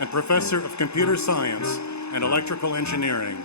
and Professor of Computer Science and Electrical Engineering.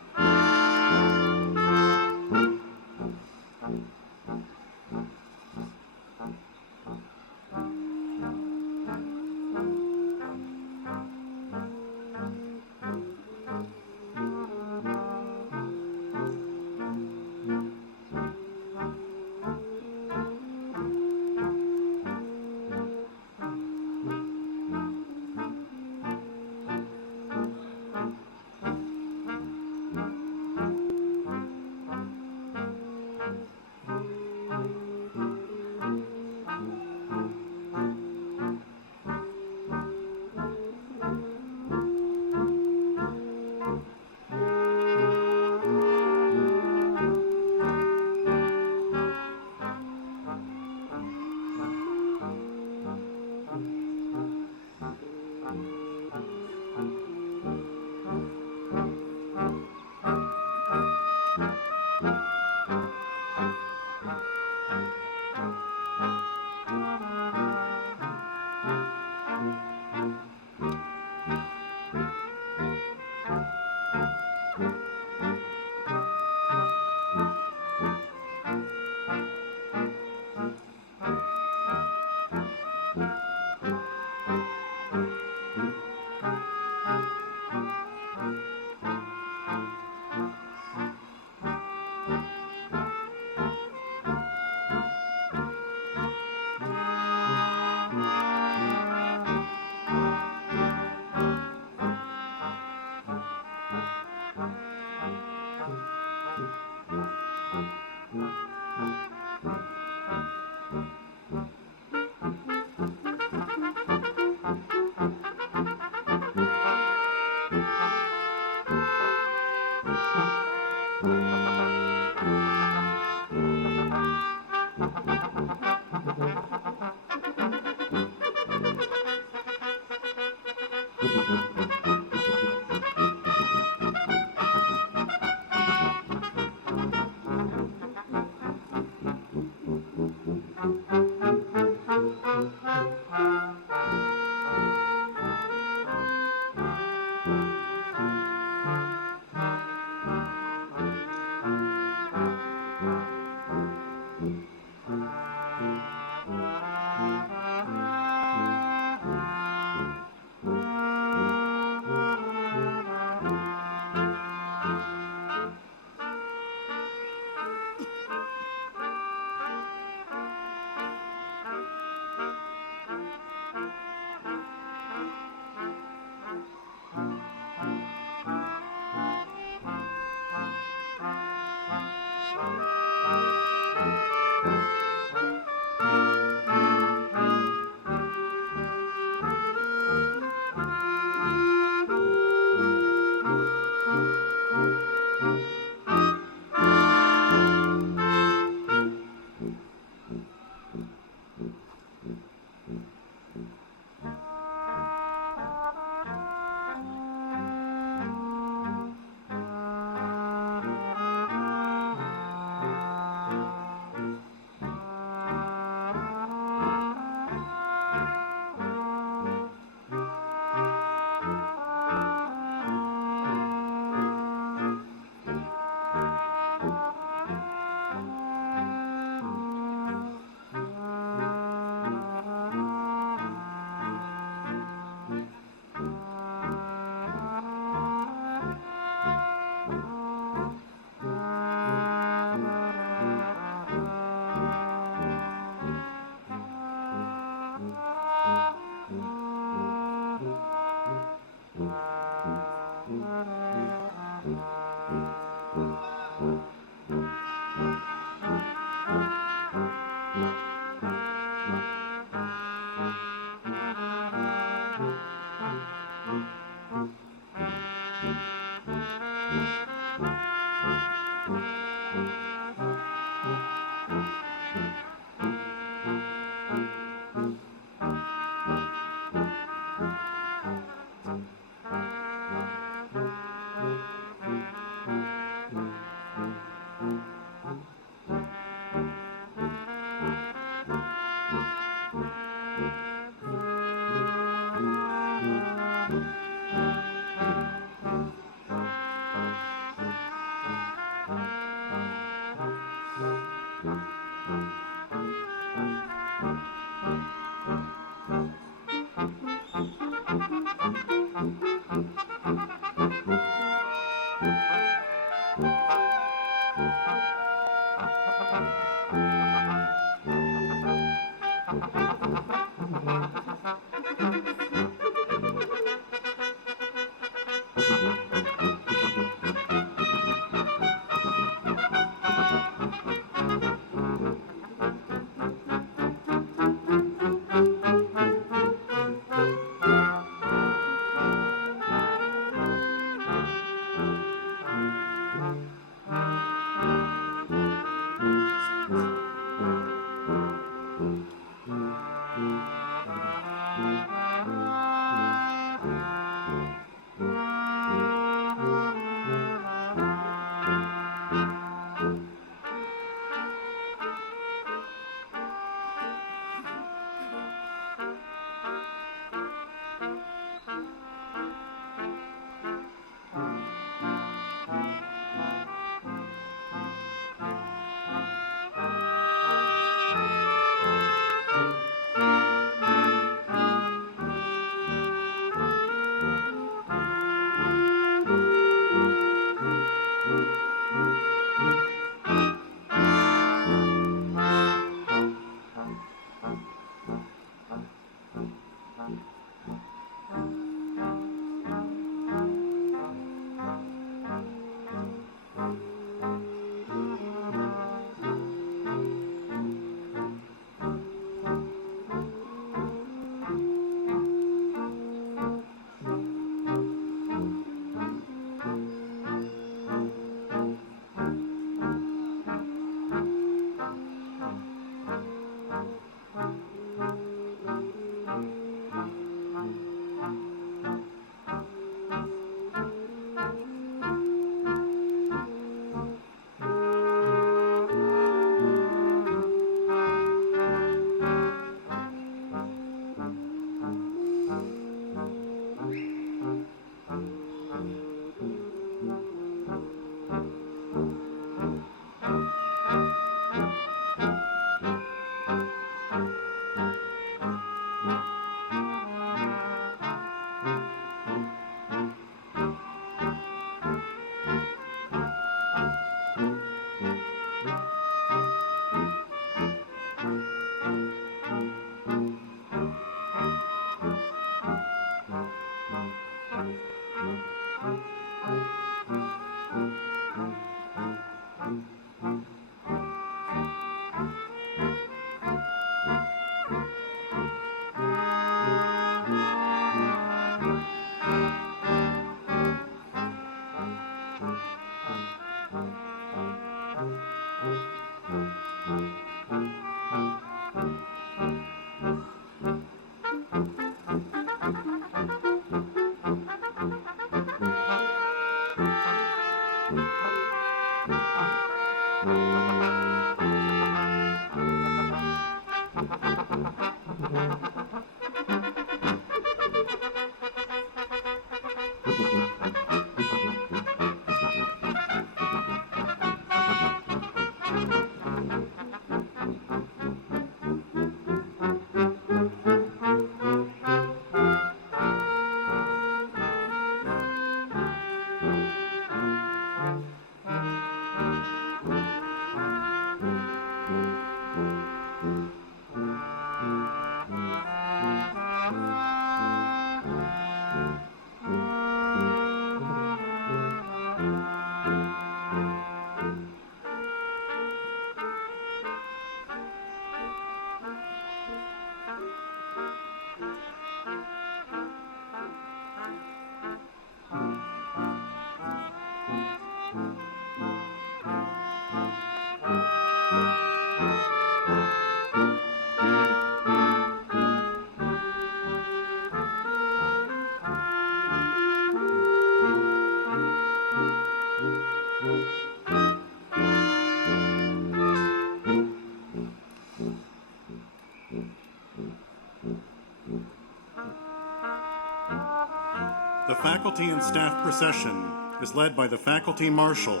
The faculty and staff procession is led by the faculty marshal,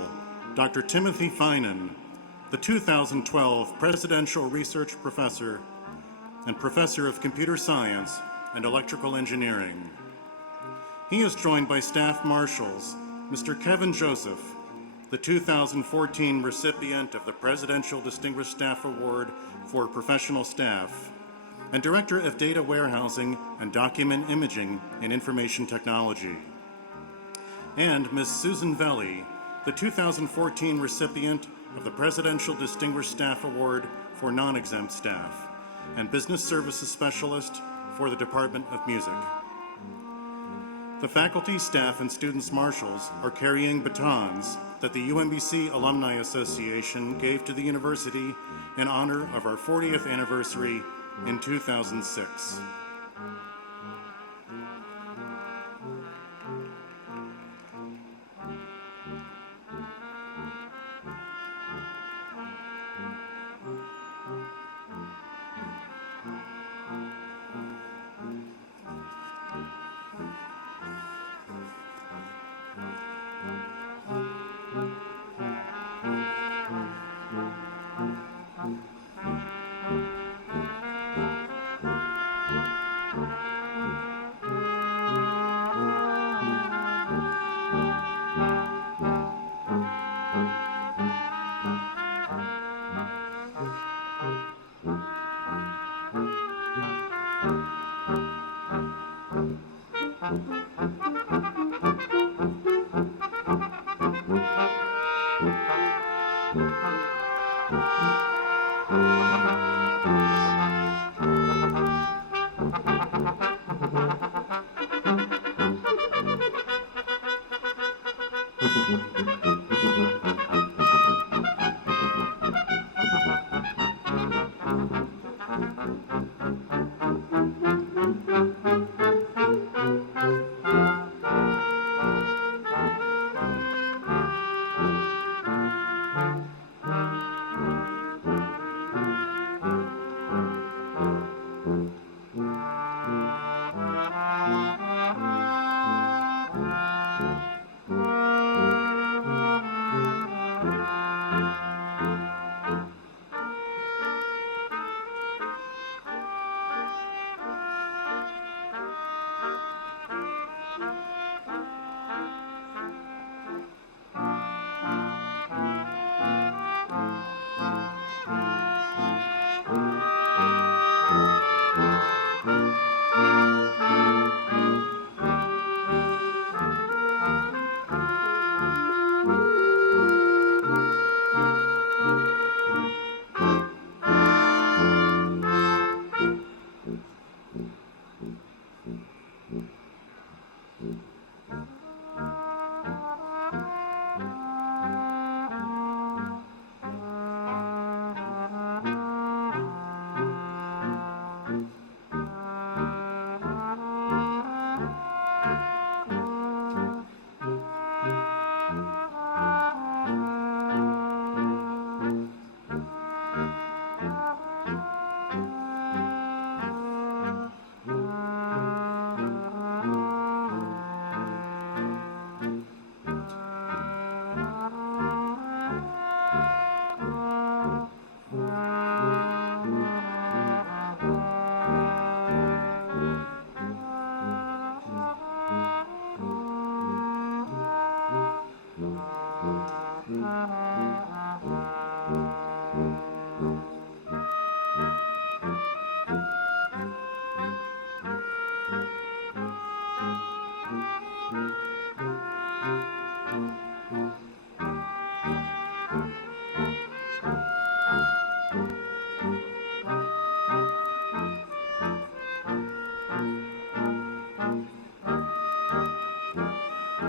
Dr. Timothy Finan, the 2012 Presidential Research Professor and Professor of Computer Science and Electrical Engineering. He is joined by Staff Marshals, Mr. Kevin Joseph, the 2014 recipient of the Presidential Distinguished Staff Award for Professional Staff, and Director of Data Warehousing and Document Imaging in Information Technology. And Ms. Susan Velli, the 2014 recipient of the Presidential Distinguished Staff Award for Non-Exempt Staff and Business Services Specialist for the Department of Music. The faculty, staff, and students marshals are carrying batons that the UMBC Alumni Association gave to the university in honor of our 40th anniversary in 2006.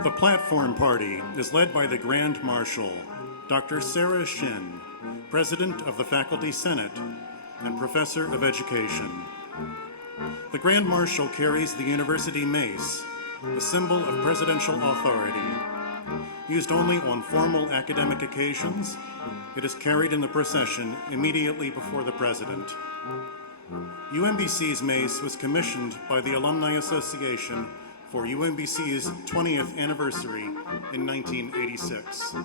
The platform party is led by the Grand Marshal, Dr. Sarah Shin, President of the Faculty Senate and Professor of Education. The Grand Marshal carries the University Mace, the symbol of presidential authority. Used only on formal academic occasions, it is carried in the procession immediately before the President. UMBC's Mace was commissioned by the Alumni Association for UMBC's 20th anniversary in 1986.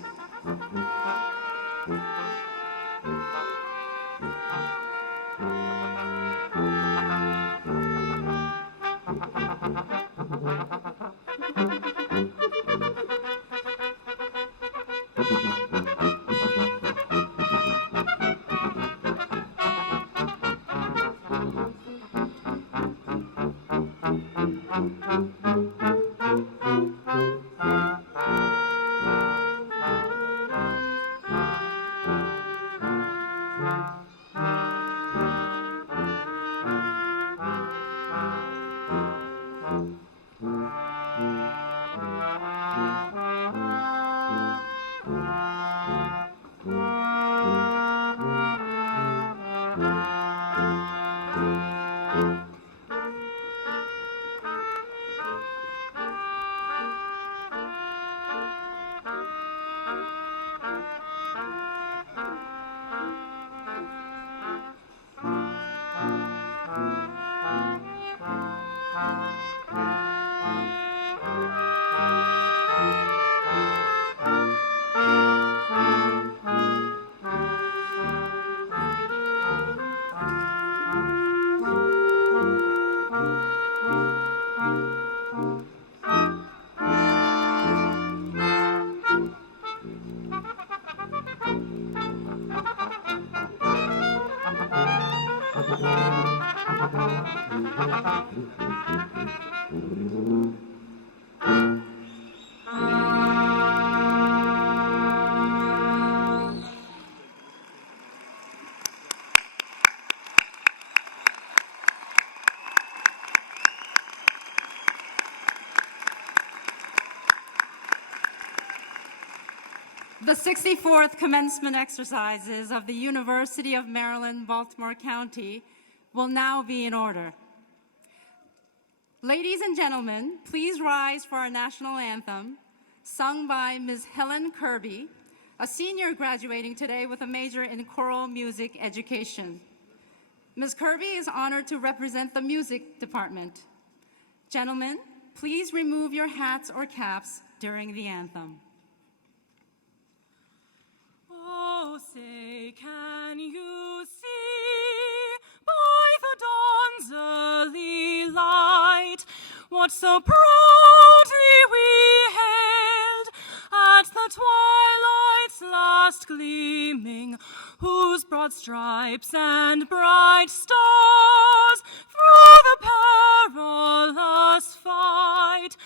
The 64th commencement exercises of the University of Maryland, Baltimore County will now be in order. Ladies and gentlemen, please rise for our national anthem, sung by Ms. Helen Kirby, a senior graduating today with a major in choral music education. Ms. Kirby is honored to represent the music department. Gentlemen, please remove your hats or caps during the anthem. Oh, say, can you see by the dawn's early light what so proudly we hailed at the twilight's last gleaming, whose broad stripes and bright stars through the perilous fight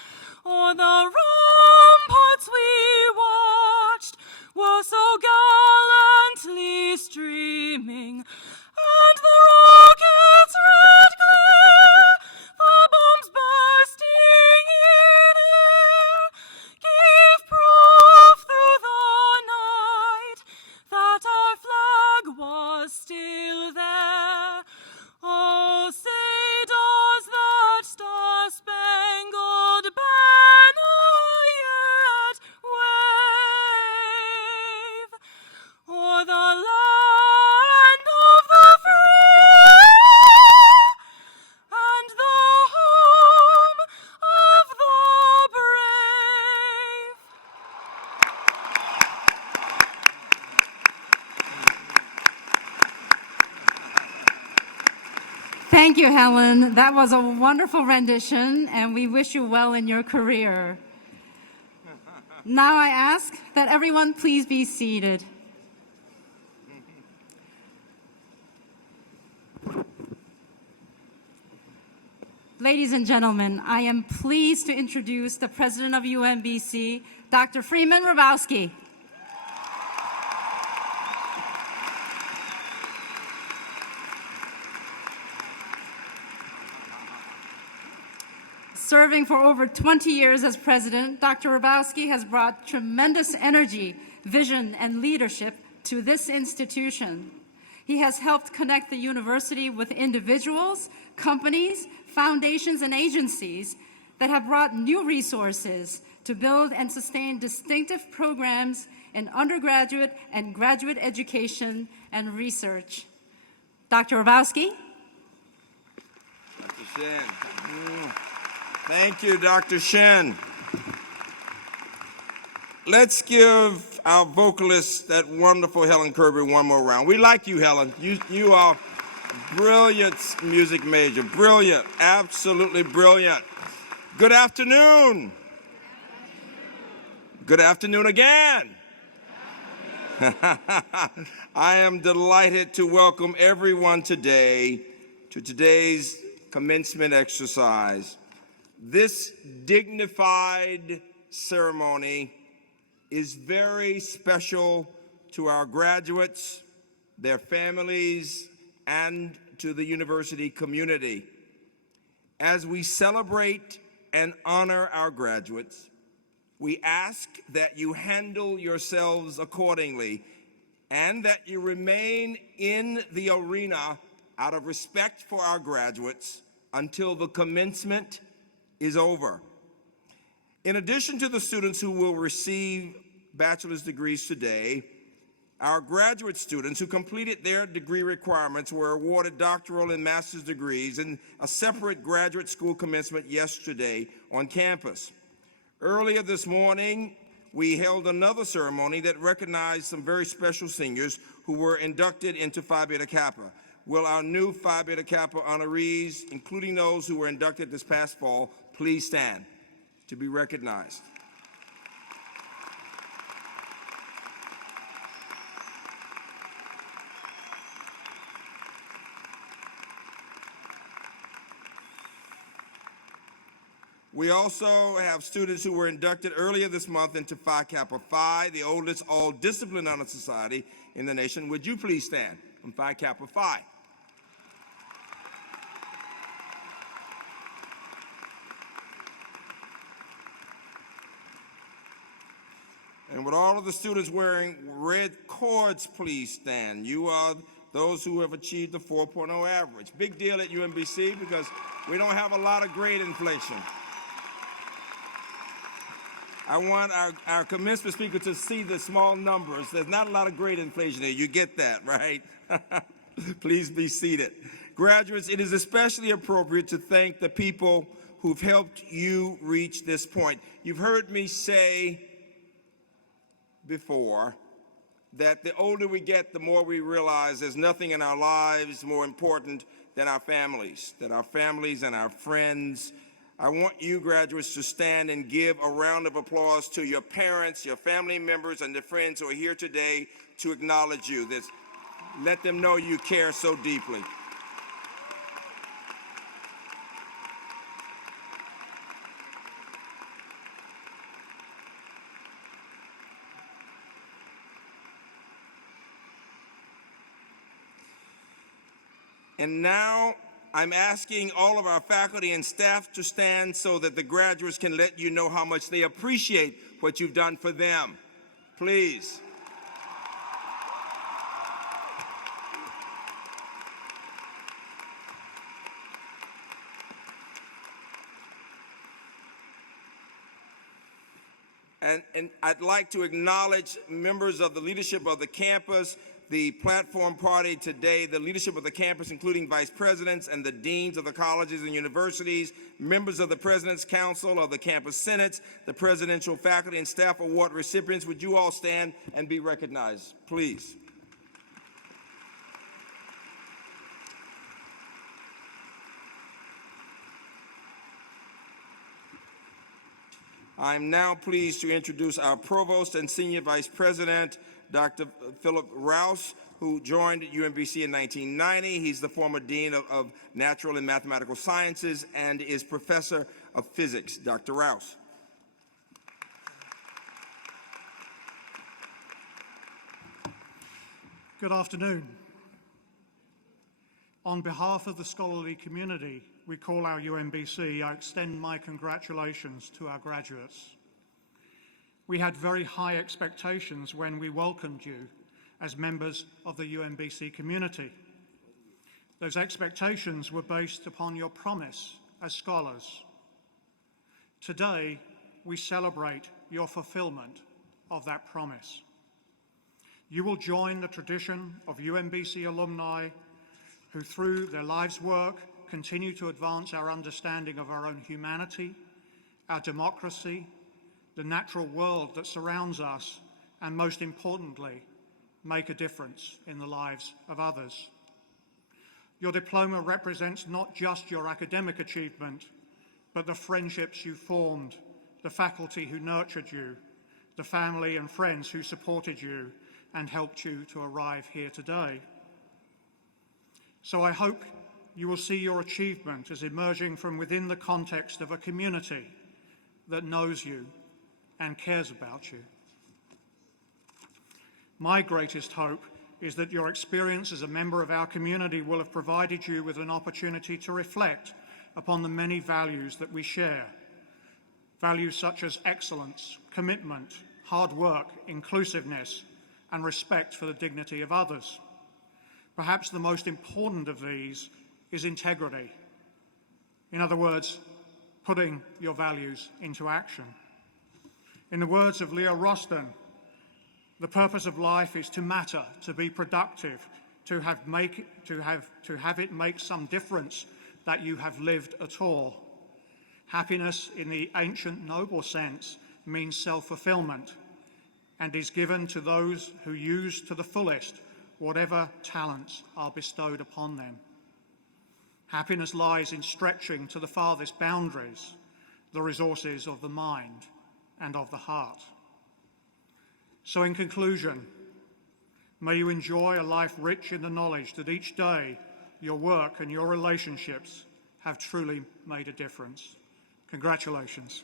o'er the ramparts we watched were so gallantly streaming, and the rockets' red glare, the bombs bursting in air, gave proof through the night that our flag was still there. Oh, say does that star-spangled banner yet wave o'er the land of the free and the home of the brave? Thank you, Helen. That was a wonderful rendition, and we wish you well in your career. Now I ask that everyone please be seated. Ladies and gentlemen, I am pleased to introduce the president of UMBC, Dr. Freeman Hrabowski. Serving for over 20 years as president, Dr. Hrabowski has brought tremendous energy, vision, and leadership to this institution. He has helped connect the university with individuals, companies, foundations, and agencies that have brought new resources to build and sustain distinctive programs in undergraduate and graduate education and research. Dr. Hrabowski. Dr. Shen. Thank you, Dr. Shen. Let's give our vocalist, that wonderful Helen Kirby, one more round. We like you, Helen. You are a brilliant music major. Brilliant, absolutely brilliant. Good afternoon. Good afternoon again. I am delighted to welcome everyone today to today's commencement exercise. This dignified ceremony is very special to our graduates, their families, and to the university community. As we celebrate and honor our graduates, we ask that you handle yourselves accordingly and that you remain in the arena out of respect for our graduates until the commencement is over. In addition to the students who will receive bachelor's degrees today, our graduate students who completed their degree requirements were awarded doctoral and master's degrees in a separate graduate school commencement yesterday on campus. Earlier this morning, we held another ceremony that recognized some very special seniors who were inducted into Phi Beta Kappa. Will our new Phi Beta Kappa honorees, including those who were inducted this past fall, please stand to be recognized? We also have students who were inducted earlier this month into Phi Kappa Phi, the oldest all-discipline honor society in the nation. Would you please stand from Phi Kappa Phi? And would all of the students wearing red cords please stand? You are those who have achieved the 4.0 average. Big deal at UMBC because we don't have a lot of grade inflation. I want our commencement speaker to see the small numbers. There's not a lot of grade inflation here. You get that, right? Please be seated. Graduates, it is especially appropriate to thank the people who've helped you reach this point. You've heard me say before that the older we get, the more we realize there's nothing in our lives more important than our families, and our friends. I want you graduates to stand and give a round of applause to your parents, your family members, and the friends who are here today to acknowledge you. Let them know you care so deeply. And now, I'm asking all of our faculty and staff to stand so that the graduates can let you know how much they appreciate what you've done for them. Please. And I'd like to acknowledge members of the leadership of the campus, the platform party today, the leadership of the campus, including vice presidents and the deans of the colleges and universities, members of the President's Council, of the campus senates, the Presidential Faculty and Staff Award recipients. Would you all stand and be recognized, please? I'm now pleased to introduce our Provost and Senior Vice President, Dr. Philip Rouse, who joined UMBC in 1990. He's the former Dean of Natural and Mathematical Sciences and is Professor of Physics. Dr. Rouse. Good afternoon. On behalf of the scholarly community we call our UMBC, I extend my congratulations to our graduates. We had very high expectations when we welcomed you as members of the UMBC community. Those expectations were based upon your promise as scholars. Today, we celebrate your fulfillment of that promise. You will join the tradition of UMBC alumni who, through their lives' work, continue to advance our understanding of our own humanity, our democracy, the natural world that surrounds us, and most importantly, make a difference in the lives of others. Your diploma represents not just your academic achievement, but the friendships you formed, the faculty who nurtured you, the family and friends who supported you and helped you to arrive here today. So I hope you will see your achievement as emerging from within the context of a community that knows you and cares about you. My greatest hope is that your experience as a member of our community will have provided you with an opportunity to reflect upon the many values that we share. Values such as excellence, commitment, hard work, inclusiveness, and respect for the dignity of others. Perhaps the most important of these is integrity. In other words, putting your values into action. In the words of Leo Roston, the purpose of life is to matter, to be productive, to have it make some difference that you have lived at all. Happiness in the ancient noble sense means self-fulfillment and is given to those who use to the fullest whatever talents are bestowed upon them. Happiness lies in stretching to the farthest boundaries the resources of the mind and of the heart. So in conclusion, may you enjoy a life rich in the knowledge that each day your work and your relationships have truly made a difference. Congratulations.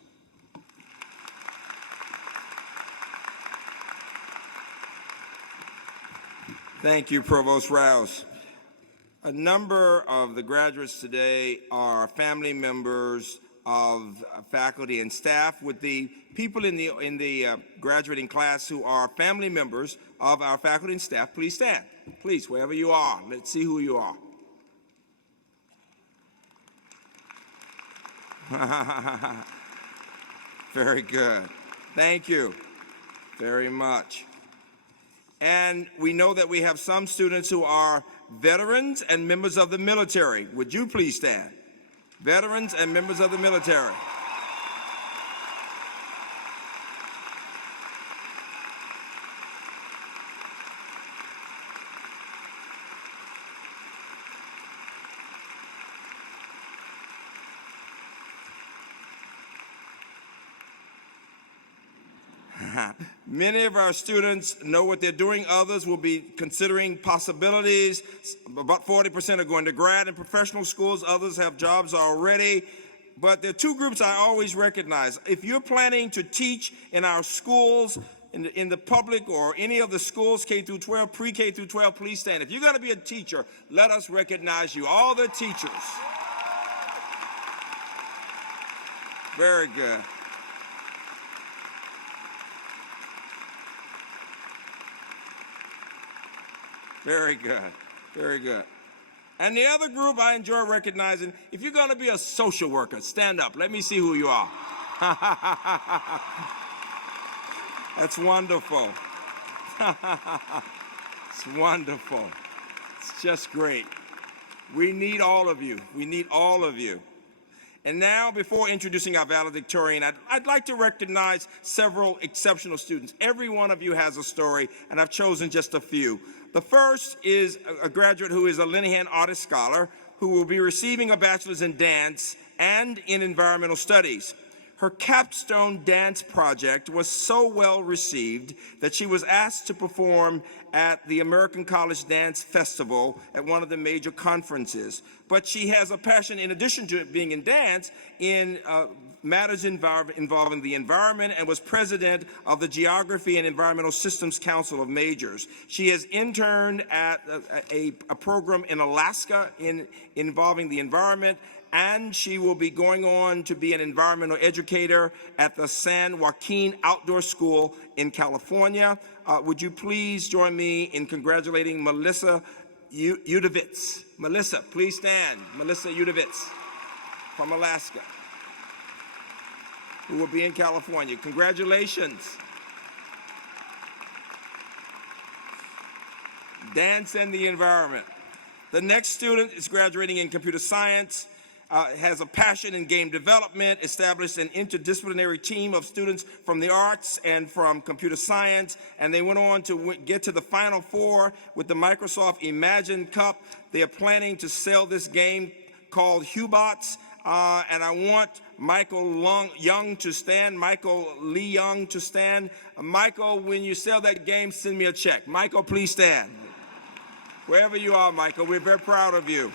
Thank you, Provost Rouse. A number of the graduates today are family members of faculty and staff. With the people in the graduating class who are family members of our faculty and staff, please stand. Please, wherever you are, let's see who you are. Very good. Thank you very much. And we know that we have some students who are veterans and members of the military. Would you please stand? Veterans and members of the military. Many of our students know what they're doing. Others will be considering possibilities. About 40% are going to grad and professional schools. Others have jobs already. But there are two groups I always recognize. If you're planning to teach in our schools, in the public or any of the schools, K through 12, pre-K through 12, please stand. If you're going to be a teacher, let us recognize you. All the teachers. Very good. Very good, very good. And the other group I enjoy recognizing, if you're going to be a social worker, stand up. Let me see who you are. That's wonderful. It's wonderful. It's just great. We need all of you. We need all of you. And now, before introducing our valedictorian, I'd like to recognize several exceptional students. Every one of you has a story, and I've chosen just a few. The first is a graduate who is a Linehan Artist Scholar who will be receiving a bachelor's in dance and in environmental studies. Her capstone dance project was so well received that she was asked to perform at the American College Dance Festival at one of the major conferences. But she has a passion, in addition to being in dance, in matters involving the environment, and was president of the Geography and Environmental Systems Council of Majors. She has interned at a program in Alaska involving the environment, and she will be going on to be an environmental educator at the San Joaquin Outdoor School in California. Would you please join me in congratulating Melissa Udovitz. Melissa, please stand. Melissa Udovitz from Alaska, who will be in California. Congratulations. Dance and the environment. The next student is graduating in computer science. has a passion in game development, established an interdisciplinary team of students from the arts and from computer science, and they went on to get to the Final Four with the Microsoft Imagine Cup. They are planning to sell this game called Hubots, and I want Michael Young to stand, Michael Lee Young to stand. Michael, when you sell that game, send me a check. Michael, please stand. Wherever you are, Michael, we're very proud of you.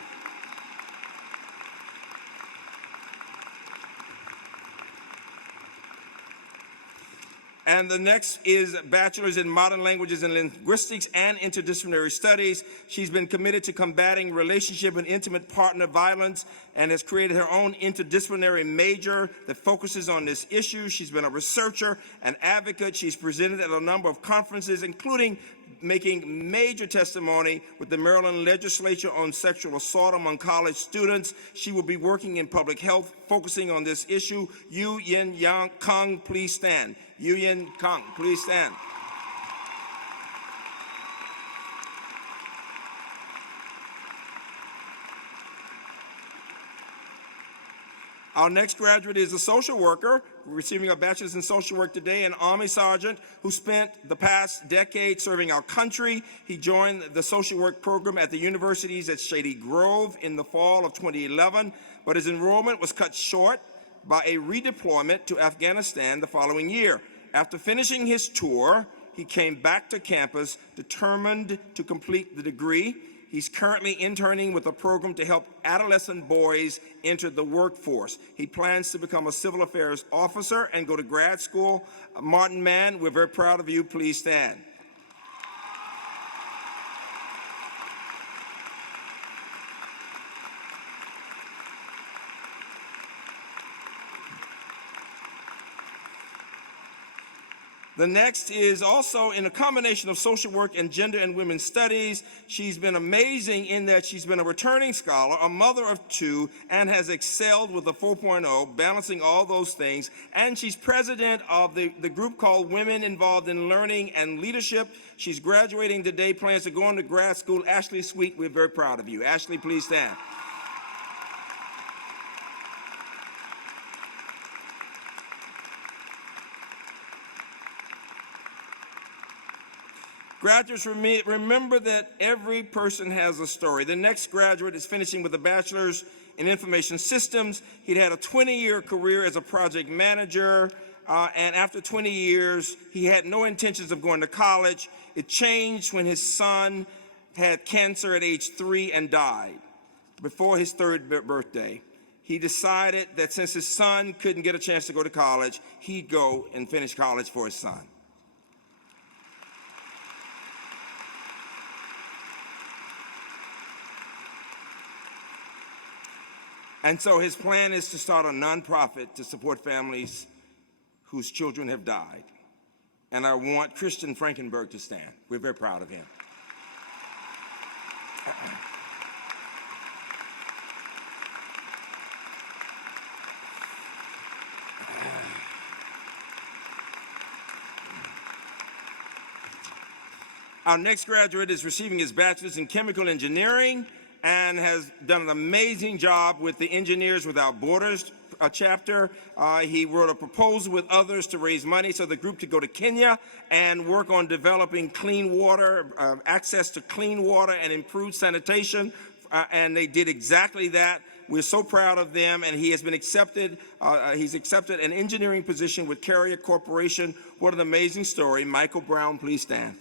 And the next is Bachelor's in Modern Languages and Linguistics and Interdisciplinary Studies. She's been committed to combating relationship and intimate partner violence and has created her own interdisciplinary major that focuses on this issue. She's been a researcher, an advocate. She's presented at a number of conferences, including making major testimony with the Maryland legislature on sexual assault among college students. She will be working in public health, focusing on this issue. Yu Yin Yang Kang, please stand. Yu Yin Kang, please stand. Our next graduate is a social worker receiving a bachelor's in social work today, an Army sergeant who spent the past decade serving our country. He joined the social work program at the universities at Shady Grove in the fall of 2011, but his enrollment was cut short by a redeployment to Afghanistan the following year. After finishing his tour, he came back to campus determined to complete the degree. He's currently interning with a program to help adolescent boys enter the workforce. He plans to become a civil affairs officer and go to grad school. Martin Mann, we're very proud of you. Please stand. The next is also in a combination of social work and gender and women's studies. She's been amazing in that she's been a returning scholar, a mother of two, and has excelled with a 4.0, balancing all those things. And she's president of the group called Women Involved in Learning and Leadership. She's graduating today, plans to go on to grad school. Ashley Sweet, we're very proud of you. Ashley, please stand. Graduates, remember that every person has a story. The next graduate is finishing with a bachelor's in information systems. He'd had a 20-year career as a project manager, and after 20 years, he had no intentions of going to college. It changed when his son had cancer at age 3 and died before his 3rd birthday. He decided that since his son couldn't get a chance to go to college, he'd go and finish college for his son. And so his plan is to start a nonprofit to support families whose children have died. And I want Christian Frankenberg to stand. We're very proud of him. Our next graduate is receiving his bachelor's in chemical engineering and has done an amazing job with the Engineers Without Borders chapter. He wrote a proposal with others to raise money so the group could go to Kenya and work on developing clean water, access to clean water and improved sanitation, and they did exactly that. We're so proud of them, and he has been accepted. He's accepted an engineering position with Carrier Corporation. What an amazing story. Michael Brown, please stand.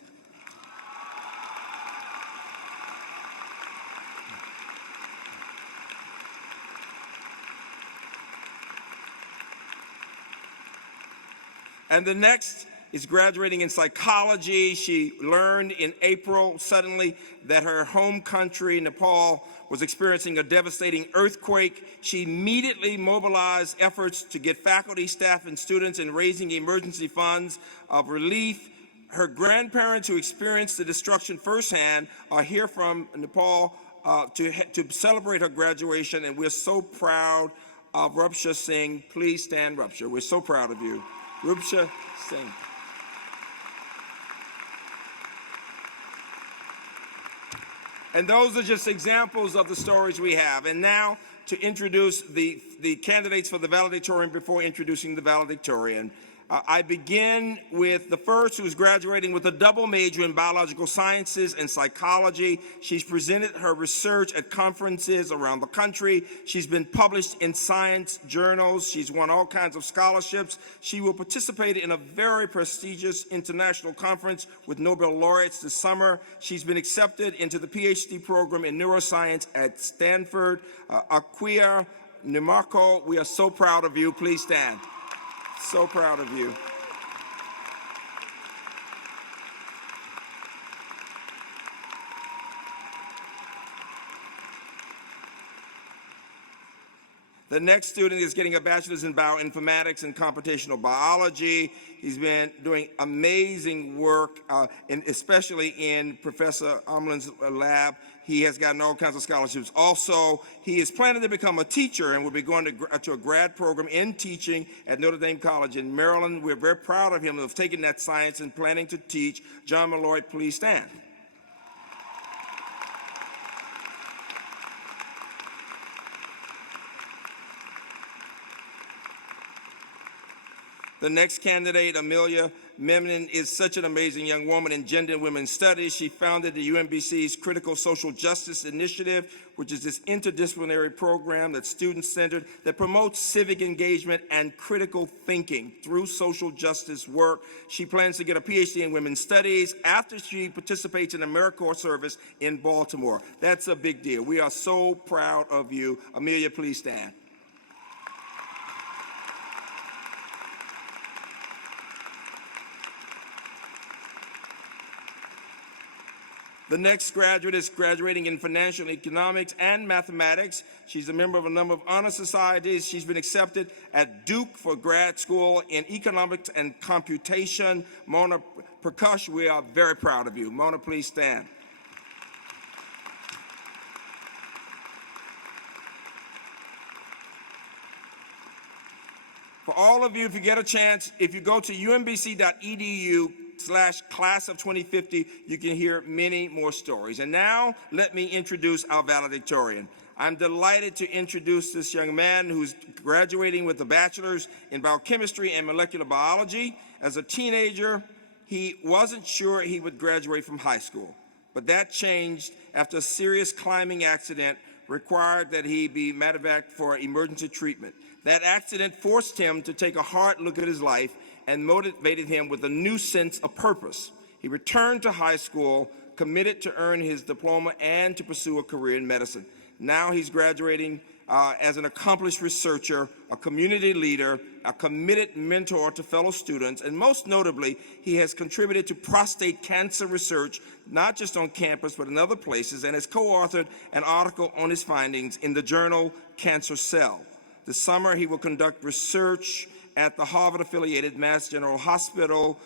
And the next is graduating in psychology. She learned in April suddenly that her home country, Nepal, was experiencing a devastating earthquake. She immediately mobilized efforts to get faculty, staff, and students in raising emergency funds of relief. Her grandparents who experienced the destruction firsthand are here from Nepal to celebrate her graduation, and we're so proud of Rupsha Singh. Please stand, Rupsha. We're so proud of you. Rupsha Singh. And those are just examples of the stories we have. And now to introduce the candidates for the valedictorian before introducing the valedictorian. I begin with the first, who's graduating with a double major in biological sciences and psychology. She's presented her research at conferences around the country. She's been published in science journals. She's won all kinds of scholarships. She will participate in a very prestigious international conference with Nobel laureates this summer. She's been accepted into the PhD program in neuroscience at Stanford. Aquia Nimarco, we are so proud of you. Please stand. So proud of you. The next student is getting a bachelor's in bioinformatics and computational biology. He's been doing amazing work, especially in Professor Umland's lab. He has gotten all kinds of scholarships. Also, he is planning to become a teacher and will be going to a grad program in teaching at Notre Dame College in Maryland. We're very proud of him of taking that science and planning to teach. John Malloy, please stand. The next candidate, Amelia Memnon, is such an amazing young woman in gender and women's studies. She founded the UMBC's Critical Social Justice Initiative, which is this interdisciplinary program that's student-centered, that promotes civic engagement and critical thinking through social justice work. She plans to get a PhD in women's studies after she participates in AmeriCorps service in Baltimore. That's a big deal. We are so proud of you. Amelia, please stand. The next graduate is graduating in financial economics and mathematics. She's a member of a number of honor societies. She's been accepted at Duke for grad school in economics and computation. Mona Prakash, we are very proud of you. Mona, please stand. For all of you, if you get a chance, if you go to umbc.edu/class of 2050, you can hear many more stories. And now, let me introduce our valedictorian. I'm delighted to introduce this young man who's graduating with a bachelor's in biochemistry and molecular biology. As a teenager, he wasn't sure he would graduate from high school, but that changed after a serious climbing accident required that he be medevaced for emergency treatment. That accident forced him to take a hard look at his life and motivated him with a new sense of purpose. He returned to high school, committed to earn his diploma and to pursue a career in medicine. Now he's graduating as an accomplished researcher, a community leader, a committed mentor to fellow students, and most notably, he has contributed to prostate cancer research, not just on campus, but in other places, and has co-authored an article on his findings in the journal Cancer Cell. This summer, he will conduct research at the Harvard-affiliated Mass General Hospital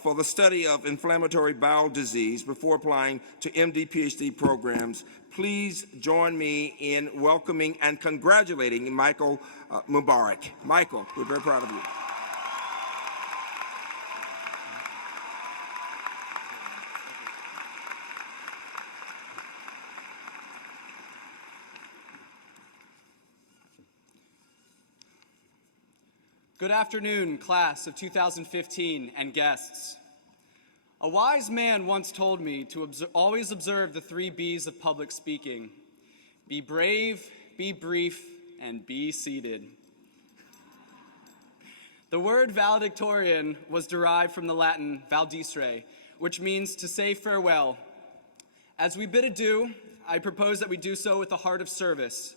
for the study of inflammatory bowel disease before applying to MD, PhD programs. Please join me in welcoming and congratulating Michael Mubarak. Michael, we're very proud of you. Good afternoon, class of 2015 and guests. A wise man once told me to always observe the 3 B's of public speaking. Be brave, be brief, and be seated. The word valedictorian was derived from the Latin valdicere, which means to say farewell. As we bid adieu, I propose that we do so with a heart of service.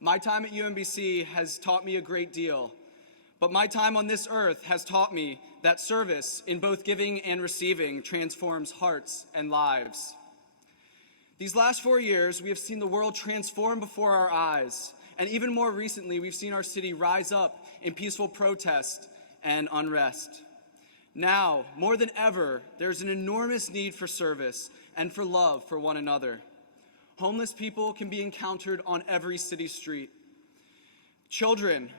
My time at UMBC has taught me a great deal. But my time on this earth has taught me that service, in both giving and receiving, transforms hearts and lives. These last 4 years, we have seen the world transform before our eyes, and even more recently, we've seen our city rise up in peaceful protest and unrest. Now, more than ever, there's an enormous need for service and for love for one another. Homeless people can be encountered on every city street. Children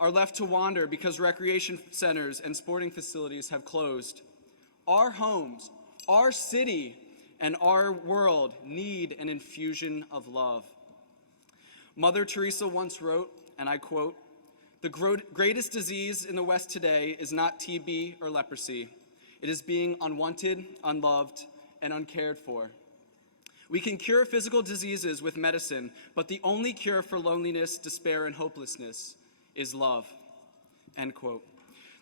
are left to wander because recreation centers and sporting facilities have closed. Our homes, our city, and our world need an infusion of love. Mother Teresa once wrote, and I quote, "The greatest disease in the West today is not TB or leprosy. It is being unwanted, unloved, and uncared for." We can cure physical diseases with medicine, but the only cure for loneliness, despair, and hopelessness is love. End quote.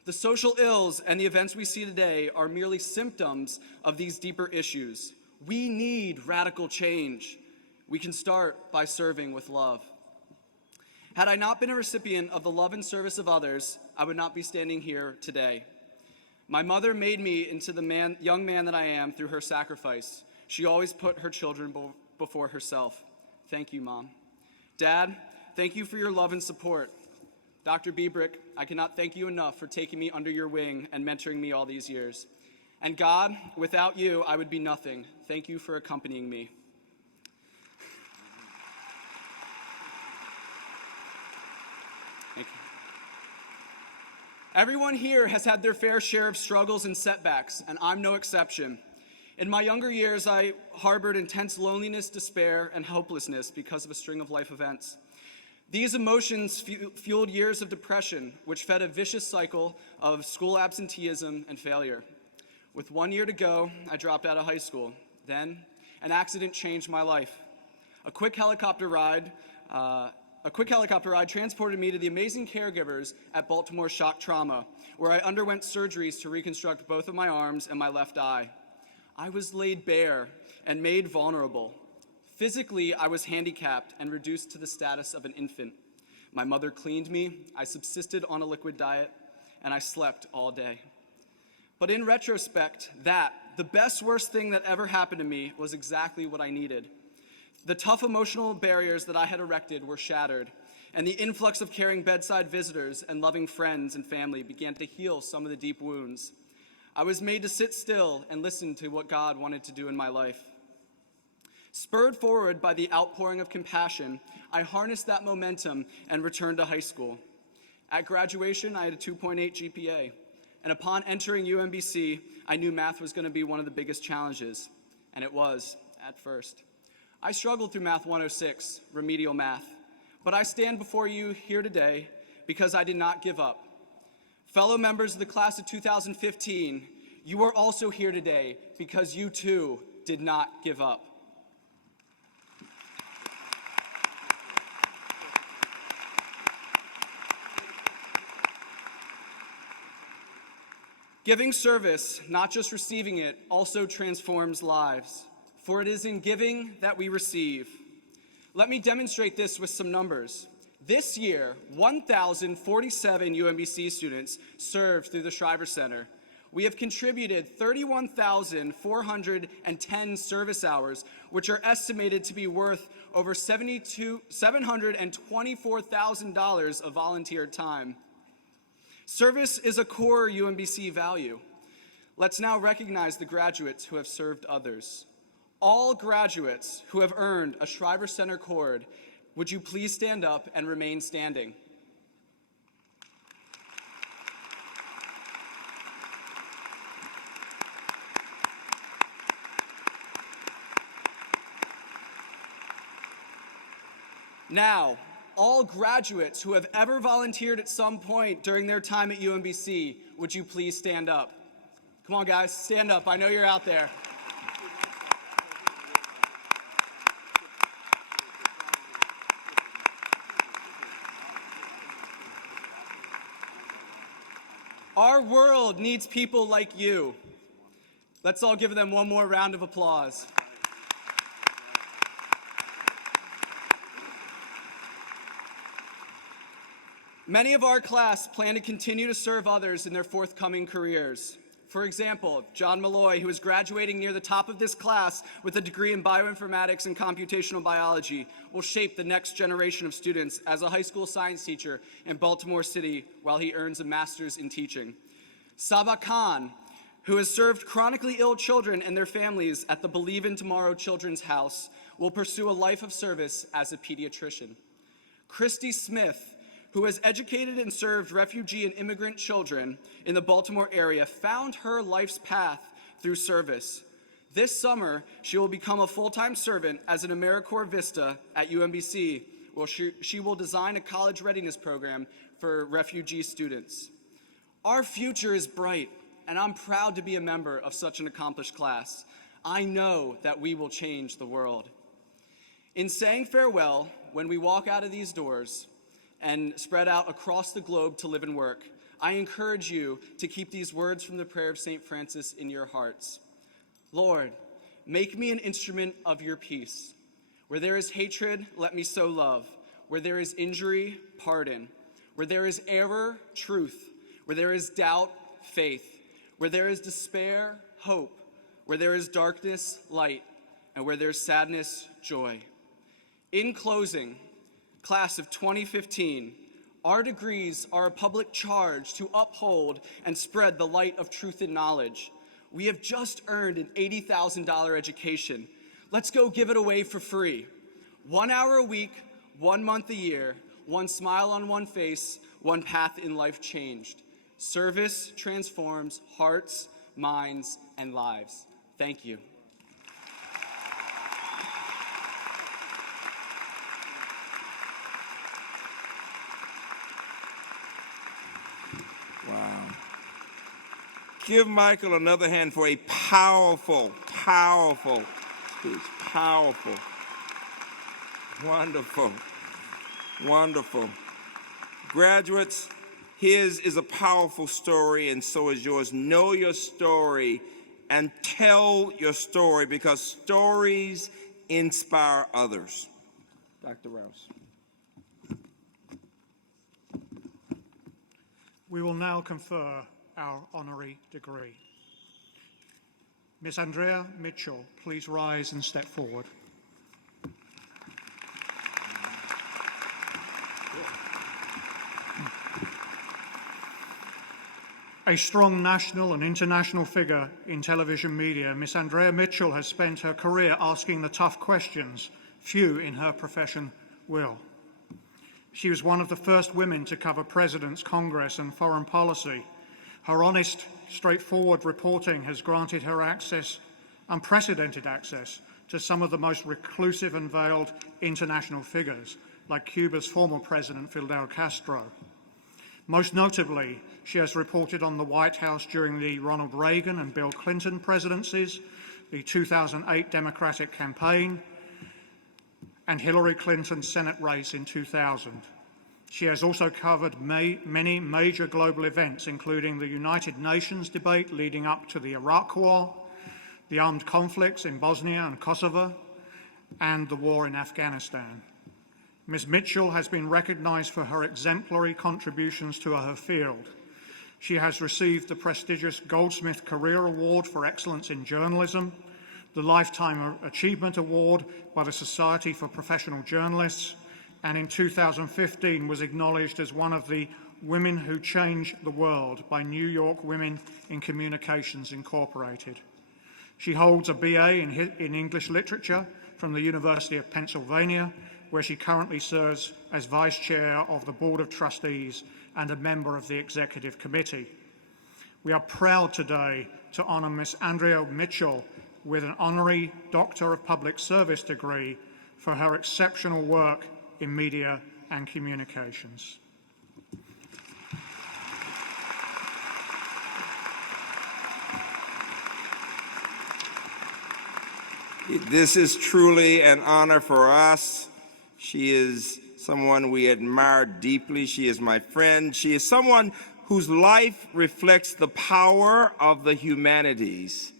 The social ills and the events we see today are merely symptoms of these deeper issues. We need radical change. We can start by serving with love. Had I not been a recipient of the love and service of others, I would not be standing here today. My mother made me into the young man that I am through her sacrifice. She always put her children before herself. Thank you, Mom. Dad, thank you for your love and support. Dr. Biebrick, I cannot thank you enough for taking me under your wing and mentoring me all these years. And God, without you, I would be nothing. Thank you for accompanying me. Thank you. Everyone here has had their fair share of struggles and setbacks, and I'm no exception. In my younger years, I harbored intense loneliness, despair, and hopelessness because of a string of life events. These emotions fueled years of depression, which fed a vicious cycle of school absenteeism and failure. With 1 year to go, I dropped out of high school. Then, an accident changed my life. A quick helicopter ride transported me to the amazing caregivers at Baltimore Shock Trauma, where I underwent surgeries to reconstruct both of my arms and my left eye. I was laid bare and made vulnerable. Physically, I was handicapped and reduced to the status of an infant. My mother cleaned me, I subsisted on a liquid diet, and I slept all day. But in retrospect, the best worst thing that ever happened to me was exactly what I needed. The tough emotional barriers that I had erected were shattered, and the influx of caring bedside visitors and loving friends and family began to heal some of the deep wounds. I was made to sit still and listen to what God wanted to do in my life. Spurred forward by the outpouring of compassion, I harnessed that momentum and returned to high school. At graduation, I had a 2.8 GPA, and upon entering UMBC, I knew math was going to be one of the biggest challenges, and it was, at first. I struggled through Math 106, remedial math, but I stand before you here today because I did not give up. Fellow members of the class of 2015, you are also here today because you too did not give up. Giving service, not just receiving it, also transforms lives. For it is in giving that we receive. Let me demonstrate this with some numbers. This year, 1,047 UMBC students served through the Shriver Center. We have contributed 31,410 service hours, which are estimated to be worth over $724,000 of volunteer time. Service is a core UMBC value. Let's now recognize the graduates who have served others. All graduates who have earned a Shriver Center cord, would you please stand up and remain standing? Now, all graduates who have ever volunteered at some point during their time at UMBC, would you please stand up? Come on, guys, stand up. I know you're out there. Our world needs people like you. Let's all give them one more round of applause. Many of our class plan to continue to serve others in their forthcoming careers. For example, John Malloy, who is graduating near the top of this class with a degree in bioinformatics and computational biology, will shape the next generation of students as a high school science teacher in Baltimore City while he earns a master's in teaching. Saba Khan, who has served chronically ill children and their families at the Believe in Tomorrow Children's House, will pursue a life of service as a pediatrician. Christy Smith, who has educated and served refugee and immigrant children in the Baltimore area, found her life's path through service. This summer, she will become a full-time servant as an AmeriCorps Vista at UMBC, she will design a college readiness program for refugee students. Our future is bright, and I'm proud to be a member of such an accomplished class. I know that we will change the world. In saying farewell, when we walk out of these doors and spread out across the globe to live and work, I encourage you to keep these words from the prayer of St. Francis in your hearts. Lord, make me an instrument of your peace. Where there is hatred, let me sow love. Where there is injury, pardon. Where there is error, truth. Where there is doubt, faith. Where there is despair, hope. Where there is darkness, light. And where there is sadness, joy. In closing, class of 2015, our degrees are a public charge to uphold and spread the light of truth and knowledge. We have just earned an $80,000 education. Let's go give it away for free. 1 hour a week, 1 month a year, one smile on one face, one path in life changed. Service transforms hearts, minds, and lives. Thank you. Wow. Give Michael another hand for a powerful speech. Powerful. Wonderful. Wonderful. Graduates, his is a powerful story, and so is yours. Know your story and tell your story, because stories inspire others. Dr. Rouse. We will now confer our honorary degree. Miss Andrea Mitchell, please rise and step forward. A strong national and international figure in television media, Miss Andrea Mitchell has spent her career asking the tough questions few in her profession will. She was one of the first women to cover presidents, Congress, and foreign policy. Her honest, straightforward reporting has granted her unprecedented access, to some of the most reclusive and veiled international figures, like Cuba's former president, Fidel Castro. Most notably, she has reported on the White House during the Ronald Reagan and Bill Clinton presidencies, the 2008 Democratic campaign, and Hillary Clinton's Senate race in 2000. She has also covered many major global events, including the United Nations debate leading up to the Iraq War, the armed conflicts in Bosnia and Kosovo, and the war in Afghanistan. Ms. Mitchell has been recognized for her exemplary contributions to her field. She has received the prestigious Goldsmith Career Award for Excellence in Journalism, the Lifetime Achievement Award by the Society for Professional Journalists, and in 2015 was acknowledged as one of the Women Who Change the World by New York Women in Communications Incorporated. She holds a BA in English Literature from the University of Pennsylvania, where she currently serves as Vice Chair of the Board of Trustees and a member of the Executive Committee. We are proud today to honor Ms. Andrea Mitchell with an Honorary Doctor of Public Service degree for her exceptional work in media and communications. This is truly an honor for us. She is someone we admire deeply. She is my friend. She is someone whose life reflects the power of the humanities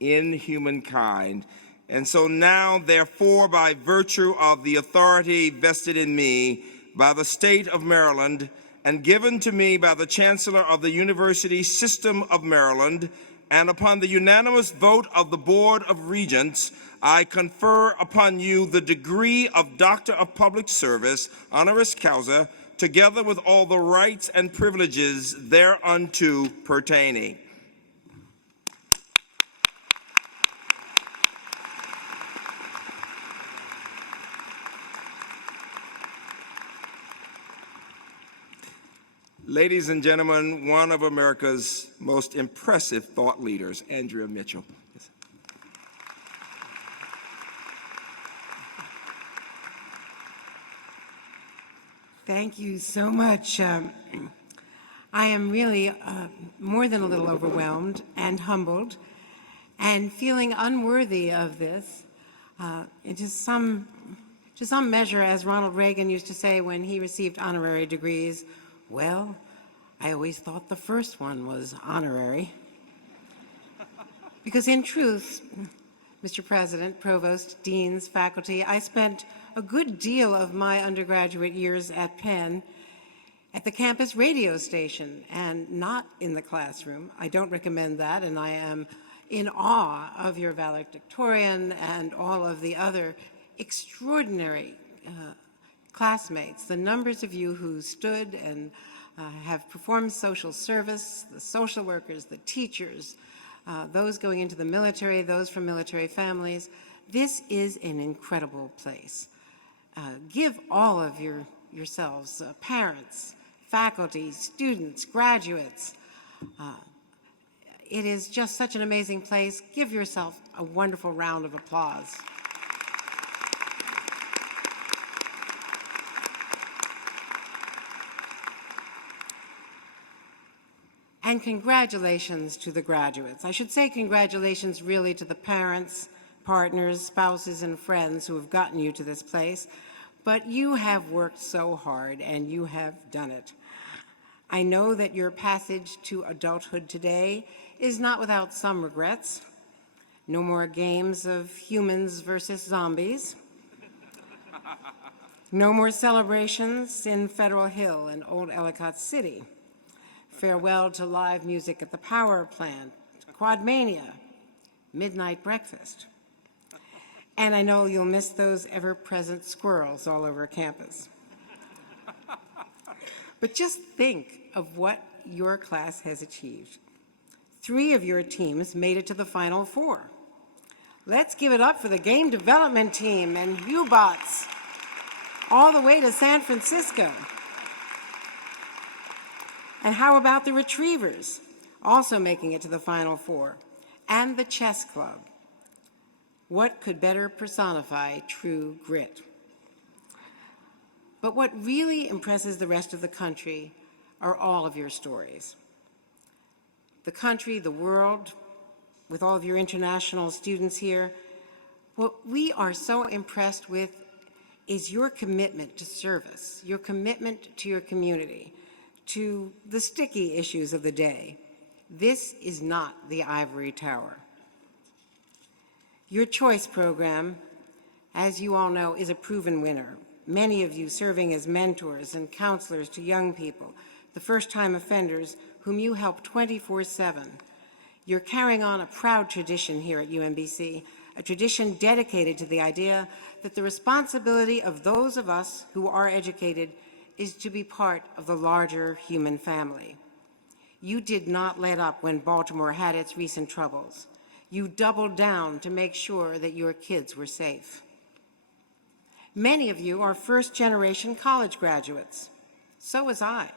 in humankind. And so now, therefore, by virtue of the authority vested in me by the state of Maryland and given to me by the Chancellor of the University System of Maryland, and upon the unanimous vote of the Board of Regents, I confer upon you the degree of Doctor of Public Service, honoris causa, together with all the rights and privileges thereunto pertaining. Ladies and gentlemen, one of America's most impressive thought leaders, Andrea Mitchell. Thank you so much. I am really more than a little overwhelmed and humbled and feeling unworthy of this. To some measure, as Ronald Reagan used to say when he received honorary degrees, well, I always thought the first one was honorary. Because in truth, Mr. President, Provost, deans, faculty, I spent a good deal of my undergraduate years at Penn at the campus radio station and not in the classroom. I don't recommend that, and I am in awe of your valedictorian and all of the other extraordinary classmates, the numbers of you who stood and have performed social service, the social workers, the teachers, those going into the military, those from military families. This is an incredible place. Give all of yourselves, parents, faculty, students, graduates. It is just such an amazing place. Give yourself a wonderful round of applause. And congratulations to the graduates. I should say congratulations really to the parents, partners, spouses, and friends who have gotten you to this place. But you have worked so hard, and you have done it. I know that your passage to adulthood today is not without some regrets. No more games of humans versus zombies. No more celebrations in Federal Hill and Old Ellicott City. Farewell to live music at the power plant, Quadmania, midnight breakfast. And I know you'll miss those ever-present squirrels all over campus. But just think of what your class has achieved. 3 of your teams made it to the Final Four. Let's give it up for the game development team and U-Bots all the way to San Francisco. And how about the Retrievers, also making it to the Final Four, and the Chess Club? What could better personify true grit? But what really impresses the rest of the country are all of your stories. The country, the world, with all of your international students here, what we are so impressed with is your commitment to service, your commitment to your community, to the sticky issues of the day. This is not the ivory tower. Your choice program, as you all know, is a proven winner. Many of you serving as mentors and counselors to young people, the first-time offenders whom you help 24/7. You're carrying on a proud tradition here at UMBC, a tradition dedicated to the idea that the responsibility of those of us who are educated is to be part of the larger human family. You did not let up when Baltimore had its recent troubles. You doubled down to make sure that your kids were safe. Many of you are first-generation college graduates. So was I.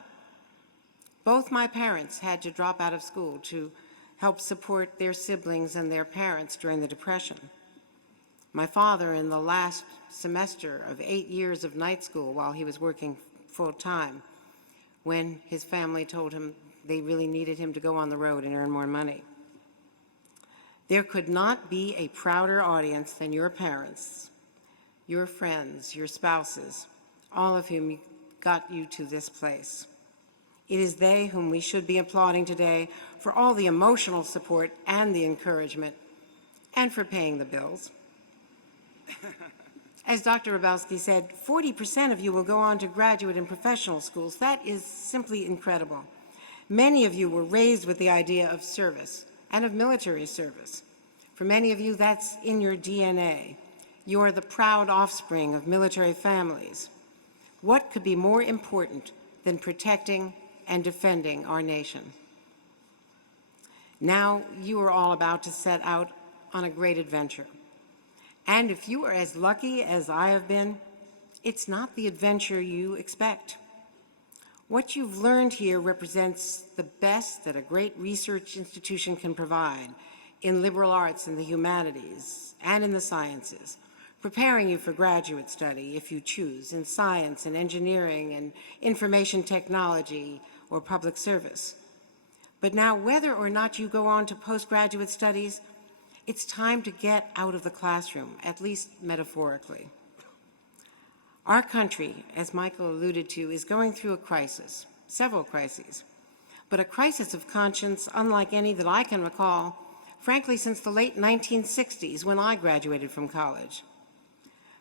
Both my parents had to drop out of school to help support their siblings and their parents during the Depression. My father in the last semester of 8 years of night school while he was working full-time, when his family told him they really needed him to go on the road and earn more money. There could not be a prouder audience than your parents, your friends, your spouses, all of whom got you to this place. It is they whom we should be applauding today for all the emotional support and the encouragement, and for paying the bills. As Dr. Rabowski said, 40% of you will go on to graduate and professional schools. That is simply incredible. Many of you were raised with the idea of service and of military service. For many of you, that's in your DNA. You're the proud offspring of military families. What could be more important than protecting and defending our nation? Now you are all about to set out on a great adventure. And if you are as lucky as I have been, it's not the adventure you expect. What you've learned here represents the best that a great research institution can provide in liberal arts and the humanities and in the sciences, preparing you for graduate study, if you choose, in science and engineering and information technology or public service. But now, whether or not you go on to postgraduate studies, it's time to get out of the classroom, at least metaphorically. Our country, as Michael alluded to, is going through a crisis, several crises, but a crisis of conscience unlike any that I can recall, frankly, since the late 1960s when I graduated from college.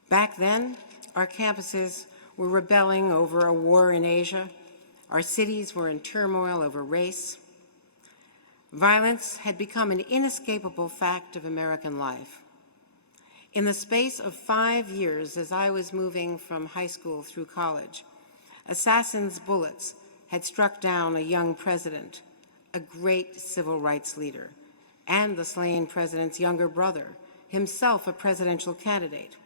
Back then, our campuses were rebelling over a war in Asia. Our cities were in turmoil over race. Violence had become an inescapable fact of American life. In the space of 5 years, as I was moving from high school through college, assassins' bullets had struck down a young president, a great civil rights leader, and the slain president's younger brother, himself a presidential candidate.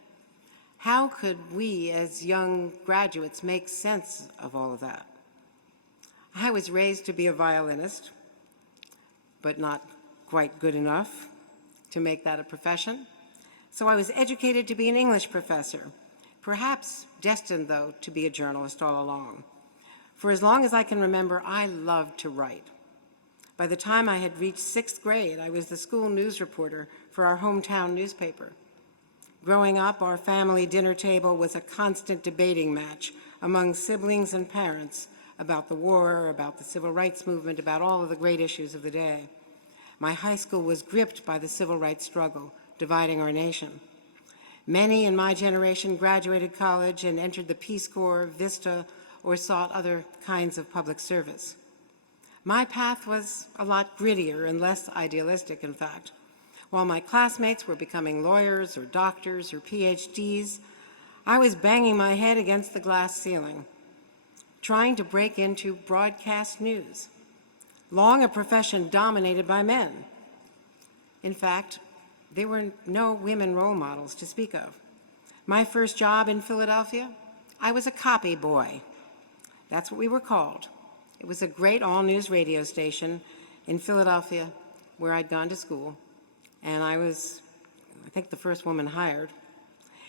How could we, as young graduates, make sense of all of that? I was raised to be a violinist, but not quite good enough to make that a profession. So I was educated to be an English professor, perhaps destined, though, to be a journalist all along. For as long as I can remember, I loved to write. By the time I had reached 6th grade, I was the school news reporter for our hometown newspaper. Growing up, our family dinner table was a constant debating match among siblings and parents about the war, about the civil rights movement, about all of the great issues of the day. My high school was gripped by the civil rights struggle, dividing our nation. Many in my generation graduated college and entered the Peace Corps, VISTA, or sought other kinds of public service. My path was a lot grittier and less idealistic, in fact. While my classmates were becoming lawyers or doctors or PhDs, I was banging my head against the glass ceiling, trying to break into broadcast news, long a profession dominated by men. In fact, there were no women role models to speak of. My first job in Philadelphia, I was a copy boy. That's what we were called. It was a great all-news radio station in Philadelphia where I'd gone to school, and I was, I think, the first woman hired.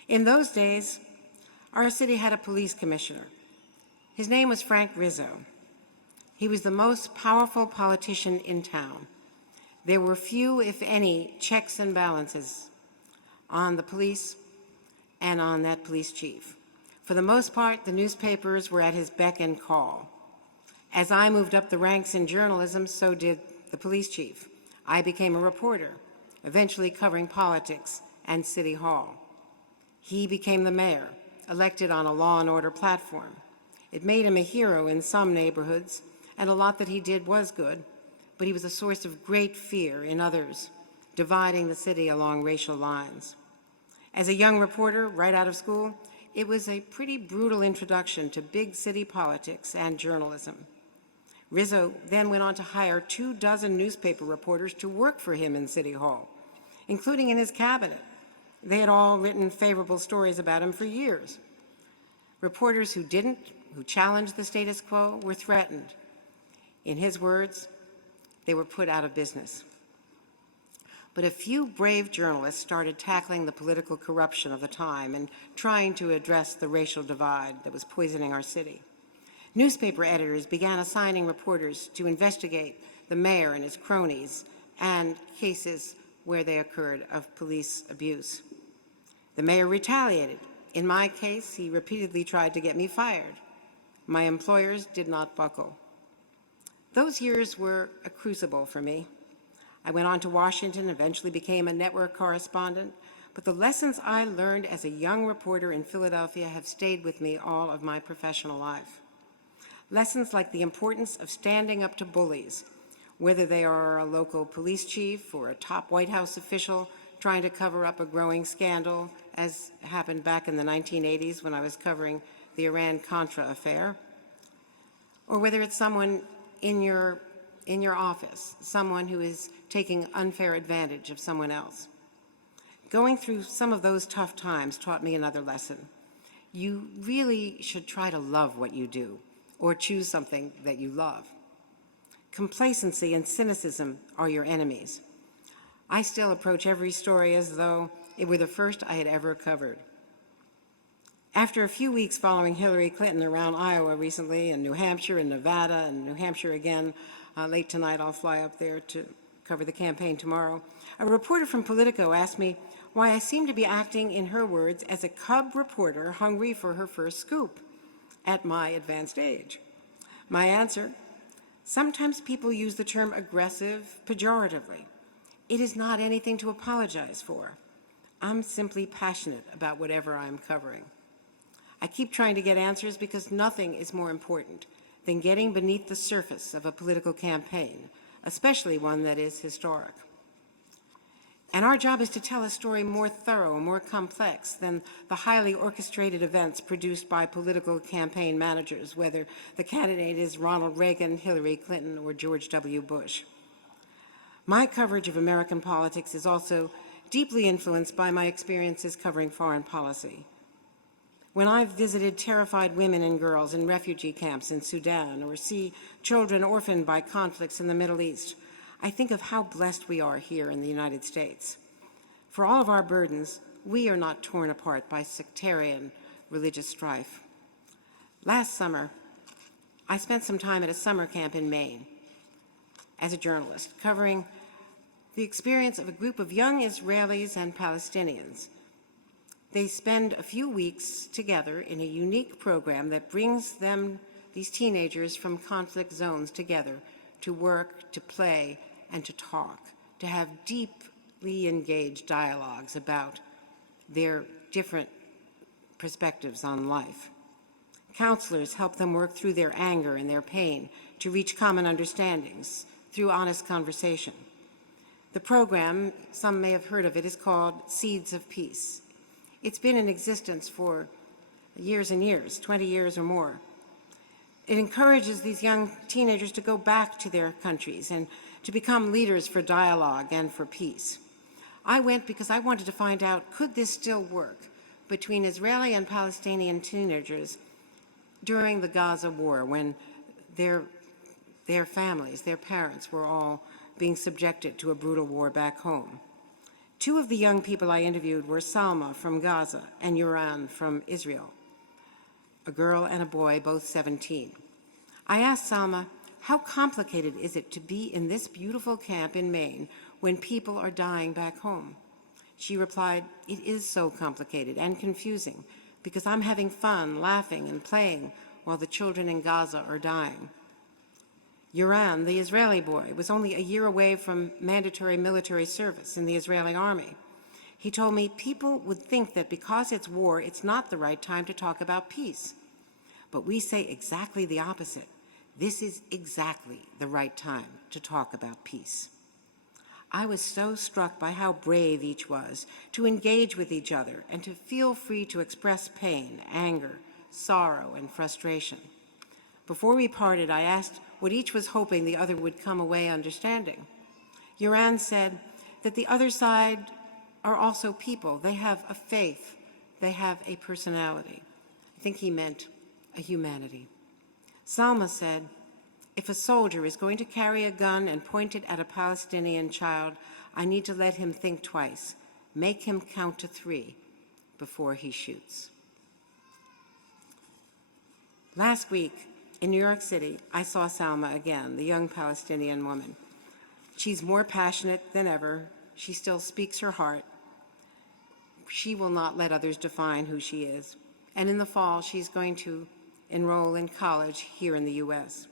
In those days, our city had a police commissioner. His name was Frank Rizzo. He was the most powerful politician in town. There were few, if any, checks and balances on the police and on that police chief. For the most part, the newspapers were at his beck and call. As I moved up the ranks in journalism, so did the police chief. I became a reporter, eventually covering politics and City Hall. He became the mayor, elected on a law and order platform. It made him a hero in some neighborhoods, and a lot that he did was good, but he was a source of great fear in others, dividing the city along racial lines. As a young reporter, right out of school, it was a pretty brutal introduction to big city politics and journalism. Rizzo then went on to hire 24 newspaper reporters to work for him in City Hall, including in his cabinet. They had all written favorable stories about him for years. Reporters who challenged the status quo, were threatened. In his words, they were put out of business. But a few brave journalists started tackling the political corruption of the time and trying to address the racial divide that was poisoning our city. Newspaper editors began assigning reporters to investigate the mayor and his cronies and cases where they occurred of police abuse. The mayor retaliated. In my case, he repeatedly tried to get me fired. My employers did not buckle. Those years were a crucible for me. I went on to Washington, eventually became a network correspondent, but the lessons I learned as a young reporter in Philadelphia have stayed with me all of my professional life. Lessons like the importance of standing up to bullies, whether they are a local police chief or a top White House official trying to cover up a growing scandal, as happened back in the 1980s when I was covering the Iran-Contra affair, or whether it's someone in your office, someone who is taking unfair advantage of someone else. Going through some of those tough times taught me another lesson. You really should try to love what you do, or choose something that you love. Complacency and cynicism are your enemies. I still approach every story as though it were the first I had ever covered. After a few weeks following Hillary Clinton around Iowa recently, and New Hampshire and Nevada and New Hampshire again, late tonight I'll fly up there to cover the campaign tomorrow, a reporter from Politico asked me why I seemed to be acting, in her words, as a cub reporter hungry for her first scoop at my advanced age. My answer: sometimes people use the term aggressive pejoratively. It is not anything to apologize for. I'm simply passionate about whatever I'm covering. I keep trying to get answers because nothing is more important than getting beneath the surface of a political campaign, especially one that is historic. And our job is to tell a story more thorough, more complex than the highly orchestrated events produced by political campaign managers, whether the candidate is Ronald Reagan, Hillary Clinton, or George W. Bush. My coverage of American politics is also deeply influenced by my experiences covering foreign policy. When I've visited terrified women and girls in refugee camps in Sudan, or see children orphaned by conflicts in the Middle East, I think of how blessed we are here in the United States. For all of our burdens, we are not torn apart by sectarian religious strife. Last summer, I spent some time at a summer camp in Maine as a journalist, covering the experience of a group of young Israelis and Palestinians. They spend a few weeks together in a unique program that brings them, these teenagers from conflict zones, together to work, to play, and to talk, to have deeply engaged dialogues about their different perspectives on life. Counselors help them work through their anger and their pain to reach common understandings through honest conversation. The program, some may have heard of it, is called Seeds of Peace. It's been in existence for years and years, 20 years or more. It encourages these young teenagers to go back to their countries and to become leaders for dialogue and for peace. I went because I wanted to find out, could this still work between Israeli and Palestinian teenagers during the Gaza war, when their families, their parents, were all being subjected to a brutal war back home. Two of the young people I interviewed were Salma from Gaza and Yuran from Israel, a girl and a boy, both 17. I asked Salma, how complicated is it to be in this beautiful camp in Maine when people are dying back home? She replied, it is so complicated and confusing because I'm having fun, laughing, and playing while the children in Gaza are dying. Yuran, the Israeli boy, was only a year away from mandatory military service in the Israeli army. He told me people would think that because it's war, it's not the right time to talk about peace. But we say exactly the opposite. This is exactly the right time to talk about peace. I was so struck by how brave each was to engage with each other and to feel free to express pain, anger, sorrow, and frustration. Before we parted, I asked what each was hoping the other would come away understanding. Yuran said that the other side are also people. They have a faith. They have a personality. I think he meant a humanity. Salma said, if a soldier is going to carry a gun and point it at a Palestinian child, I need to let him think twice. Make him count to 3 before he shoots. Last week, in New York City, I saw Salma again, the young Palestinian woman. She's more passionate than ever. She still speaks her heart. She will not let others define who she is. And in the fall, she's going to enroll in college here in the U.S.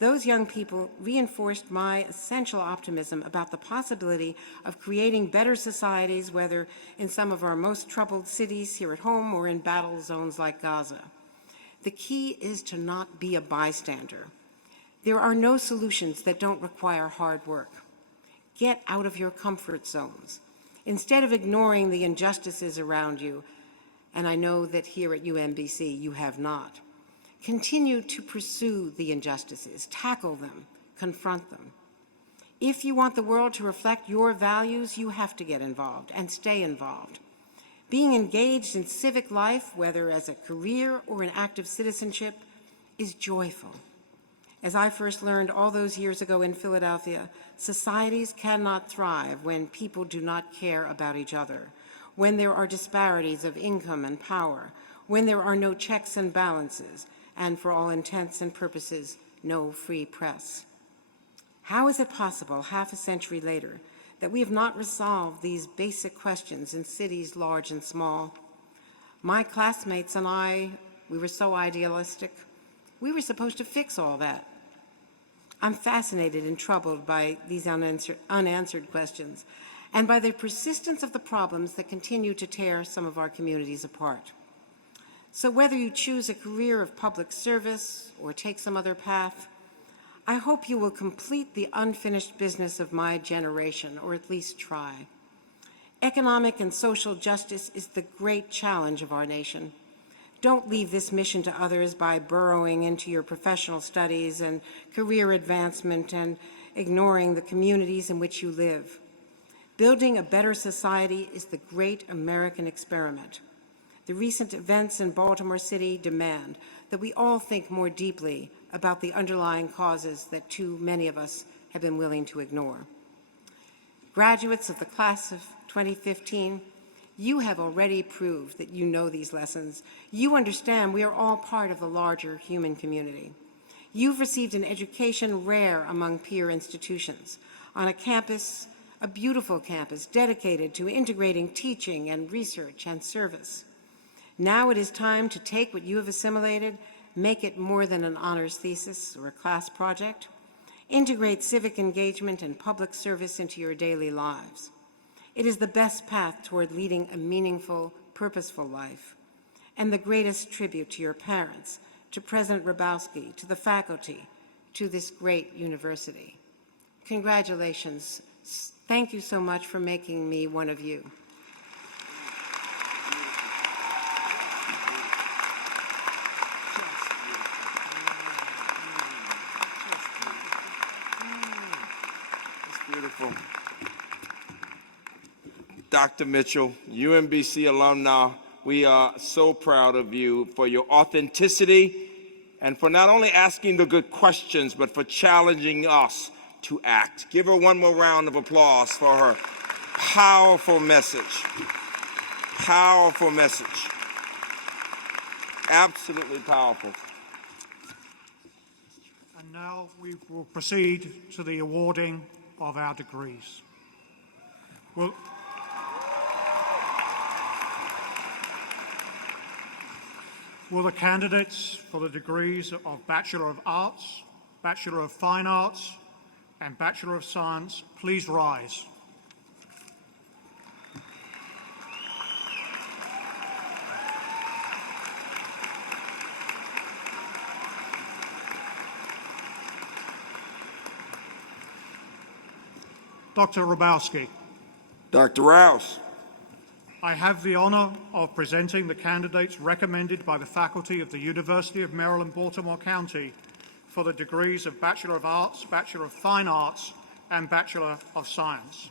Those young people reinforced my essential optimism about the possibility of creating better societies, whether in some of our most troubled cities here at home or in battle zones like Gaza. The key is to not be a bystander. There are no solutions that don't require hard work. Get out of your comfort zones. Instead of ignoring the injustices around you, and I know that here at UMBC you have not, continue to pursue the injustices, tackle them, confront them. If you want the world to reflect your values, you have to get involved and stay involved. Being engaged in civic life, whether as a career or an active citizenship, is joyful. As I first learned all those years ago in Philadelphia, societies cannot thrive when people do not care about each other, when there are disparities of income and power, when there are no checks and balances, and for all intents and purposes, no free press. How is it possible, half a century later, that we have not resolved these basic questions in cities large and small? My classmates and I, we were so idealistic. We were supposed to fix all that. I'm fascinated and troubled by these unanswered questions and by the persistence of the problems that continue to tear some of our communities apart. So whether you choose a career of public service or take some other path, I hope you will complete the unfinished business of my generation, or at least try. Economic and social justice is the great challenge of our nation. Don't leave this mission to others by burrowing into your professional studies and career advancement and ignoring the communities in which you live. Building a better society is the great American experiment. The recent events in Baltimore City demand that we all think more deeply about the underlying causes that too many of us have been willing to ignore. Graduates of the class of 2015, you have already proved that you know these lessons. You understand we are all part of the larger human community. You've received an education rare among peer institutions on a campus, a beautiful campus dedicated to integrating teaching and research and service. Now it is time to take what you have assimilated, make it more than an honors thesis or a class project. Integrate civic engagement and public service into your daily lives. It is the best path toward leading a meaningful, purposeful life, and the greatest tribute to your parents, to President Hrabowski, to the faculty, to this great university. Congratulations. Thank you so much for making me one of you. Beautiful. Dr. Mitchell, UMBC alumni, we are so proud of you for your authenticity and for not only asking the good questions, but for challenging us to act. Give her one more round of applause for her powerful message. Powerful message. Absolutely powerful. And now we will proceed to the awarding of our degrees. Will the candidates for the degrees of Bachelor of Arts, Bachelor of Fine Arts, and Bachelor of Science please rise? Dr. Hrabowski. Dr. Rouse. I have the honor of presenting the candidates recommended by the faculty of the University of Maryland, Baltimore County for the degrees of Bachelor of Arts, Bachelor of Fine Arts, and Bachelor of Science.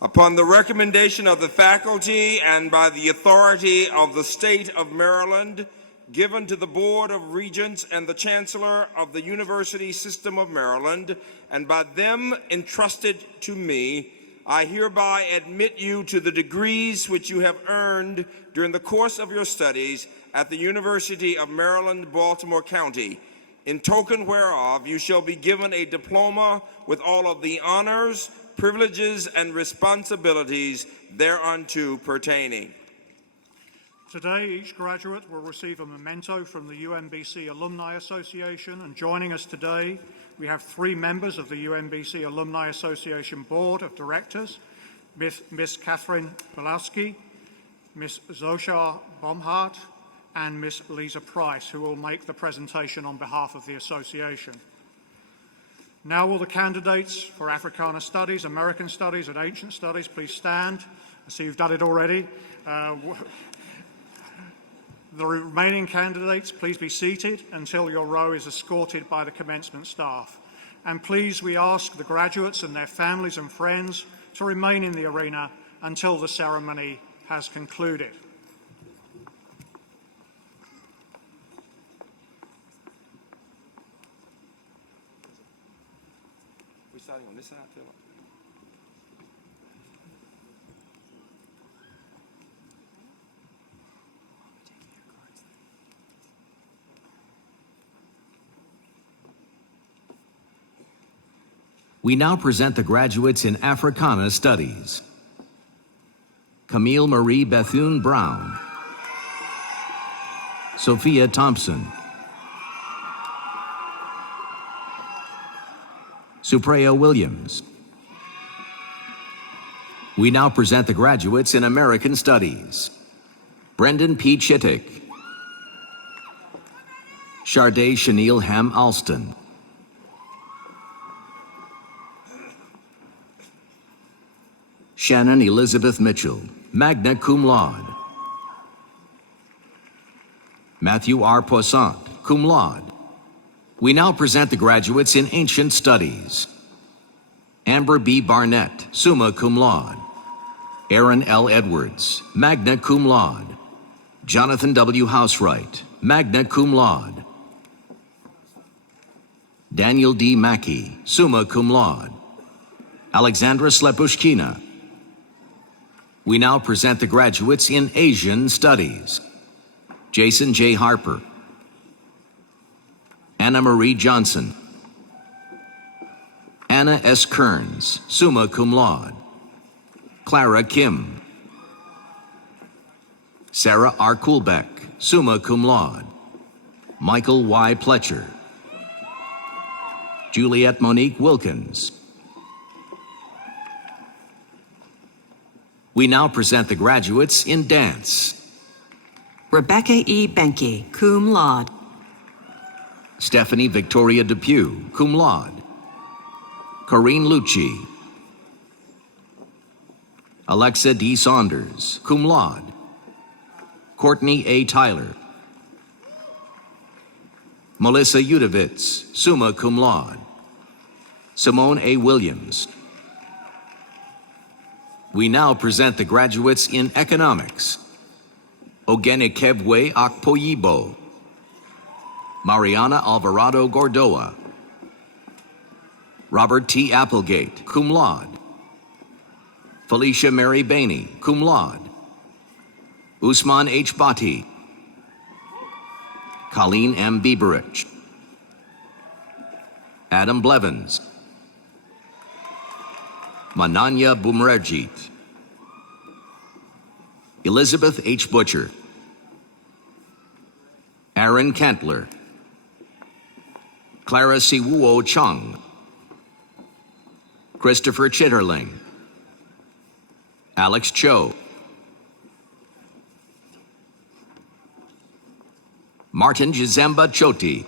Upon the recommendation of the faculty and by the authority of the state of Maryland, given to the Board of Regents and the Chancellor of the University System of Maryland, and by them entrusted to me, I hereby admit you to the degrees which you have earned during the course of your studies at the University of Maryland, Baltimore County. In token whereof, you shall be given a diploma with all of the honors, privileges, and responsibilities thereunto pertaining. Today, each graduate will receive a memento from the UMBC Alumni Association, and joining us today, we have 3 members of the UMBC Alumni Association Board of Directors, Miss Catherine Balowski, Miss Zoshar Bomhart, and Miss Lisa Price, who will make the presentation on behalf of the association. Now will the candidates for Africana Studies, American Studies, and Ancient Studies please stand? I see you've done it already. The remaining candidates, please be seated until your row is escorted by the commencement staff. And please, we ask the graduates and their families and friends to remain in the arena until the ceremony has concluded. We're starting on this side, Philip. We now present the graduates in Africana Studies. Camille Marie Bethune Brown. Sophia Thompson. Supriya Williams. We now present the graduates in American Studies. Brendan P. Chittick. Sharday Chenille Ham Alston. Shannon Elizabeth Mitchell, magna cum laude. Matthew R. Poissant, cum laude. We now present the graduates in Ancient Studies. Amber B. Barnett, summa cum laude. Aaron L. Edwards, magna cum laude. Jonathan W. Housewright, magna cum laude. Daniel D. Mackey, summa cum laude. Alexandra Slepushkina. We now present the graduates in Asian Studies. Jason J. Harper. Anna Marie Johnson. Anna S. Kearns, summa cum laude. Clara Kim. Sarah R. Kuhlbeck, summa cum laude. Michael Y. Pletcher. Juliette Monique Wilkins. We now present the graduates in dance. Rebecca E. Benke, cum laude. Stephanie Victoria Depew, cum laude. Corrine Lucci. Alexa D. Saunders, cum laude. Courtney A. Tyler. Melissa Udovitz, summa cum laude. Simone A. Williams. We now present the graduates in economics. Ogenikebwe Akpoyibo. Mariana Alvarado Gordoa. Robert T. Applegate, cum laude. Felicia Mary Bainey, cum laude. Usman H. Bhatti. Colleen M. Bieberich. Adam Blevins. Mananya Bumrajit. Elizabeth H. Butcher. Aaron Kantler. Clara Siwuo Chung. Christopher Chitterling. Alex Cho. Martin Gizemba Choti.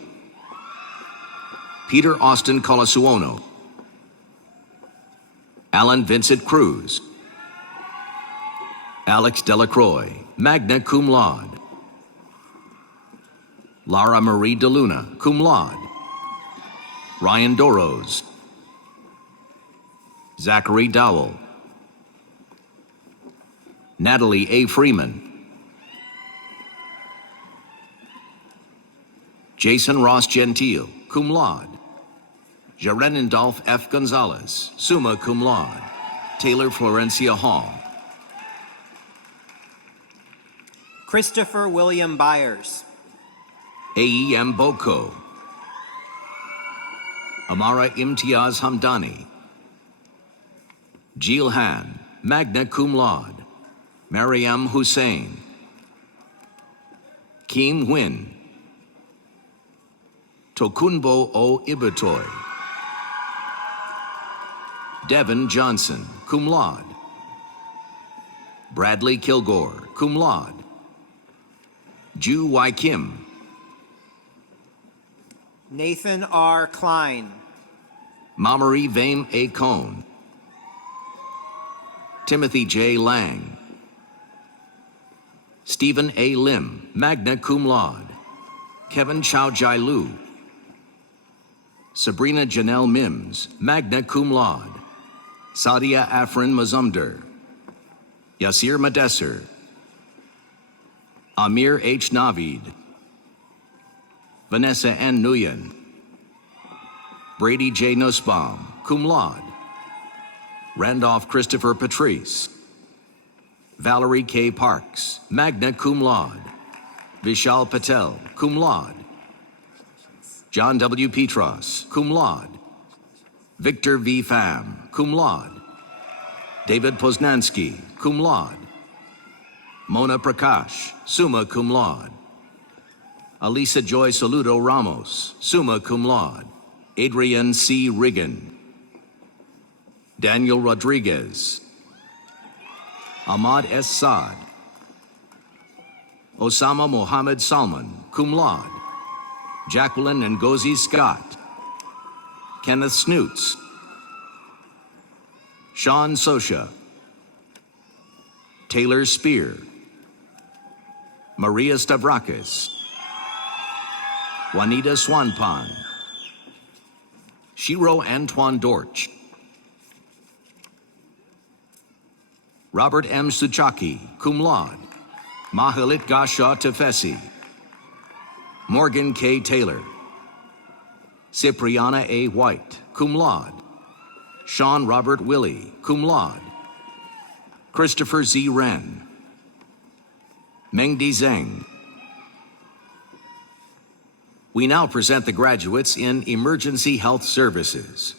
Peter Austin Colasuono. Alan Vincent Cruz. Alex Delacroix, magna cum laude. Lara Marie DeLuna, cum laude. Ryan Doros. Zachary Dowell. Natalie A. Freeman. Jason Ross Gentile, cum laude. Jerenindolph F. Gonzalez, summa cum laude. Taylor Florencia Hall. Christopher William Byers. A.E.M. Boko. Amara Imtiaz Hamdani. Jeel Han, magna cum laude. Mariam Hussein. Kim Nguyen. Tokunbo O. Ibatoy. Devin Johnson, cum laude. Bradley Kilgore, cum laude. Ju Y. Kim. Nathan R. Klein. Mamari Vame A. Cohn. Timothy J. Lang. Stephen A. Lim, magna cum laude. Kevin Chow Jai Lu. Sabrina Janelle Mims, magna cum laude. Sadia Afrin Mazumder. Yasir Madesser. Amir H. Navid. Vanessa N. Nguyen. Brady J. Nussbaum, cum laude. Randolph Christopher Patrice. Valerie K. Parks, magna cum laude. Vishal Patel, cum laude. John W. Petros, cum laude. Victor V. Pham, cum laude. David Poznansky, cum laude. Mona Prakash, summa cum laude. Alisa Joy Saludo Ramos, summa cum laude. Adrian C. Riggin. Daniel Rodriguez. Ahmad S. Saad. Osama Mohammed Salman, cum laude. Jacqueline Ngozi Scott. Kenneth Snoots. Sean Sosha. Taylor Spear. Maria Stavrakis. Juanita Swanpan. Shiro Antoine Dorch. Robert M. Suchaki, cum laude. Mahalit Gasha Tefesi. Morgan K. Taylor. Cipriana A. White, cum laude. Sean Robert Willie, cum laude. Christopher Z. Wren. Mengdi Zheng. We now present the graduates in Emergency Health Services.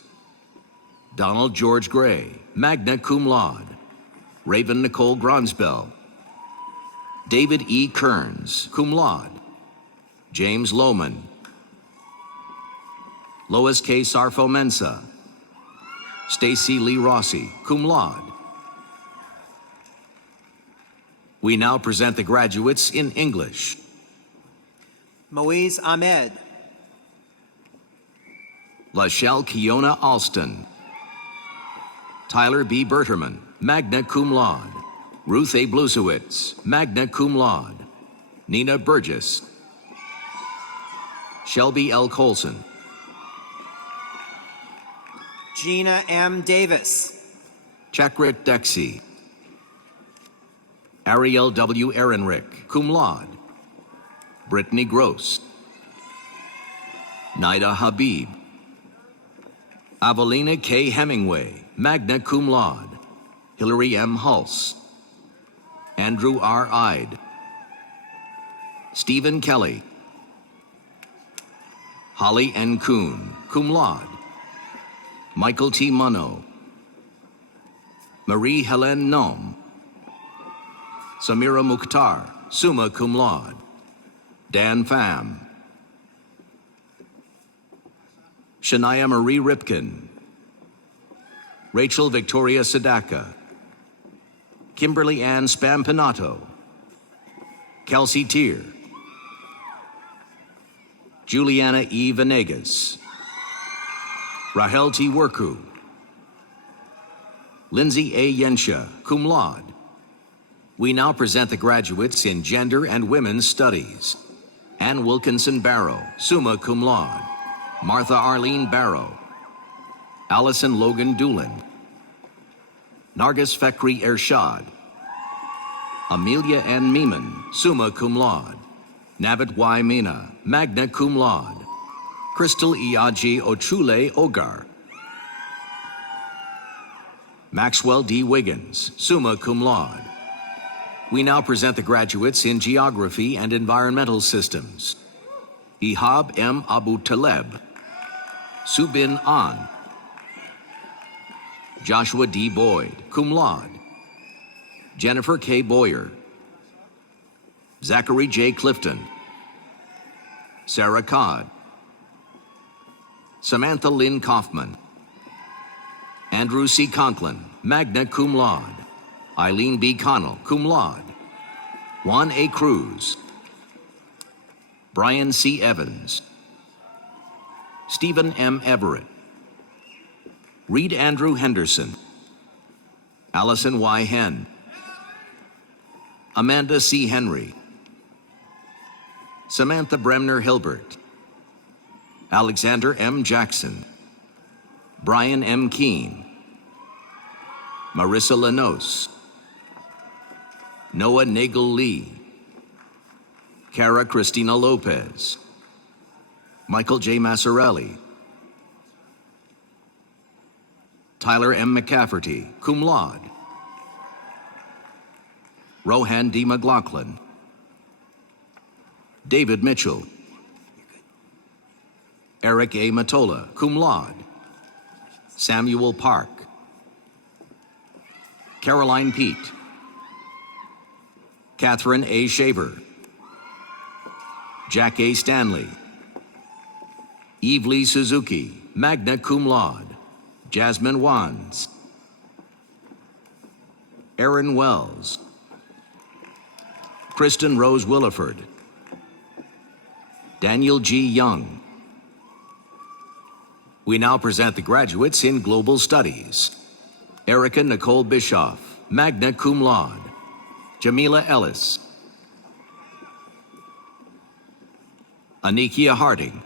Donald George Gray, magna cum laude. Raven Nicole Gronsbell. David E. Kearns, cum laude. James Lohman. Lois K. Sarfo Mensa. Stacy Lee Rossi, cum laude. We now present the graduates in English. Moise Ahmed. Lachelle Kiona Alston. Tyler B. Berterman, magna cum laude. Ruth A. Blusewitz, magna cum laude. Nina Burgess. Shelby L. Colson. Gina M. Davis. Chakrit Dexy. Ariel W. Ehrenrich, cum laude. Brittany Gross. Nida Habib. Avelina K. Hemingway, magna cum laude. Hillary M. Hulse. Andrew R. Ide. Stephen Kelly. Holly N. Kuhn, cum laude. Michael T. Munno. Marie Helene Nom. Samira Mukhtar, summa cum laude. Dan Pham. Shania Marie Ripken. Rachel Victoria Sadaka. Kimberly Ann Spampinato. Kelsey Tier. Juliana E. Venegas. Rahel T. Worku. Lindsay A. Yensha, cum laude. We now present the graduates in Gender and Women's Studies. Ann Wilkinson Barrow, summa cum laude. Martha Arlene Barrow. Allison Logan Doolin. Nargis Fekri Ershad. Amelia N. Meeman, summa cum laude. Navit Y. Mena, magna cum laude. Crystal Iaji Ochule Ogar. Maxwell D. Wiggins, summa cum laude. We now present the graduates in Geography and Environmental Systems. Ihab M. Abu Taleb. Subin An. Joshua D. Boyd, cum laude. Jennifer K. Boyer. Zachary J. Clifton. Sarah Codd. Samantha Lynn Kaufman. Andrew C. Conklin, magna cum laude. Eileen B. Connell, cum laude. Juan A. Cruz. Brian C. Evans. Stephen M. Everett. Reed Andrew Henderson. Allison Y. Henn. Amanda C. Henry. Samantha Bremner Hilbert. Alexander M. Jackson. Brian M. Keene. Marissa Lanos. Noah Nagel Lee. Cara Cristina Lopez. Michael J. Massarelli. Tyler M. McCafferty, cum laude. Rohan D. McLaughlin. David Mitchell. Eric A. Matola, cum laude. Samuel Park, Caroline Pete, Catherine A. Shaver, Jack A. Stanley, Eve Lee Suzuki, magna cum laude. Jasmine Wands, Aaron Wells, Kristen Rose Williford, Daniel G. Young. We now present the graduates in Global Studies. Erica Nicole Bischoff, magna cum laude. Jamila Ellis, Anikia Harding,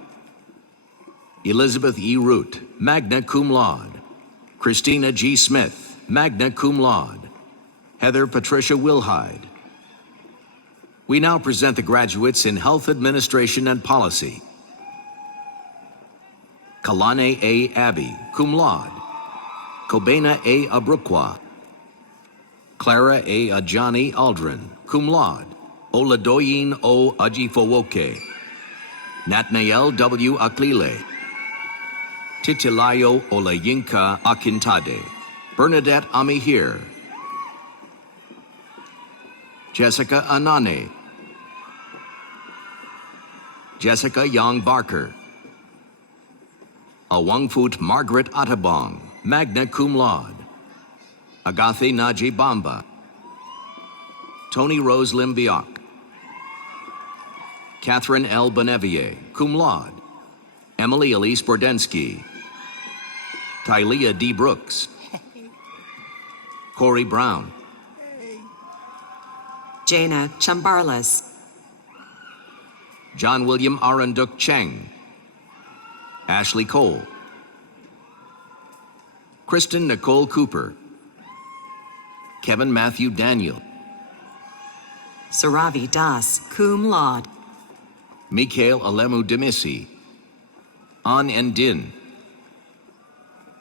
Elizabeth E. Root, magna cum laude. Christina G. Smith, magna cum laude. Heather Patricia Wilhide. We now present the graduates in Health Administration and Policy. Kalane A. Abbey, cum laude. Kobena A. Abrukwa. Clara A. Ajani Aldrin, cum laude. Oladoyin O. Ajifowoke. Natnael W. Aklile. Titilayo Olayinka Akintade. Bernadette Amihir. Jessica Anane. Jessica Young Barker. Awangfut Margaret Attabong, magna cum laude. Agathe Naji Bamba. Tony Rose Limbiak. Catherine L. Benevier, cum laude. Emily Elise Bordensky. Tylea D. Brooks. Corey Brown. Jaina Chambarlas, John William Arunduk Cheng. Ashley Cole. Kristen Nicole Cooper. Kevin Matthew Daniel. Saravi Das, cum laude. Mikhail Alemu Demisi. An Endin.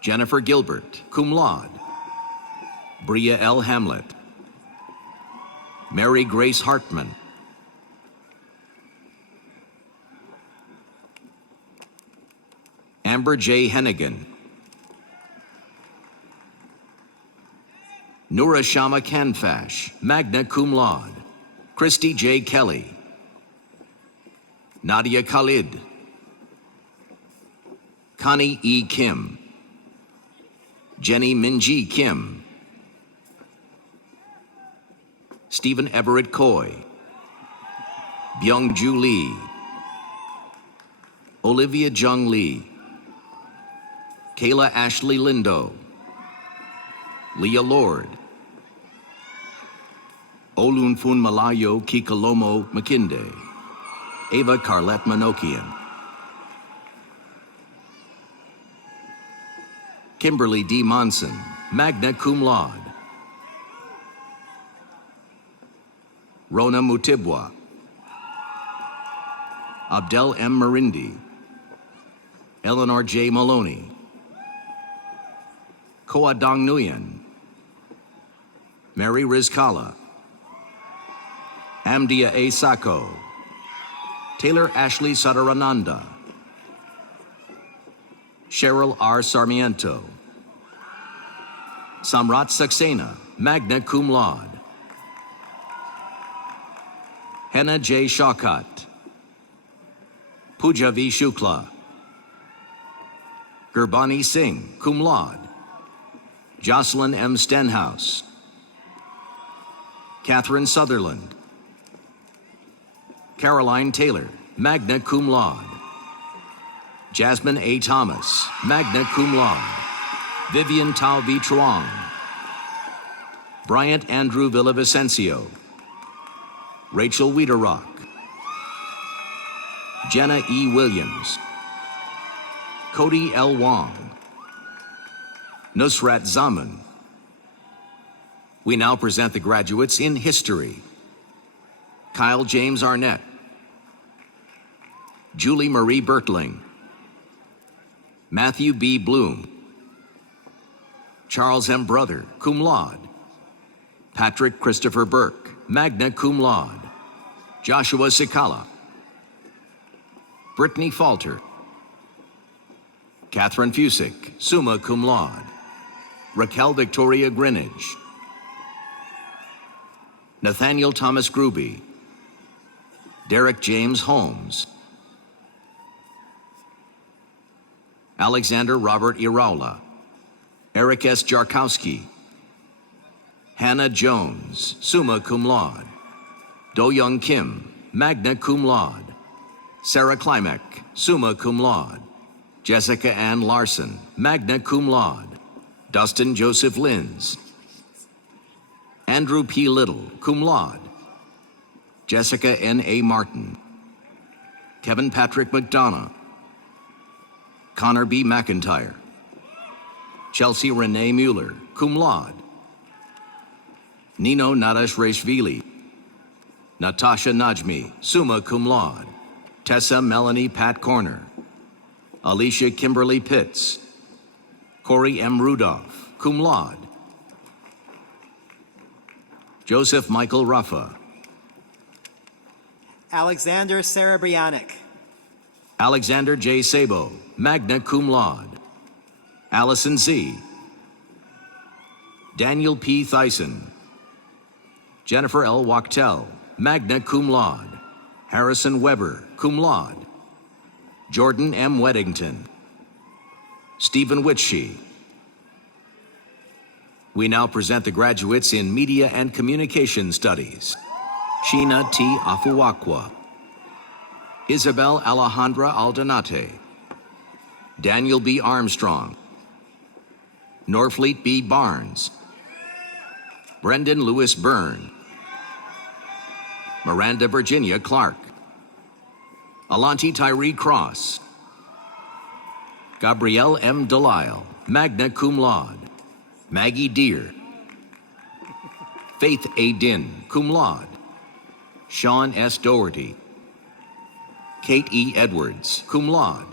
Jennifer Gilbert, cum laude. Bria L. Hamlet. Mary Grace Hartman. Amber J. Hennigan. Nura Shama Kanfash, magna cum laude. Christy J. Kelly. Nadia Khalid. Connie E. Kim. Jenny Minji Kim. Stephen Everett Coy. Byung-Ju Lee. Olivia Jung Lee. Kayla Ashley Lindo. Leah Lord. Olunfun Malayo Kikalomo Makinde. Ava Carlette Manokian. Kimberly D. Monson, magna cum laude. Rona Mutibwa. Abdel M. Marindi. Eleanor J. Maloney. Koa Dong Nguyen. Mary Rizkala. Amdia A. Sacco. Taylor Ashley Sadarananda. Cheryl R. Sarmiento. Samrat Saxena, magna cum laude. Henna J. Shawkat. Pooja V. Shukla. Gurbani Singh, cum laude. Jocelyn M. Stenhouse. Catherine Sutherland. Caroline Taylor, magna cum laude. Jasmine A. Thomas, magna cum laude. Vivian Tao V. Truong. Bryant Andrew Villavicencio. Rachel Wiederrock. Jenna E. Williams. Cody L. Wong. Nusrat Zaman. We now present the graduates in history. Kyle James Arnett. Julie Marie Bertling. Matthew B. Bloom. Charles M. Brother, cum laude. Patrick Christopher Burke, magna cum laude. Joshua Sikala. Brittany Falter. Catherine Fusick, summa cum laude. Raquel Victoria Greenidge. Nathaniel Thomas Gruby. Derek James Holmes. Alexander Robert Iraula. Eric S. Jarkowski. Hannah Jones, summa cum laude. Do-Young Kim, magna cum laude. Sarah Klimek, summa cum laude. Jessica Ann Larson, magna cum laude. Dustin Joseph Linz. Andrew P. Little, cum laude. Jessica N.A. Martin. Kevin Patrick McDonough. Connor B. McIntyre. Chelsea Renee Mueller, cum laude. Nino Nadashvili. Natasha Najmi, summa cum laude. Tessa Melanie Pat Corner. Alicia Kimberly Pitts. Corey M. Rudolph, cum laude. Joseph Michael Ruffa. Alexander Serebrianic. Alexander J. Sabo, magna cum laude. Allison Z. Daniel P. Thyssen. Jennifer L. Wachtel, magna cum laude. Harrison Weber, cum laude. Jordan M. Weddington. Stephen Witchie. We now present the graduates in Media and Communication Studies. Sheena T. Afuakwa. Isabel Alejandra Aldonate. Daniel B. Armstrong. Norfleet B. Barnes. Brendan Lewis Byrne. Miranda Virginia Clark. Alanti Tyree Cross. Gabrielle M. Delisle, magna cum laude. Maggie Deere. Faith A. Din, cum laude. Sean S. Doherty. Kate E. Edwards, cum laude.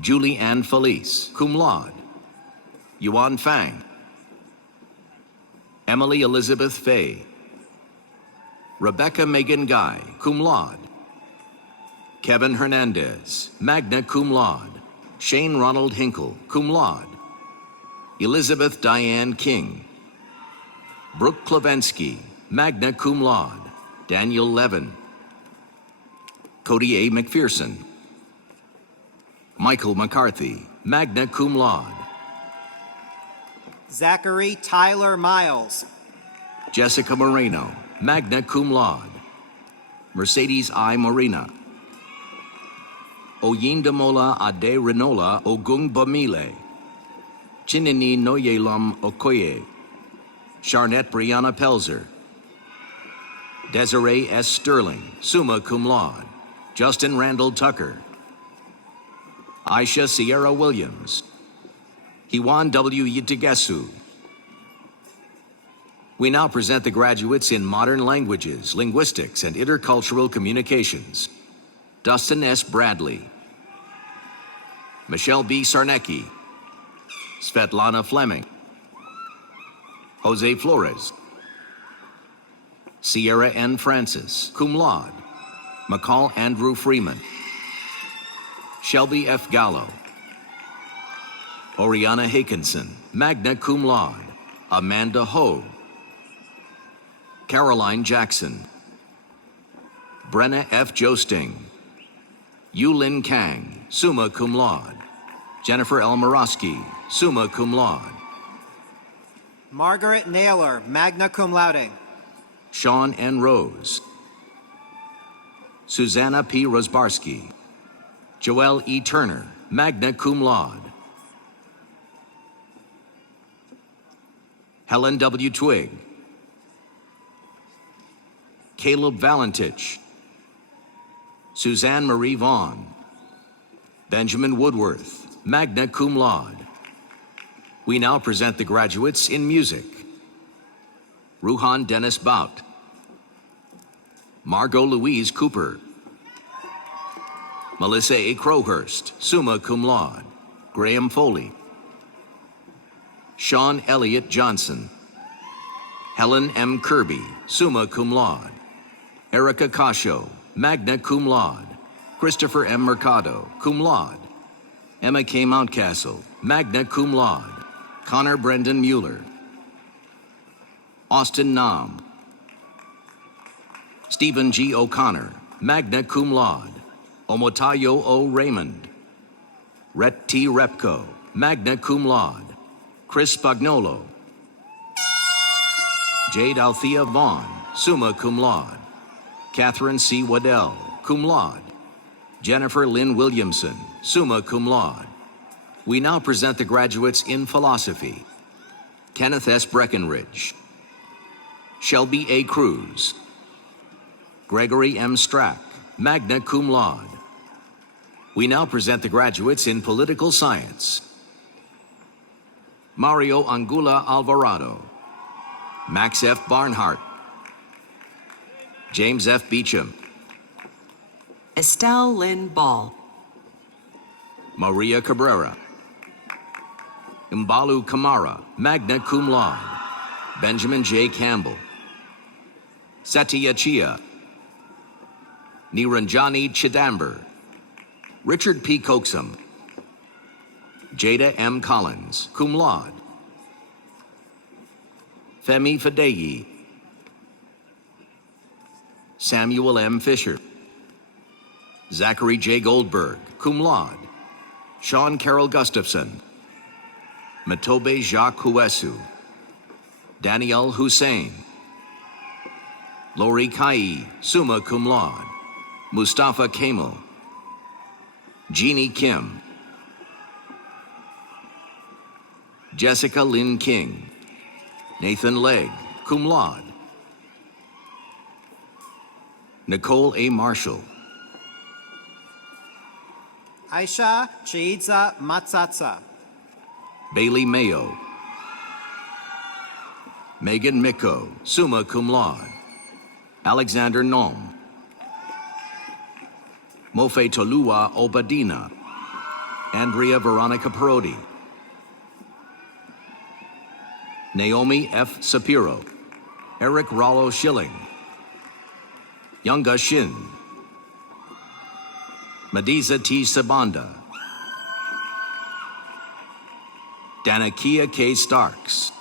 Julie Ann Felice, cum laude. Yuan Fang. Emily Elizabeth Fay. Rebecca Megan Guy, cum laude. Kevin Hernandez, magna cum laude. Shane Ronald Hinkle, cum laude. Elizabeth Diane King. Brooke Klavensky, magna cum laude. Daniel Levin. Cody A. McPherson. Michael McCarthy, magna cum laude. Zachary Tyler Miles. Jessica Moreno, magna cum laude. Mercedes I. Morena. Oyindamola Ade Renola Ogung Bamile. Chinini Noyelam Okoye. Charnette Brianna Pelzer. Desiree S. Sterling, summa cum laude. Justin Randall Tucker. Aisha Sierra Williams. Hiwan W. Yitigesu. We now present the graduates in Modern Languages, Linguistics, and Intercultural Communications. Dustin S. Bradley. Michelle B. Sarnecki. Svetlana Fleming. Jose Flores. Sierra N. Francis, cum laude. McCall Andrew Freeman. Shelby F. Gallo. Oriana Hakinson, magna cum laude. Amanda Ho. Caroline Jackson. Brenna F. Joesting. Yulin Kang, summa cum laude. Jennifer L. Morosky, summa cum laude. Margaret Naylor, magna cum laude. Sean N. Rose. Susanna P. Rosbarski. Joelle E. Turner, magna cum laude. Helen W. Twigg. Caleb Valentich. Suzanne Marie Vaughn. Benjamin Woodworth, magna cum laude. We now present the graduates in music. Ruhan Dennis Bout. Margot Louise Cooper. Melissa A. Crowhurst, summa cum laude. Graham Foley. Sean Elliott Johnson. Helen M. Kirby, summa cum laude. Erica Cascio, magna cum laude. Christopher M. Mercado, cum laude. Emma K. Mountcastle, magna cum laude. Connor Brendan Mueller. Austin Nam. Stephen G. O'Connor, magna cum laude. Omotayo O. Raymond. Rhett T. Repko, magna cum laude. Chris Spagnolo. Jade Althea Vaughn, summa cum laude. Catherine C. Waddell, cum laude. Jennifer Lynn Williamson, summa cum laude. We now present the graduates in philosophy. Kenneth S. Breckenridge. Shelby A. Cruz. Gregory M. Strack, magna cum laude. We now present the graduates in political science. Mario Angula Alvarado. Max F. Barnhart. James F. Beecham. Estelle Lynn Ball. Maria Cabrera. Mbalu Kamara, magna cum laude. Benjamin J. Campbell. Satya Chia. Niranjani Chidamber. Richard P. Coxum. Jada M. Collins, cum laude. Femi Fadegi. Samuel M. Fisher. Zachary J. Goldberg, cum laude. Sean Carroll Gustafson. Matobe Jacques Huesu. Danielle Hussein. Lori Kai, summa cum laude. Mustafa Kamal. Jeannie Kim. Jessica Lynn King. Nathan Legg, cum laude. Nicole A. Marshall. Aisha Chiidza Matsatsa. Bailey Mayo. Megan Miko, summa cum laude. Alexander Nom. Mofe Tolua Obadina. Andrea Veronica Parodi. Naomi F. Sapiro. Eric Rollo Schilling. Younga Shin. Mediza T. Sabanda. Danakia K. Starks.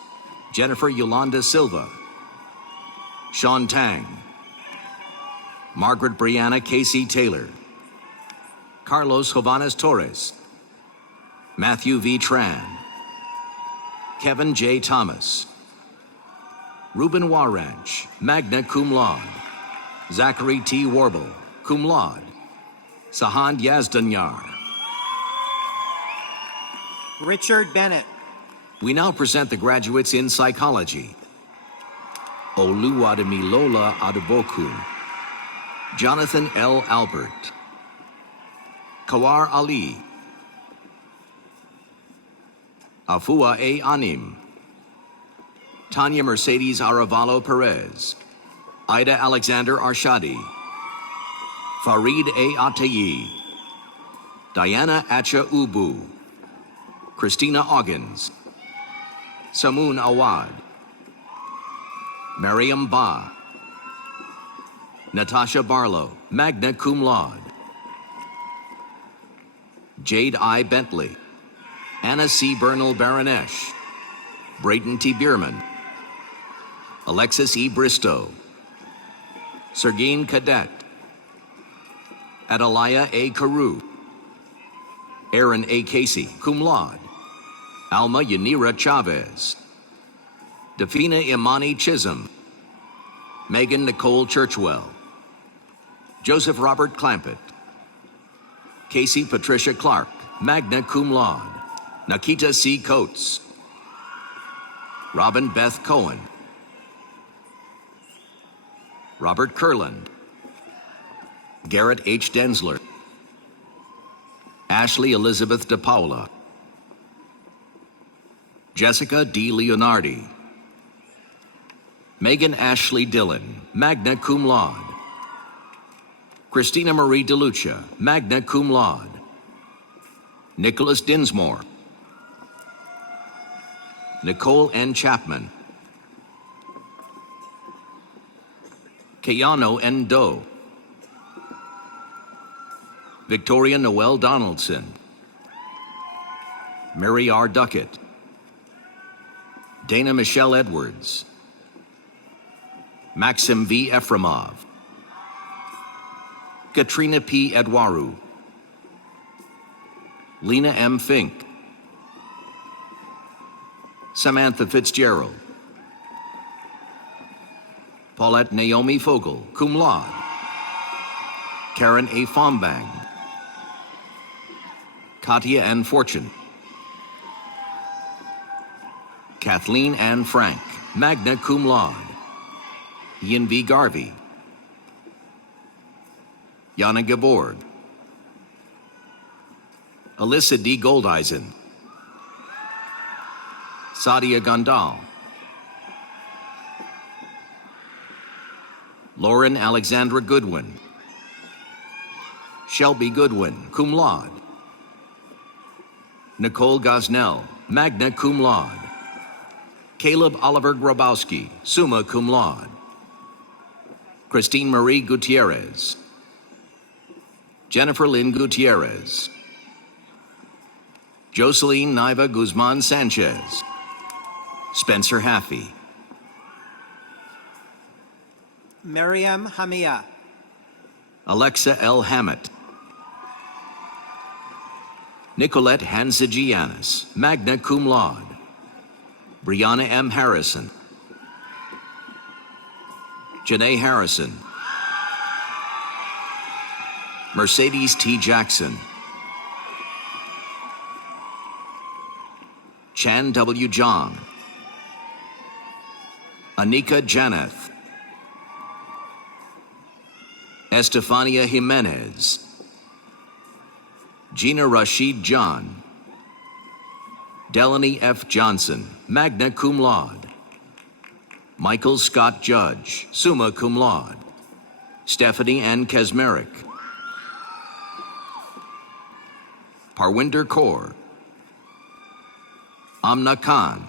Jennifer Yolanda Silva. Sean Tang. Margaret Brianna Casey Taylor. Carlos Jovanes Torres. Matthew V. Tran. Kevin J. Thomas. Ruben Waranch, magna cum laude. Zachary T. Warble, cum laude. Sahand Yazdanyar. Richard Bennett. We now present the graduates in psychology. Oluwadamilola Adeboku. Jonathan L. Albert. Kawar Ali. Afua A. Anim. Tanya Mercedes Aravalo Perez. Ida Alexander Arshadi. Farid A. Atayi. Diana Acha Ubu. Christina Oggins. Samoon Awad. Mariam Ba. Natasha Barlow, magna cum laude. Jade I. Bentley. Anna C. Bernal Baranesh. Brayton T. Bierman. Alexis E. Bristow. Sergine Cadet. Adelia A. Carew. Aaron A. Casey, cum laude. Alma Yanira Chavez. Defina Imani Chisholm. Megan Nicole Churchwell. Joseph Robert Clampett. Casey Patricia Clark, magna cum laude. Nakita C. Coates. Robin Beth Cohen. Robert Kurland. Garrett H. Densler. Ashley Elizabeth DePaula. Jessica D. Leonardi. Megan Ashley Dillon, magna cum laude. Christina Marie DeLucia, magna cum laude. Nicholas Dinsmore. Nicole N. Chapman. Kayano N. Doe. Victoria Noel Donaldson. Mary R. Duckett, Dana Michelle Edwards, Maxim V. Efremov, Katrina P. Edwaru, Lena M. Fink, Samantha Fitzgerald, Paulette Naomi Fogel, cum laude, Karen A. Fombang, Katia N. Fortune, Kathleen Ann Frank, magna cum laude, Ian V. Garvey, Yana Gabord, Alyssa D. Goldeisen, Sadia Gondal, Lauren Alexandra Goodwin, Shelby Goodwin, cum laude, Nicole Gosnell, magna cum laude, Caleb Oliver Grabowski, summa cum laude, Christine Marie Gutierrez, Jennifer Lynn Gutierrez, Jocelyn Naiva Guzman Sanchez, Spencer Haffey, Miriam Hamia. Alexa L. Hammett, Nicolette Hansigianis, magna cum laude, Brianna M. Harrison, Janae Harrison, Mercedes T. Jackson, Chan W. Jong, Anika Janeth, Estefania Jimenez, Gina Rashid John, Delaney F. Johnson, magna cum laude, Michael Scott Judge, summa cum laude, Stephanie N. Kesmerick, Parwinder Kaur, Amna Khan,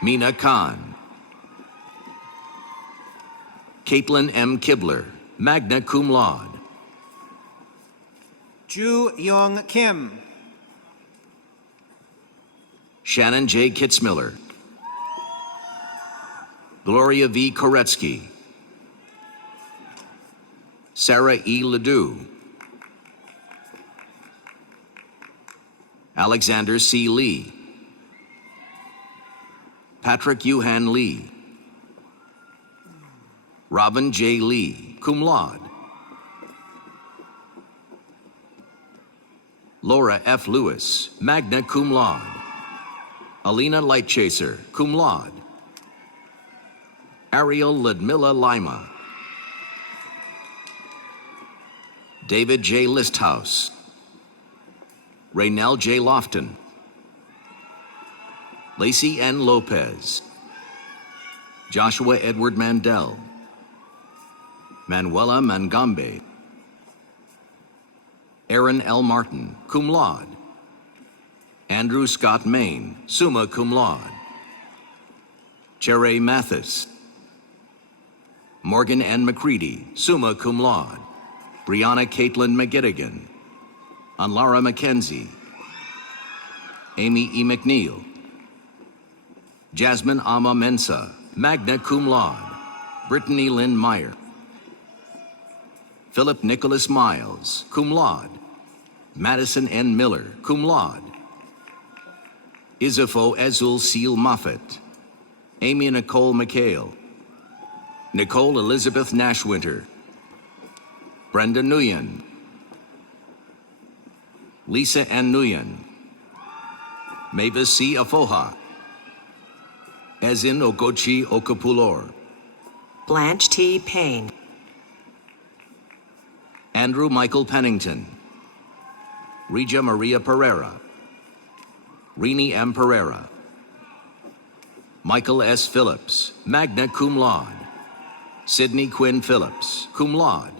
Mina Khan, Caitlin M. Kibler, magna cum laude, Ju Young Kim. Shannon J. Kitzmiller, Gloria V. Koretsky, Sarah E. Ledoux, Alexander C. Lee, Patrick Yuhan Lee, Robin J. Lee, cum laude, Laura F. Lewis, magna cum laude, Alina Lightchaser, cum laude, Ariel Ludmilla Lima, David J. Listhouse, Raynell J. Lofton, Lacey N. Lopez, Joshua Edward Mandel, Manuela Mangambe, Aaron L. Martin, cum laude, Andrew Scott Main, summa cum laude, Chere Mathis, Morgan N. McCready, summa cum laude, Brianna Caitlin McGettigan, Anlara McKenzie, Amy E. McNeil, Jasmine Ama Mensa, magna cum laude, Brittany Lynn Meyer, Philip Nicholas Miles, cum laude, Madison N. Miller, cum laude, Izafo Ezul Seal Moffett, Amy Nicole McHale, Nicole Elizabeth Nashwinter, Brenda Nguyen, Lisa N. Nguyen, Mavis C. Afoha, Ezin Okochi Okapulor, Blanche T. Payne, Andrew Michael Pennington, Regia Maria Pereira, Rini M. Pereira, Michael S. Phillips, magna cum laude, Sidney Quinn Phillips, cum laude,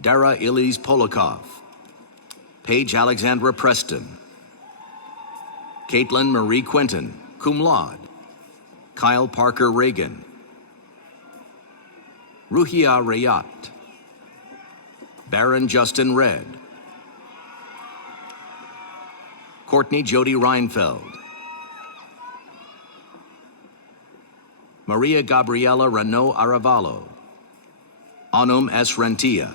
Dara Ilis Polakov, Paige Alexandra Preston, Caitlin Marie Quinton, cum laude, Kyle Parker Reagan, Ruhia Rayat, Baron Justin Red, Courtney Jody Reinfeld. Maria Gabriela Renault Aravalo. Anum S. Rentia.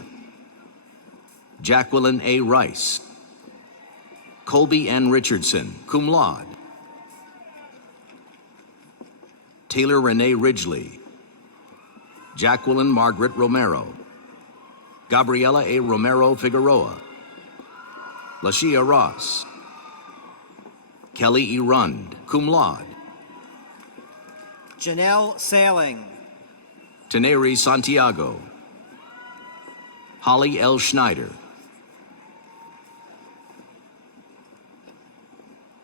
Jacqueline A. Rice. Colby N. Richardson, cum laude. Taylor Renee Ridgely. Jacqueline Margaret Romero. Gabriela A. Romero Figueroa. Lashia Ross. Kelly E. Rund, cum laude. Janelle Sailing. Teneri Santiago. Holly L. Schneider.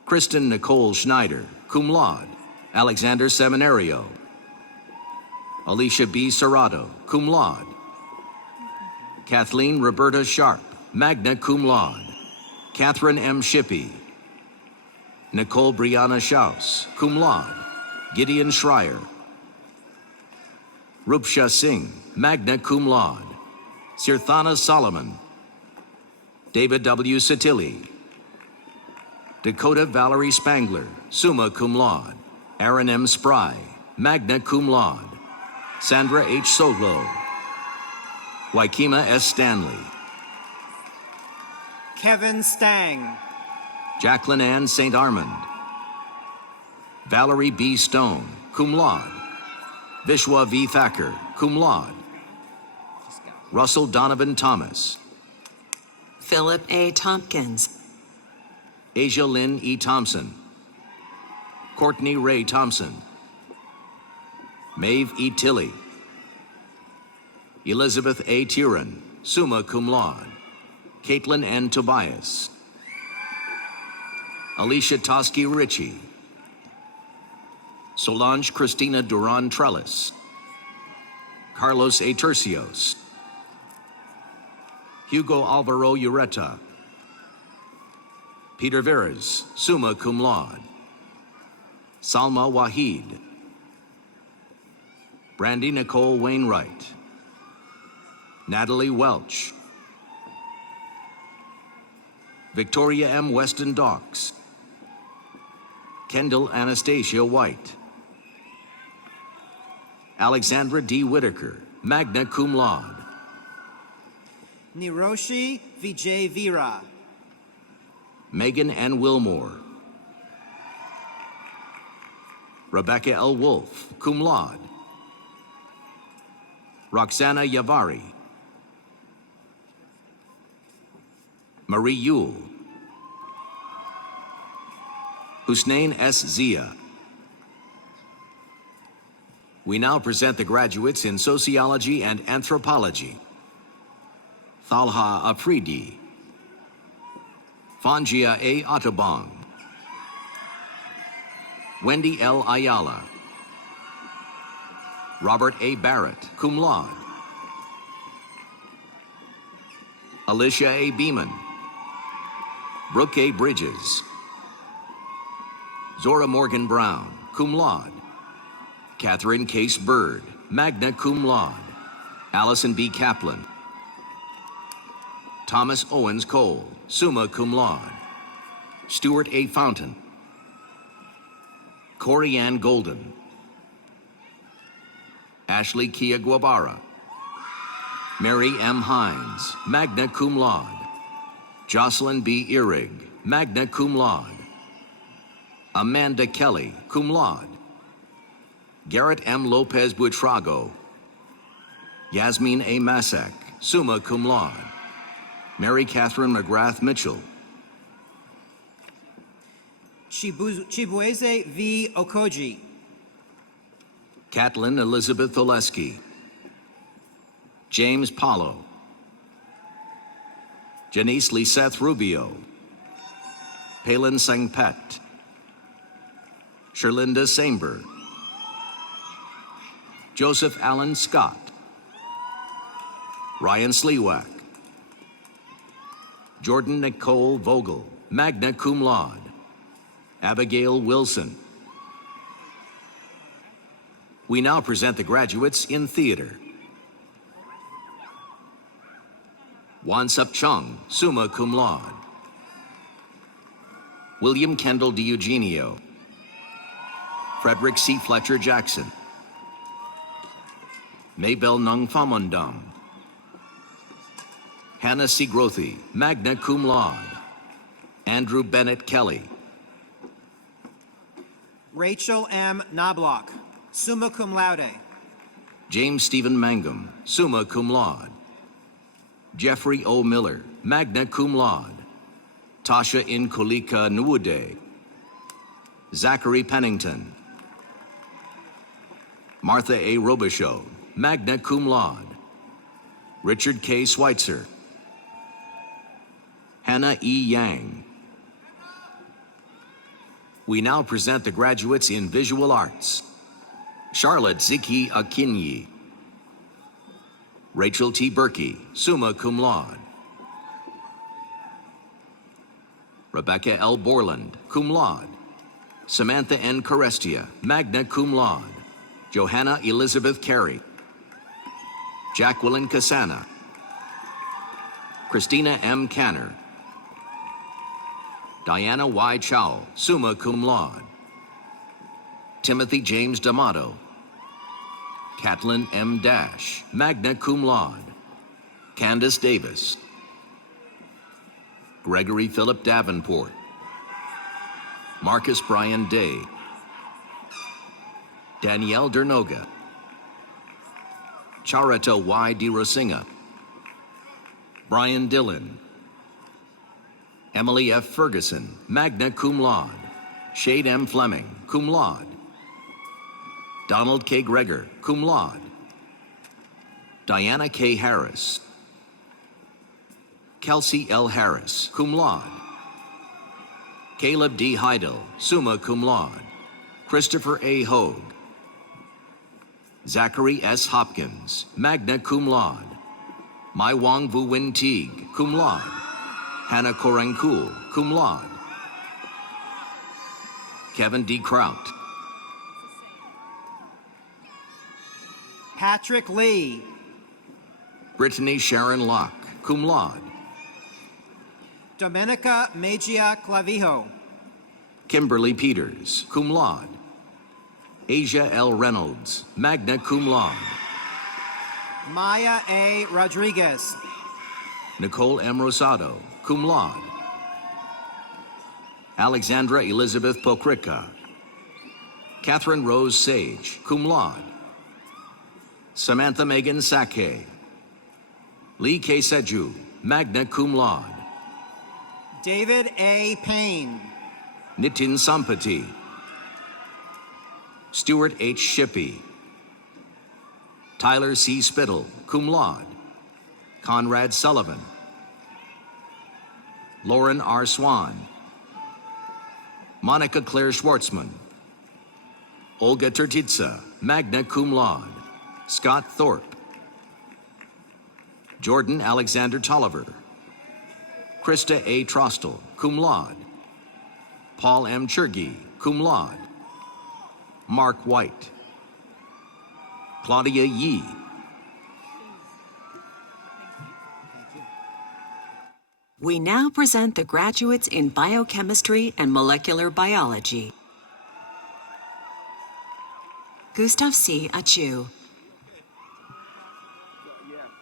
Kristen Nicole Schneider, cum laude. Alexander Seminario. Alicia B. Serrato, cum laude. Kathleen Roberta Sharp, magna cum laude. Catherine M. Shippey. Nicole Brianna Schaus, cum laude. Gideon Schreier. Rupsha Singh, magna cum laude. Sirthana Solomon. David W. Satili. Dakota Valerie Spangler, summa cum laude. Aaron M. Spry, magna cum laude. Sandra H. Soglo. Waikima S. Stanley. Kevin Stang. Jacqueline Ann St. Armand. Valerie B. Stone, cum laude. Vishwa V. Thacker, cum laude. Russell Donovan Thomas. Philip A. Tompkins. Asia Lynn E. Thompson. Courtney Ray Thompson. Maeve E. Tilley. Elizabeth A. Tieran, summa cum laude. Caitlin N. Tobias. Alicia Toski Ritchie. Solange Christina Duran Trellis. Carlos A. Tercios. Hugo Alvaro Ureta. Peter Veras, summa cum laude. Salma Wahid. Brandy Nicole Wainwright. Natalie Welch. Victoria M. Weston Dawkes. Kendall Anastasia White. Alexandra D. Whitaker, magna cum laude. Niroshi Vijay Veera. Megan N. Wilmore. Rebecca L. Wolf, cum laude. Roxana Yavari. Marie Yule. Husnain S. Zia. We now present the graduates in Sociology and Anthropology. Thalha Afridi. Fangia A. Ottabong. Wendy L. Ayala. Robert A. Barrett, cum laude. Alicia A. Beeman. Brooke A. Bridges. Zora Morgan Brown, cum laude. Catherine Case Bird, magna cum laude. Allison B. Kaplan. Thomas Owens Cole, summa cum laude. Stuart A. Fountain. Corey Ann Golden. Ashley Kia Guevara. Mary M. Hines, magna cum laude. Jocelyn B. Ihrig, magna cum laude. Amanda Kelly, cum laude. Garrett M. Lopez Buitrago. Yasmin A. Masak, summa cum laude. Mary Catherine McGrath Mitchell. Chibueze V. Okoji. Katlyn Elizabeth Oleski. James Paulo. Janice Liseth Rubio. Palin Sangpet. Sherlinda Saimber. Joseph Allen Scott. Ryan Sliwak. Jordan Nicole Vogel, magna cum laude. Abigail Wilson. We now present the graduates in theater. Wan Sup Chung, summa cum laude. William Kendall DiEugenio, Frederick C. Fletcher Jackson, Maybell Nung Famundam, Hannah C. Grothy, magna cum laude, Andrew Bennett Kelly, Rachel M. Knobloch, summa cum laude. James Stephen Mangum, summa cum laude, Jeffrey O. Miller, magna cum laude, Tasha Inkolika Nwude, Zachary Pennington, Martha A. Robichaud, magna cum laude, Richard K. Schweitzer, Hannah E. Yang. We now present the graduates in visual arts. Charlotte Ziki Akinyi, Rachel T. Berkey, summa cum laude, Rebecca L. Borland, cum laude, Samantha N. Carestia, magna cum laude, Johanna Elizabeth Carey, Jacqueline Casana, Christina M. Canner, Diana Y. Chow, summa cum laude, Timothy James D'Amato, Catlin M. Dash, magna cum laude, Candace Davis, Gregory Philip Davenport, Marcus Brian Day, Danielle Dernoga, Charita Y. DeRosinga, Brian Dillon, Emily F. Ferguson, magna cum laude, Shade M. Fleming, cum laude, Donald K. Greger, cum laude, Diana K. Harris, Kelsey L. Harris, cum laude, Caleb D. Heidel, summa cum laude, Christopher A. Hogue, Zachary S. Hopkins, magna cum laude, Mai Wong Vu Win Teague, cum laude, Hannah Korenkul, cum laude, Kevin D. Kraut, Patrick Lee, Brittany Sharon Locke, cum laude, Domenica Magia Clavijo, Kimberly Peters, cum laude, Asia L. Reynolds, magna cum laude, Maya A. Rodriguez, Nicole M. Rosado, cum laude, Alexandra Elizabeth Pokrica, Catherine Rose Sage, cum laude, Samantha Megan Sake, Lee K. Seju, magna cum laude, David A. Payne, Nitin Sampati, Stuart H. Shippey, Tyler C. Spittle, cum laude, Conrad Sullivan, Lauren R. Swan, Monica Claire Schwartzman, Olga Tertitsa, magna cum laude, Scott Thorpe, Jordan Alexander Tolliver, Krista A. Trostel, cum laude, Paul M. Churgi, cum laude, Mark White, Claudia Yee, We now present the graduates in biochemistry and molecular biology. Gustav C. Achu,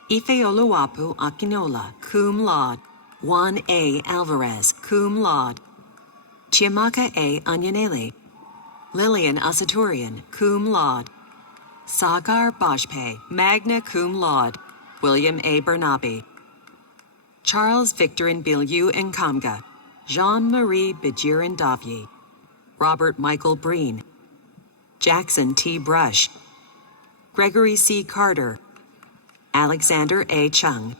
Ifeoluwapu Akinola, cum laude. Juan A. Alvarez, cum laude. Chiamaka A. Anyanele, Lillian Asaturian, cum laude. Sagar Bajpe, magna cum laude. William A. Bernabe, Charles Victorin Bilieu Nkamga, Jean-Marie Bijiran Davyi, Robert Michael Breen, Jackson T. Brush, Gregory C. Carter, Alexander A. Chung,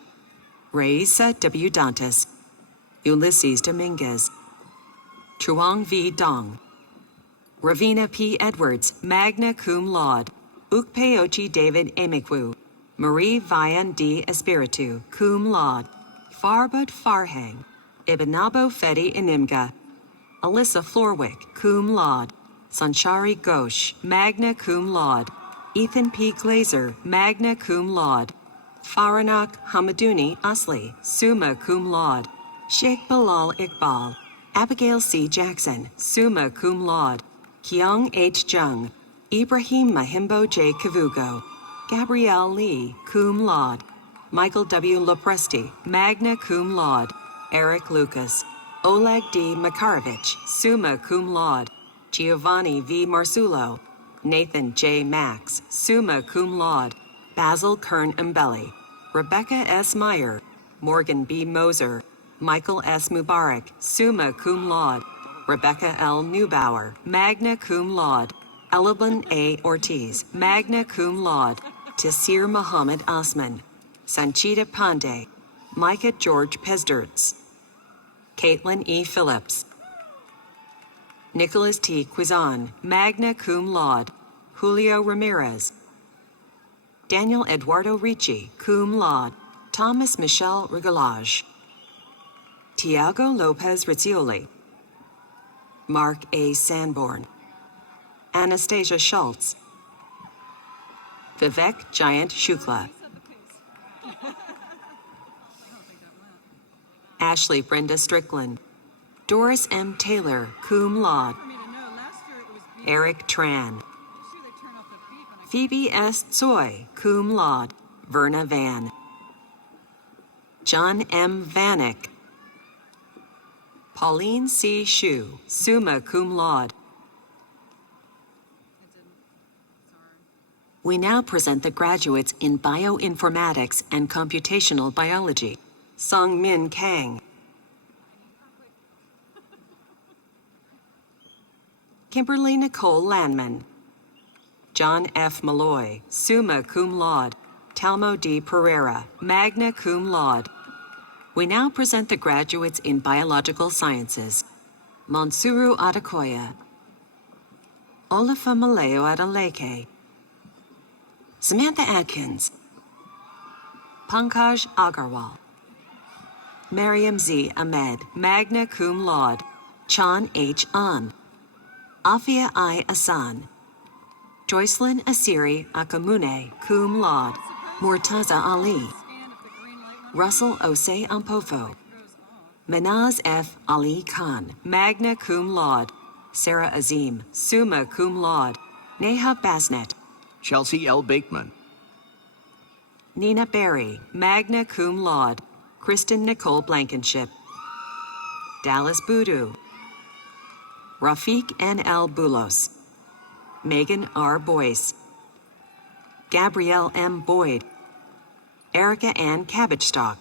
Raisa W. Dantas, Ulysses Dominguez, Truong V. Dong, Ravina P. Edwards, magna cum laude. Ukpeochi David Emekwu, Marie Vian D. Espiritu, cum laude. Farbud Farhang, Ibnabo Fedi Inimga, Alyssa Florwick, cum laude. Sanchari Ghosh, magna cum laude. Ethan P. Glazer, magna cum laude. Faranak Hamadouni Asli, summa cum laude. Sheikh Bilal Iqbal, Abigail C. Jackson, summa cum laude. Kyung H. Jung, Ibrahim Mahimbo J. Kavugo, Gabrielle Lee, cum laude. Michael W. Lopresti, magna cum laude. Eric Lucas, Oleg D. Makarovich, summa cum laude. Giovanni V. Marsulo, Nathan J. Max, summa cum laude. Basil Kern Mbelli, Rebecca S. Meyer, Morgan B. Moser, Michael S. Mubarak, summa cum laude. Rebecca L. Neubauer, magna cum laude. Elibin A. Ortiz, magna cum laude. Tasir Muhammad Osman, Sanchita Pandey, Micah George Pesdertz, Caitlin E. Phillips, Nicholas T. Quizan, magna cum laude. Julio Ramirez, Daniel Eduardo Ricci, cum laude. Thomas Michel Regalage, Tiago Lopez Rizzioli, Mark A. Sanborn, Anastasia Schultz, Vivek Giant Shukla, Ashley Brenda Strickland, Doris M. Taylor, cum laude. Eric Tran, Phoebe S. Tsoi, cum laude. Verna Van, John M. Vanek, Pauline C. Shu, summa cum laude. We now present the graduates in Bioinformatics and Computational Biology. Sung Min Kang, Kimberly Nicole Landman, John F. Malloy, summa cum laude. Talmo D. Pereira, magna cum laude. We now present the graduates in Biological Sciences. Monsuru Adekoya, Olafa Maleo Adeleke, Samantha Atkins, Pankaj Agarwal, Mariam Z. Ahmed, magna cum laude. Chan H. An, Afia I. Asan, Joycelyn Asiri Akamune, cum laude. Murtaza Ali, Russell Osei Ampofo, Manaz F. Ali Khan, magna cum laude. Sarah Azim, summa cum laude. Neha Basnet, Chelsea L. Bakeman, Nina Berry, magna cum laude. Kristen Nicole Blankenship, Dallas Boudou, Rafiq N. L. Bulos, Megan R. Boyce, Gabrielle M. Boyd, Erica Ann Cabbagestock,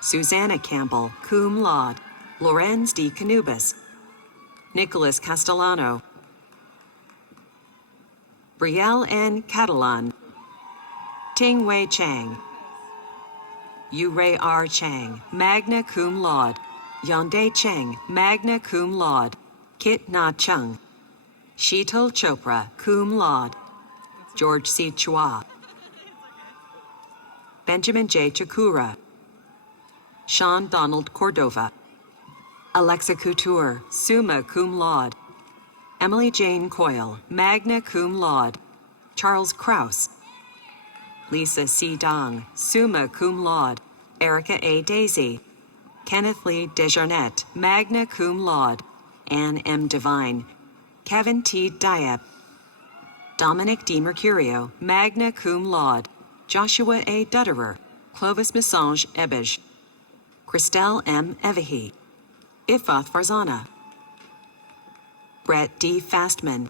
Susanna Campbell, cum laude. Lorenz D. Canubas, Nicholas Castellano, Brielle N. Catalan, Ting Wei Chang, Yu-Ray R. Chang, magna cum laude. Yondae Cheng, magna cum laude. Kit Na Chung, Sheetal Chopra, cum laude. George C. Chua, Benjamin J. Chakura, Sean Donald Cordova, Alexa Couture, summa cum laude. Emily Jane Coyle, magna cum laude. Charles Kraus, Lisa C. Dong, summa cum laude. Erica A. Daisy, Kenneth Lee Desjarnette, magna cum laude. Anne M. Devine, Kevin T. Diep, Dominic D. Mercurio, magna cum laude. Joshua A. Dutterer, Clovis Missange Ebege, Christelle M. Evahy, Ifath Farzana, Brett D. Fastman,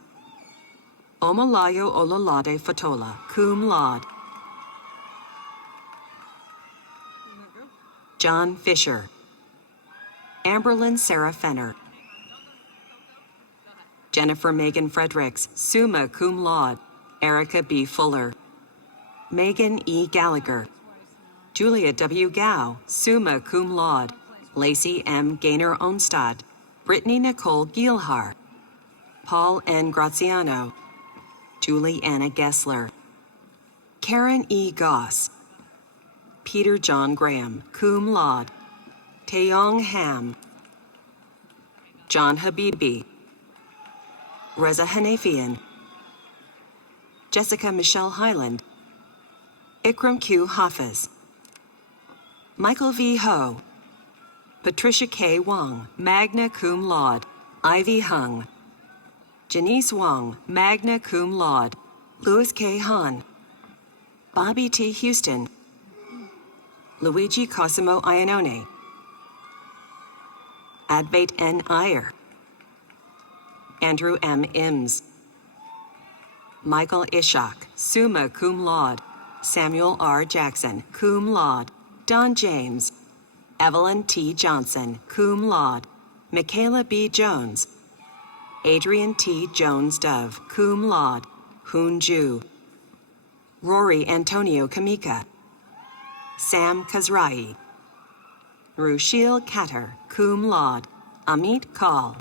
Omolayo Ololade Fatola, cum laude. John Fisher, Amberlyn Sarah Fenner, Jennifer Megan Fredericks, summa cum laude. Erica B. Fuller, Megan E. Gallagher, Julia W. Gao, summa cum laude. Lacey M. Gaynor Onstad, Brittany Nicole Gielhar, Paul N. Graziano, Julie Anna Gessler, Karen E. Goss, Peter John Graham, cum laude. Taeyong Ham, John Habibi, Reza Hanafian, Jessica Michelle Highland, Ikram Q. Hafiz, Michael V. Ho, Patricia K. Wong, magna cum laude. Ivy Hung. Janice Wong, magna cum laude. Louis K. Hahn. Bobby T. Houston. Luigi Cosimo Iannone. Advait N. Iyer. Andrew M. Imms. Michael Ishak, summa cum laude. Samuel R. Jackson, cum laude. Don James. Evelyn T. Johnson, cum laude. Michaela B. Jones. Adrian T. Jones Dove, cum laude. Hoon Ju. Rory Antonio Kamika. Sam Kazrai. Rushil Katter, cum laude. Amit Kaul.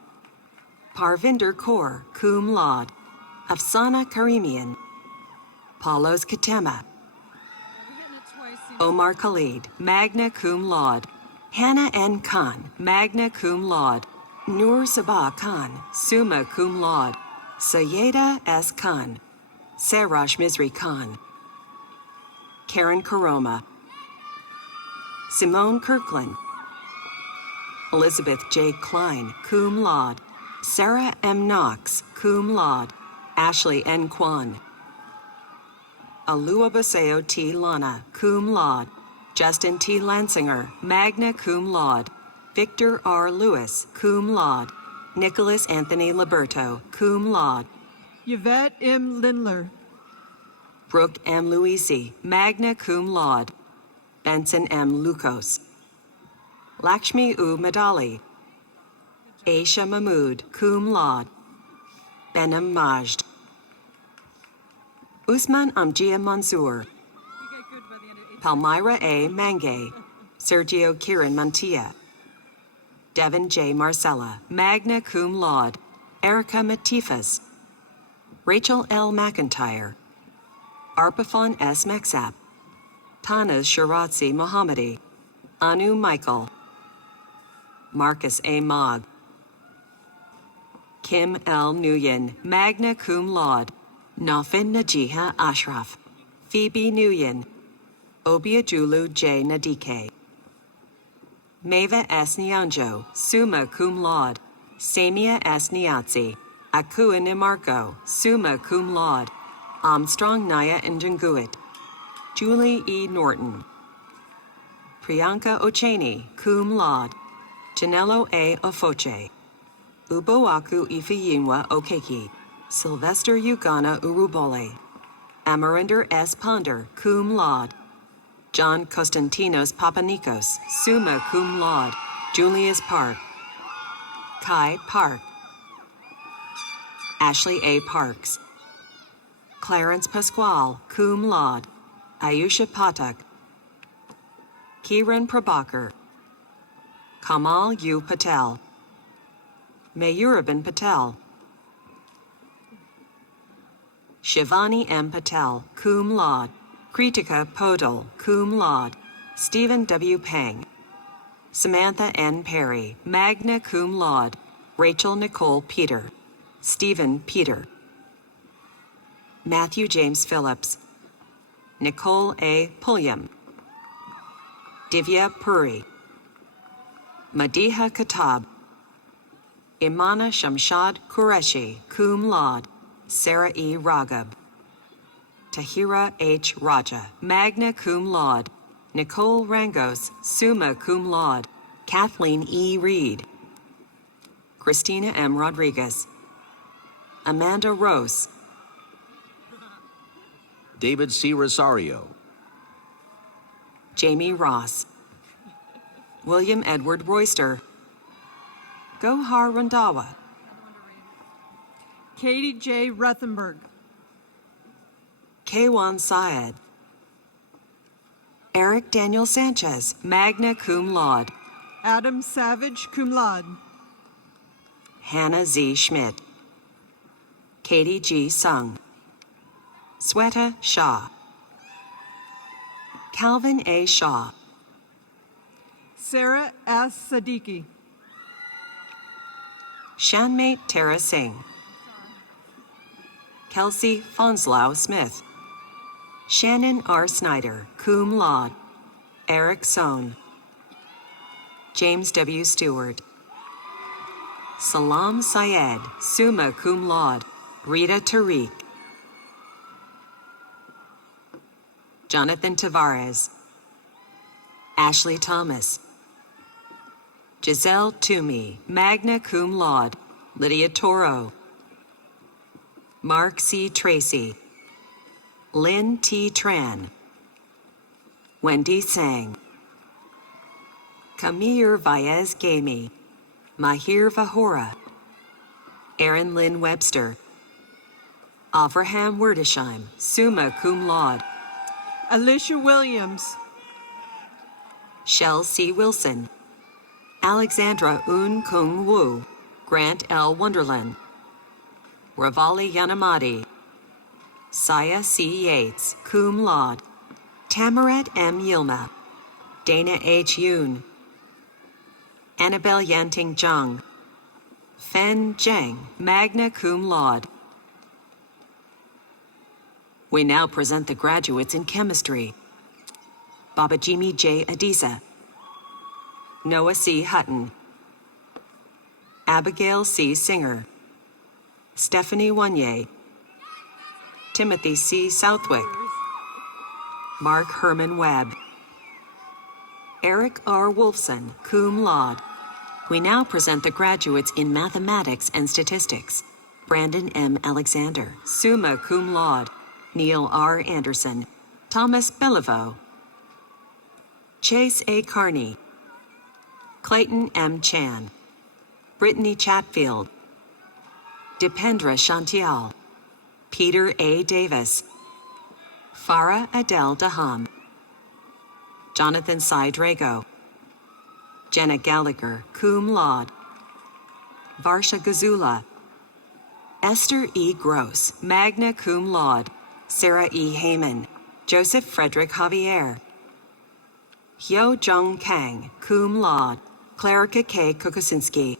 Parvinder Kaur, cum laude. Afsana Karimian. Paulos Katema. Omar Khalid, magna cum laude. Hannah N. Khan, magna cum laude. Noor Sabah Khan, summa cum laude. Sayeda S. Khan. Sarash Mizri Khan. Karen Karoma. Simone Kirkland. Elizabeth J. Klein, cum laude. Sarah M. Knox, cum laude. Ashley N. Kwan. Alua Baseo T. Lana, cum laude. Justin T. Lansinger, magna cum laude. Victor R. Lewis, cum laude. Nicholas Anthony Liberto, cum laude. Yvette M. Lindler. Brooke M. Luisi, magna cum laude. Benson M. Lucas. Lakshmi U. Madali. Aisha Mahmood, cum laude. Benem Majd. Usman Amjia Mansour. Palmyra A. Mangay. Sergio Kiran Mantilla. Devin J. Marcella, magna cum laude. Erica Matifas. Rachel L. McIntyre. Arpafon S. Mexap. Tanaz Sharatzi Mohammadi. Anu Michael. Marcus A. Mogg. Kim L. Nguyen, magna cum laude. Nafin Najiha Ashraf. Phoebe Nguyen. Obiajulu J. Nadike. Meva S. Nyanjo, summa cum laude. Samia S. Niatzi. Akua Nimarco, summa cum laude. Armstrong Naya Njanguit. Julie E. Norton. Priyanka Ocheney, cum laude. Janello A. Ofoche. Uboaku Ifeyinwa Okeki. Sylvester Ugana Urubole. Amarinder S. Ponder, cum laude. John Konstantinos Papanikos, summa cum laude. Julius Park. Kai Park. Ashley A. Parks. Clarence Pasquale, cum laude. Ayusha Patak. Kiran Prabhakar. Kamal U. Patel. Mayurabin Patel. Shivani M. Patel, cum laude. Kritika Podol, cum laude. Stephen W. Pang. Samantha N. Perry, magna cum laude. Rachel Nicole Peter. Stephen Peter. Matthew James Phillips. Nicole A. Pulliam. Divya Puri. Madiha Katab. Imana Shamshad Qureshi, cum laude. Sarah E. Raghab. Tahira H. Raja, magna cum laude. Nicole Rangos, summa cum laude. Kathleen E. Reed. Christina M. Rodriguez. Amanda Rose. David C. Rosario. Jamie Ross. William Edward Royster. Gohar Randawa. Katie J. Ruthenberg. Kaywan Syed. Eric Daniel Sanchez, magna cum laude. Adam Savage, cum laude. Hannah Z. Schmidt. Katie G. Sung. Sweta Shah. Calvin A. Shaw. Sarah S. Siddiqui. Shanmate Tara Singh. Kelsey Fonslau Smith. Shannon R. Snyder, cum laude. Eric Sohn. James W. Stewart. Salam Syed, summa cum laude, Rita Tariq. Jonathan Tavares. Ashley Thomas. Giselle Toomey, magna cum laude, Lydia Toro. Mark C. Tracy. Lynn T. Tran. Wendy Sang. Kamir Vaez Gamey. Mahir Vahora. Aaron Lynn Webster. Avraham Werdesheim, summa cum laude. Alicia Williams. Shel C. Wilson. Alexandra Un Kung Wu. Grant L. Wonderland. Ravali Yanamadi. Saya C. Yates, cum laude. Tamaret M. Yilma. Dana H. Yoon. Annabelle Yanting Zhang. Fen Zheng, magna cum laude. We now present the graduates in chemistry. Babajimi J. Adisa. Noah C. Hutton. Abigail C. Singer. Stephanie Wanye. Timothy C. Southwick. Mark Herman Webb. Eric R. Wolfson, cum laude. We now present the graduates in mathematics and statistics. Brandon M. Alexander, summa cum laude. Neil R. Anderson. Thomas Beliveau. Chase A. Carney. Clayton M. Chan. Brittany Chatfield. Dipendra Shantial. Peter A. Davis. Farah Adele Daham. Jonathan Cy Drago. Jenna Gallagher, cum laude. Varsha Gazula. Esther E. Gross, magna cum laude. Sarah E. Heyman. Joseph Frederick Javier. Hyo Jung Kang, cum laude. Klarica K. Kukusinski.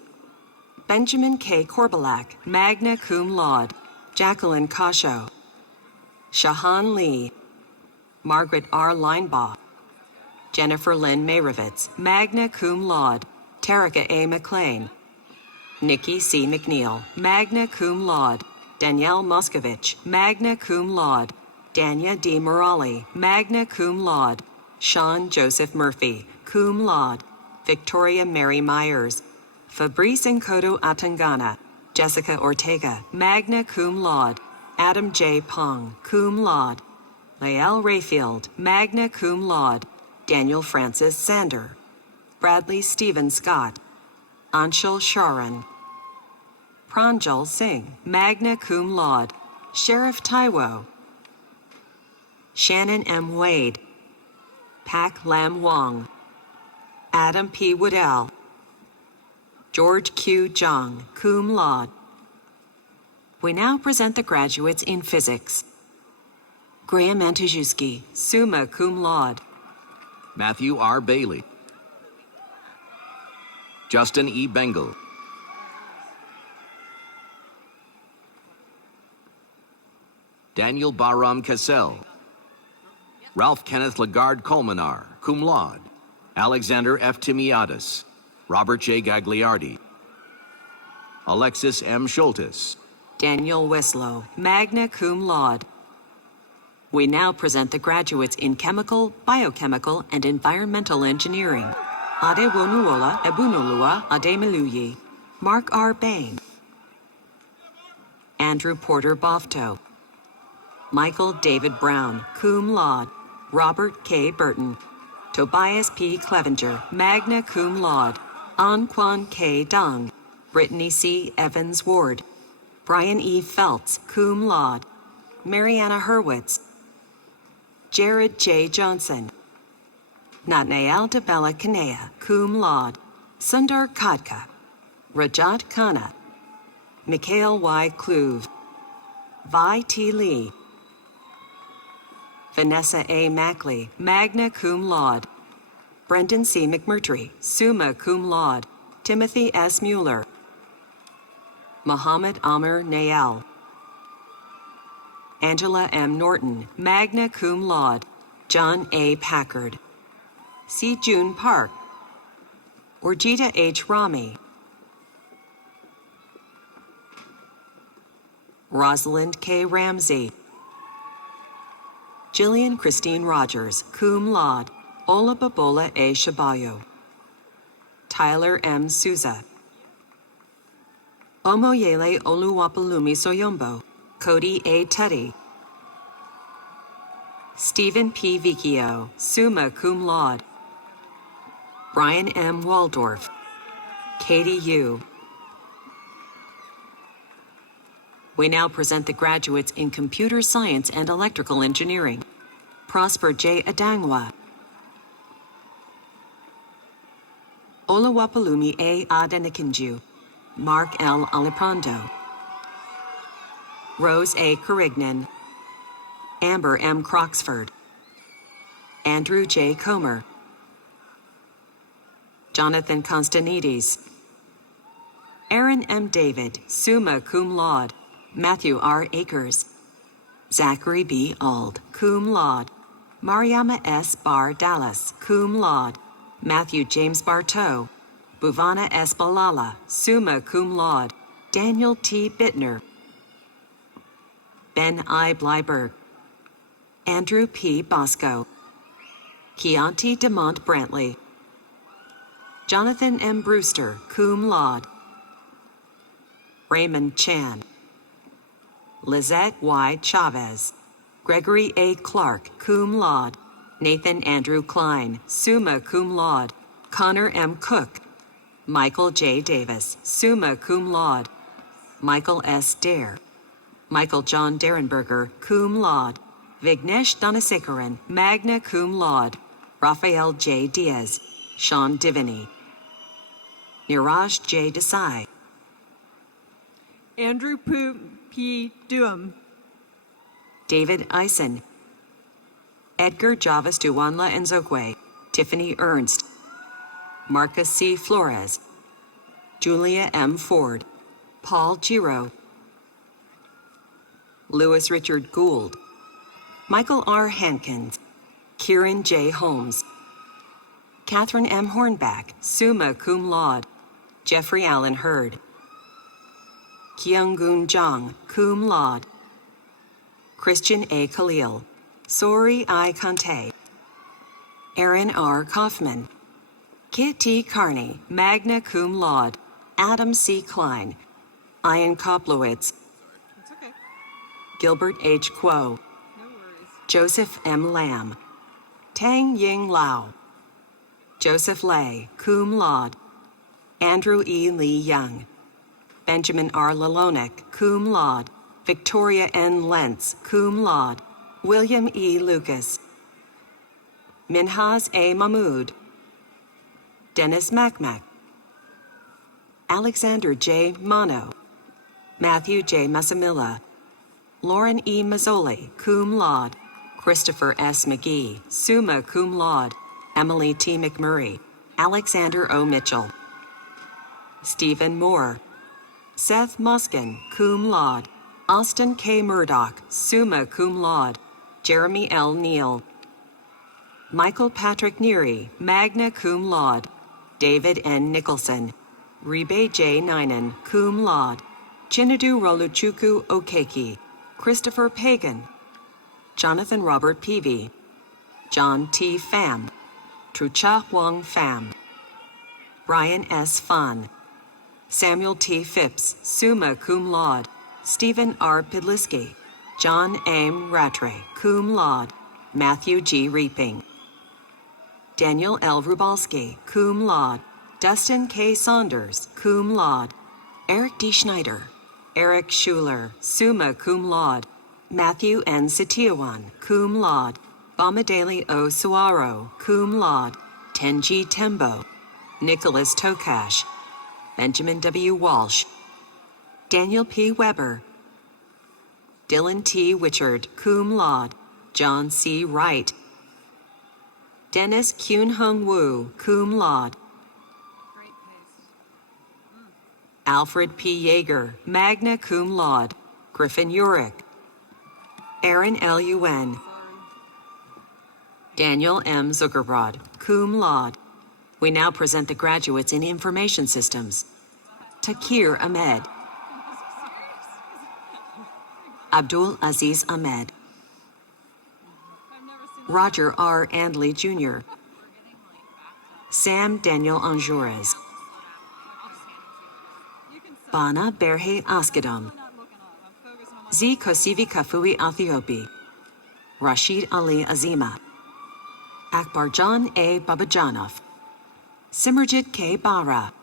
Benjamin K. Korbalak, magna cum laude. Jacqueline Kasho. Shahan Lee. Margaret R. Linebaugh. Jennifer Lynn Mayrovitz, magna cum laude. Tarika A. McLean. Nikki C. McNeil, magna cum laude. Danielle Moskovich, magna cum laude. Dania D. Morali, magna cum laude. Sean Joseph Murphy, cum laude. Victoria Mary Myers. Fabrice Nkodo Atangana. Jessica Ortega, magna cum laude. Adam J. Pong, cum laude. Lael Rayfield, magna cum laude. Daniel Francis Sander. Bradley Stephen Scott. Anshul Sharan. Pranjal Singh, magna cum laude. Sheriff Taiwo. Shannon M. Wade. Pak Lam Wong. Adam P. Woodell. George Q. Jong, cum laude. We now present the graduates in physics. Graham Antojewski, summa cum laude. Matthew R. Bailey. Justin E. Bengal. Daniel Bahram Cassell. Ralph Kenneth Lagarde Colmenar, cum laude. Alexander F. Timiadis. Robert J. Gagliardi. Alexis M. Schultes. Daniel Weslow, magna cum laude. We now present the graduates in chemical, biochemical, and environmental engineering. Adewonuola Ebunolua Ademeluyi. Mark R. Bain. Andrew Porter Bofto. Michael David Brown, cum laude. Robert K. Burton. Tobias P. Clevenger, magna cum laude. Anquan K. Dong. Brittany C. Evans Ward. Brian E. Feltz, cum laude. Mariana Hurwitz. Jared J. Johnson. Natnael Debella Kanea, cum laude. Sundar Kadka. Rajat Khanna. Mikhail Y. Kluve. Vi T. Lee. Vanessa A. Mackley, magna cum laude. Brendan C. McMurtry, summa cum laude. Timothy S. Mueller. Muhammad Amr Nayal. Angela M. Norton, magna cum laude. John A. Packard. C. June Park. Orjita H. Rami, Rosalind K. Ramsey, Jillian Christine Rogers, cum laude, Olababola A. Shabayo, Tyler M. Souza, Omoyele Oluwapalumi Soyombo, Cody A. Tutty, Stephen P. Vicchio, summa cum laude, Brian M. Waldorf, Katie Yu. We now present the graduates in Computer Science and Electrical Engineering. Prosper J. Adangwa, Olawapalumi A. Adenikinju, Mark L. Aliprando, Rose A. Carignan, Amber M. Croxford, Andrew J. Comer, Jonathan Constantidis, Aaron M. David, summa cum laude, Matthew R. Akers, Zachary B. Ald, cum laude, Mariama S. Bar Dallas, cum laude, Matthew James Bartow, Bhuvana S. Balala, summa cum laude, Daniel T. Bittner, Ben I. Blyberg, Andrew P. Bosco, Chianti DeMont Brantley, Jonathan M. Brewster, cum laude, Raymond Chan, Lizette Y. Chavez, Gregory A. Clark, cum laude, Nathan Andrew Klein, summa cum laude, Connor M. Cook, Michael J. Davis, summa cum laude, Michael S. Dare, Michael John Derenberger, cum laude, Vignesh Dhanasekaran, magna cum laude, Raphael J. Diaz, Sean Divany, Niraj J. Desai, Andrew P. Duham, David Eisen, Edgar Javas Duwanla Nzokwe, Tiffany Ernst, Marcus C. Flores, Julia M. Ford, Paul Giro, Louis Richard Gould, Michael R. Hankins, Kieran J. Holmes, Catherine M. Hornback, summa cum laude, Jeffrey Allen Hurd, Kyunggun Jang, cum laude, Christian A. Khalil, Sori I. Kante, Aaron R. Kaufman, Kit T. Carney, magna cum laude, Adam C. Klein, Ian Koplowitz, it's okay, Gilbert H. Kuo, no worries. Joseph M. Lamb, Tang Ying Lau, Joseph Lay, cum laude, Andrew E. Lee Young, Benjamin R. Lalonek, cum laude, Victoria N. Lentz, cum laude, William E. Lucas, Minhaz A. Mahmood, Dennis Macmac, Alexander J. Mono, Matthew J. Masamila, Lauren E. Mazzoli, cum laude, Christopher S. McGee, summa cum laude, Emily T. McMurray, Alexander O. Mitchell, Stephen Moore, Seth Muskin, cum laude, Austin K. Murdoch, summa cum laude, Jeremy L. Neal, Michael Patrick Neary, magna cum laude, David N. Nicholson, Rebe J. Ninan, cum laude, Chinadu Roluchuku Okeki, Christopher Pagan, Jonathan Robert Peavy, John T. Pham, Trucha Huang Pham, Brian S. Fan, Samuel T. Phipps, summa cum laude, Stephen R. Pidliski, John M. Rattray, cum laude, Matthew G. Reaping, Daniel L. Rubalski, cum laude, Dustin K. Saunders, cum laude, Eric D. Schneider, Eric Schuler, summa cum laude, Matthew N. Setiawan, cum laude, Bamadeli O. Suaro, cum laude, Tenji Tembo, Nicholas Tokash, Benjamin W. Walsh, Daniel P. Weber, Dylan T. Wichard, cum laude, John C. Wright, Dennis Kyun Hung Woo, cum laude, Alfred P. Yeager, magna cum laude, Griffin Urick, Aaron L. Yuen, Daniel M. Zuckerbrod, cum laude, We now present the graduates in Information Systems. Takir Ahmed. Abdul Aziz Ahmed. Roger R. Andley Jr. Sam Daniel Anjures. Bana Berhe Askadam. Z. Kosivi Kafui Athiopi. Rashid Ali Azima. Akbar John A. Babajanov. Simerjit K. Bara.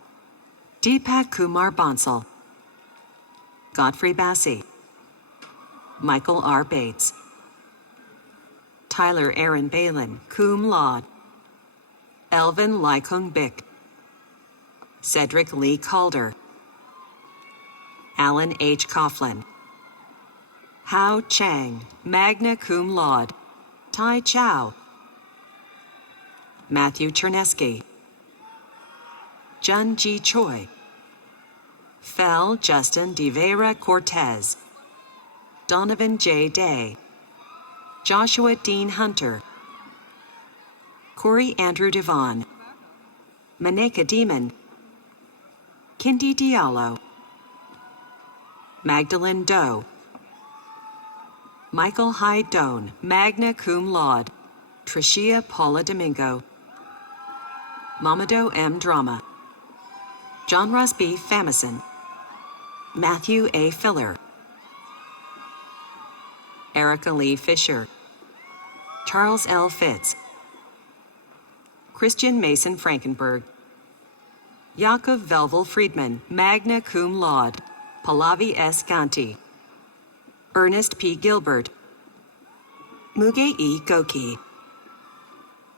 Deepak Kumar Bansal. Godfrey Bassi. Michael R. Bates. Tyler Aaron Balin, cum laude. Elvin Laikung Bick. Cedric Lee Calder. Alan H. Coughlin. Hao Chang, magna cum laude. Tai Chow. Matthew Chernesky. Jun Ji Choi. Fel Justin De Vera Cortez. Donovan J. Day. Joshua Dean Hunter. Corey Andrew Devon. Maneka Demon. Kindi Diallo. Magdalene Doe. Michael Hyde Doan, magna cum laude. Tricia Paula Domingo. Mamadou M. Drama. John Ross B. Famison. Matthew A. Filler. Erica Lee Fisher. Charles L. Fitz. Christian Mason Frankenberg. Yaakov Velvel Friedman, magna cum laude. Pallavi S. Ganti. Ernest P. Gilbert. Muge E. Goki.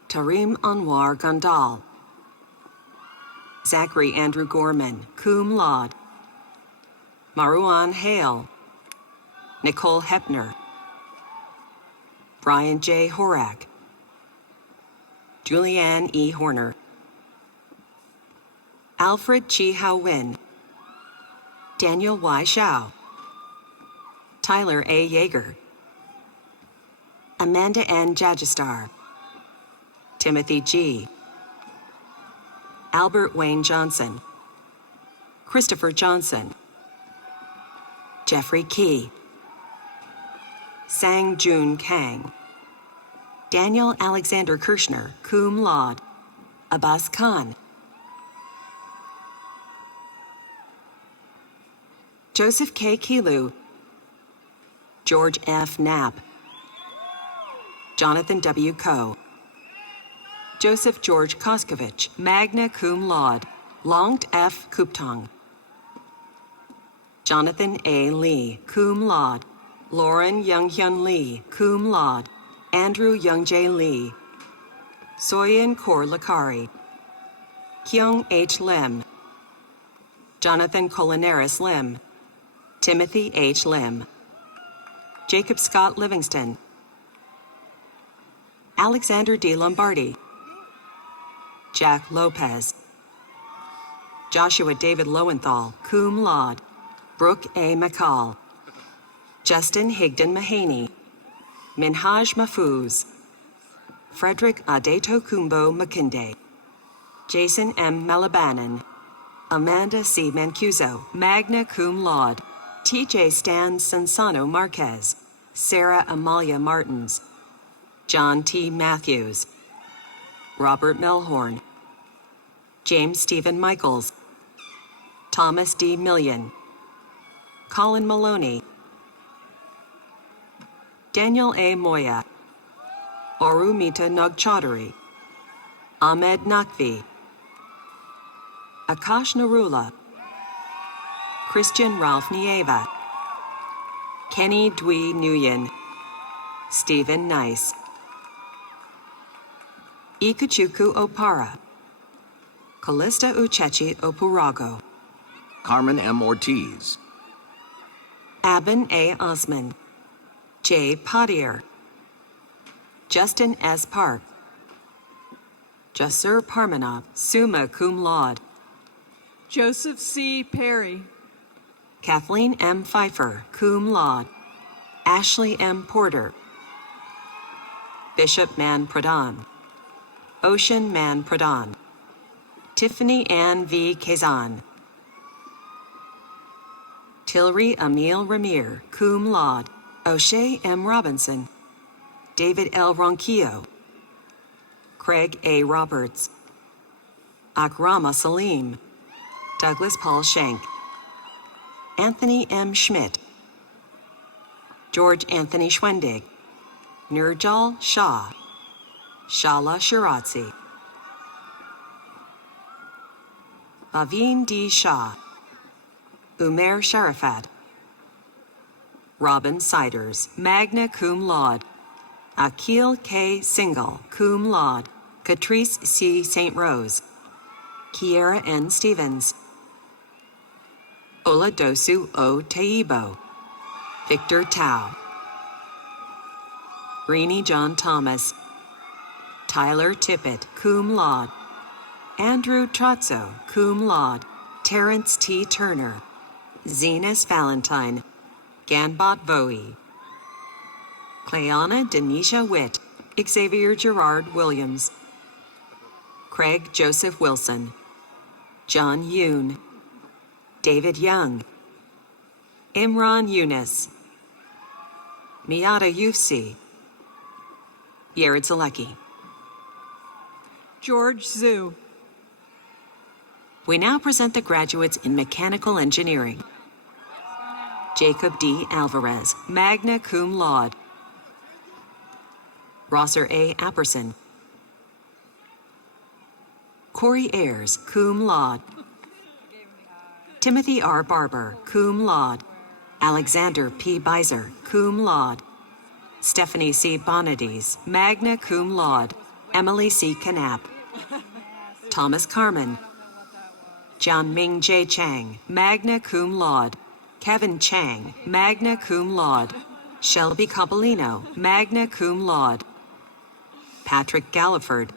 Tarim Anwar Gandal. Zachary Andrew Gorman, cum laude. Marouane Hale. Nicole Hepner. Brian J. Horak. Julianne E. Horner. Alfred Chi Hao Win. Daniel Y. Shao. Tyler A. Yeager. Amanda N. Jagistar. Timothy G. Albert Wayne Johnson. Christopher Johnson. Jeffrey Key. Sang Jun Kang. Daniel Alexander Kirshner, cum laude. Abbas Khan. Joseph K. Kilu. George F. Knapp. Jonathan W. Coe. Joseph George Koskovich, magna cum laude. Longt F. Kuptong. Jonathan A. Lee, cum laude. Lauren Younghyun Lee, cum laude. Andrew Youngjae Lee. Soyen Kor Lakari. Kyung H. Lim. Jonathan Colinaris Lim. Timothy H. Lim. Jacob Scott Livingston. Alexander D. Lombardi. Jack Lopez. Joshua David Lowenthal, cum laude. Brooke A. McCall. Justin Higdon Mahaney. Minhaj Mahfouz. Frederick Adeto Kumbo Makinde. Jason M. Malabanan. Amanda C. Mancuso, magna cum laude. TJ Stan Sansano Marquez. Sarah Amalia Martins. John T. Matthews. Robert Melhorn. James Stephen Michaels. Thomas D. Million. Colin Maloney. Daniel A. Moya. Orumita Nogchaudhary. Ahmed Nakvi. Akash Narula. Christian Ralph Nieva. Kenny Dwi Nguyen. Stephen Nice. Ikachuku Opara. Callista Uchechi Opurago. Carmen M. Ortiz. Abin A. Osman. Jay Pottier. Justin S. Park. Jasur Parmanov, summa cum laude. Joseph C. Perry. Kathleen M. Pfeiffer, cum laude. Ashley M. Porter. Bishop Man Pradhan. Ocean Man Pradhan. Tiffany Ann V. Kazan. Tilry Emile Ramir, cum laude. O'Shea M. Robinson. David L. Ronquillo. Craig A. Roberts. Akrama Salim. Douglas Paul Schenk. Anthony M. Schmidt. George Anthony Schwendig. Nurjal Shah. Shala Shirazi. Bhaveen D. Shah. Umair Sharafat. Robin Siders, magna cum laude. Akil K. Singal, cum laude. Catrice C. St. Rose. Kiera N. Stevens. Oladosu O. Taibo. Victor Tao. Rini John Thomas. Tyler Tippett, cum laude. Andrew Trotzo, cum laude. Terrence T. Turner. Zenas Valentine. Ganbot Bowie. Cleana Denisha Witt. Xavier Gerard Williams. Craig Joseph Wilson. John Yoon. David Young. Imran Yunus. Miata Yufsi. Yared Zalecki. George Zhu. We now present the graduates in mechanical engineering. Jacob D. Alvarez, magna cum laude. Rosser A. Apperson. Corey Ayers, cum laude. Timothy R. Barber, cum laude. Alexander P. Beiser, cum laude. Stephanie C. Bonadies, magna cum laude. Emily C. Knapp. Thomas Carmen. John Ming J. Chang, magna cum laude. Kevin Chang, magna cum laude. Shelby Coppolino, magna cum laude. Patrick Galliford.